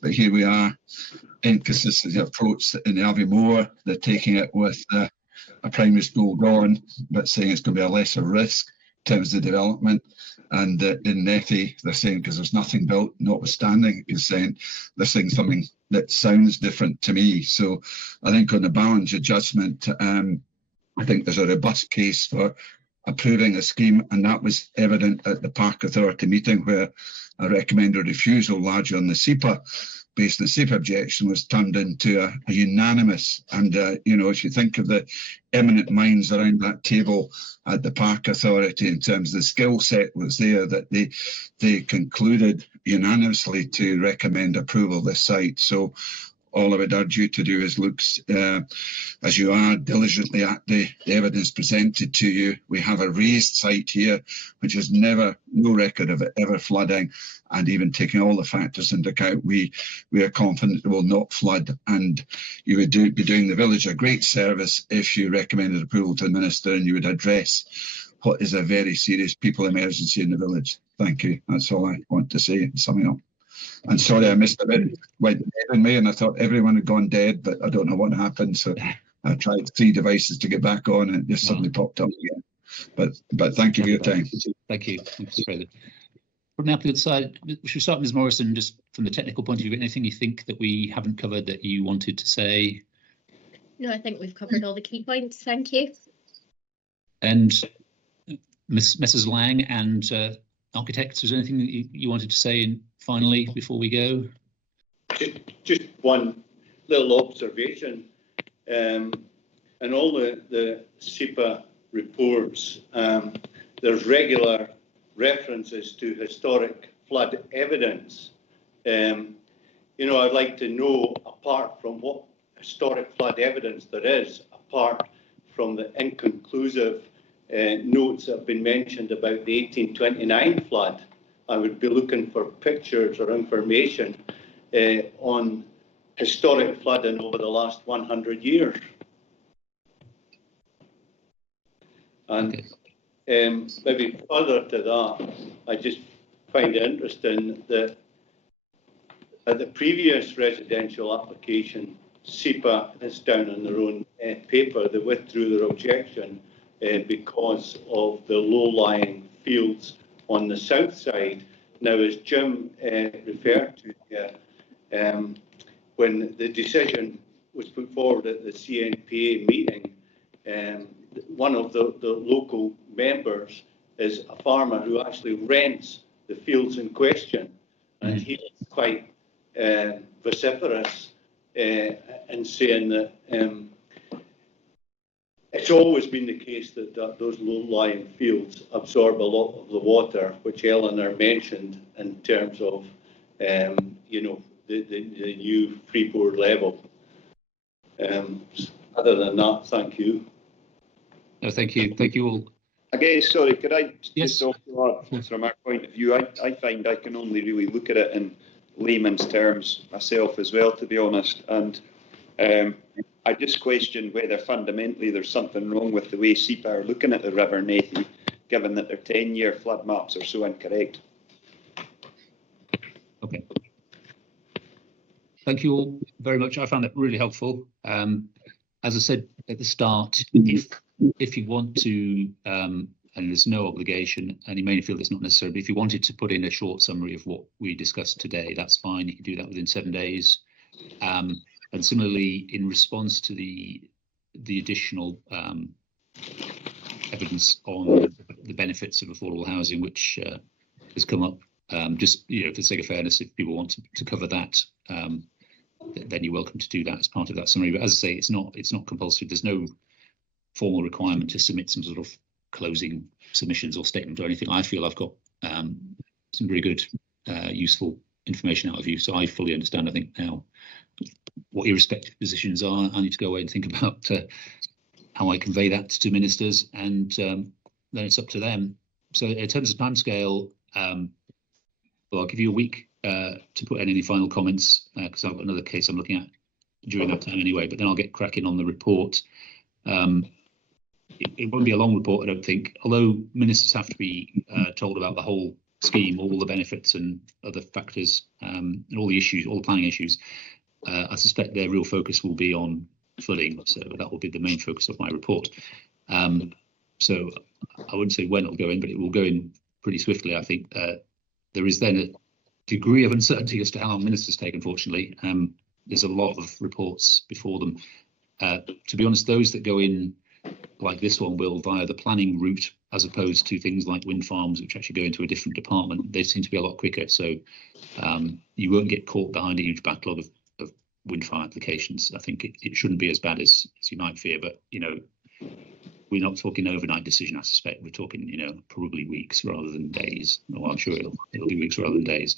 But here we are, emphasis of the approach in the Aviemore, they're taking it with a primary school gone, but saying it's going to be a lesser risk in terms of the development. And in Nethy, they're saying because there's nothing built, notwithstanding consent, they're saying something that sounds different to me. So I think on the balance adjustment, I think there's a robust case for approving a scheme, and that was evident at the Park Authority meeting where I recommended refusal largely on the SEPA. Based on the SEPA objection was turned into a unanimous, and if you think of the eminent minds around that table at the Park Authority in terms of the skill set was there, that they concluded unanimously to recommend approval of this site. So all I would urge you to do is look, as you are, diligently at the evidence presented to you. We have a raised site here, which has no record of it ever flooding, and even taking all the factors into account, we are confident it will not flood, and you would be doing the village a great service if you recommended approval to the Minister and you would address what is a very serious people emergency in the village. Thank you. That's all I want to say, summing up. And sorry, I missed a bit. Went dead in May, and I thought everyone had gone dead, but I don't know what happened. So I tried 3 devices to get back on, and it just suddenly popped up again. But thank you for your time. Thank you. Thanks, Fraser. From the applicant side, should we start with Ms. Morrison, just from the technical point of view? Anything you think that we haven't covered that you wanted to say? No, I think we've covered all the key points. Thank you. And Messrs. Lang and architects, is there anything that you wanted to say finally before we go? Just one little observation. In all the SEPA reports, there's regular references to historic flood evidence. I'd like to know, apart from what historic flood evidence there is, apart from the inconclusive notes that have been mentioned about the 1829 flood, I would be looking for pictures or information on historic flooding over the last 100 years. And maybe further to that, I just find it interesting that at the previous residential application, SEPA is down on their own paper, they withdrew their objection because of the low-lying fields on the south side. Now, as Jim referred to here, when the decision was put forward at the CNPA meeting, one of the local members is a farmer who actually rents the fields in question, and he was quite vociferous in saying that it's always been the case that those low-lying fields absorb a lot of the water, which Eleanor mentioned in terms of, the new freeboard level. Other than that, thank you. No, thank you. Thank you all. Again, sorry, could I Yes. just also add, from our point of view, I find I can only really look at it in layman's terms myself as well, to be honest. And I just question whether fundamentally there's something wrong with the way SEPA are looking at the River Nethy, given that their 10-year flood maps are so incorrect. Okay. Thank you all very much. I found that really helpful. As I said at the start, if you want to, and there's no obligation, and you may feel it's not necessary, but if you wanted to put in a short summary of what we discussed today, that's fine. You can do that within 7 days. And similarly, in response to the additional evidence on the benefits of affordable housing, which has come up. Just for the sake of fairness, if people want to cover that, then you're welcome to do that as part of that summary. But as I say, it's not compulsory. There's no formal requirement to submit some sort of closing submissions or statement or anything. I feel I've got some very good, useful information out of you, so I fully understand, I think, now what your respective positions are. I need to go away and think about how I convey that to ministers, and then it's up to them. So in terms of timescale, well, I'll give you a week to put in any final comments, because I've got another case I'm looking at during that time anyway, but then I'll get cracking on the report. It won't be a long report, I don't think, although ministers have to be told about the whole scheme, all the benefits and other factors, and all the issues, all the planning issues. I suspect their real focus will be on flooding, so that will be the main focus of my report. So I wouldn't say when it'll go in, but it will go in pretty swiftly, I think. There is then a degree of uncertainty as to how long ministers take, unfortunately. There's a lot of reports before them. To be honest, those that go in like this one will via the planning route, as opposed to things like wind farms, which actually go into a different department. They seem to be a lot quicker, so you won't get caught behind a huge backlog of wind farm applications. I think it shouldn't be as bad as you might fear, but we're not talking overnight decision, I suspect. We're talking, probably weeks rather than days. Well, I'm sure it'll be weeks rather than days.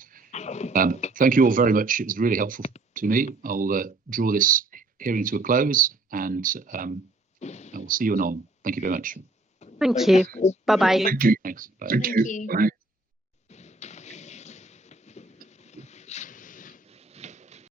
Thank you all very much. It was really helpful to me. I'll draw this hearing to a close, and I'll see you anon. Thank you very much. Thank you. Bye-bye. Thank you. Thanks. Bye. Thank you. Bye.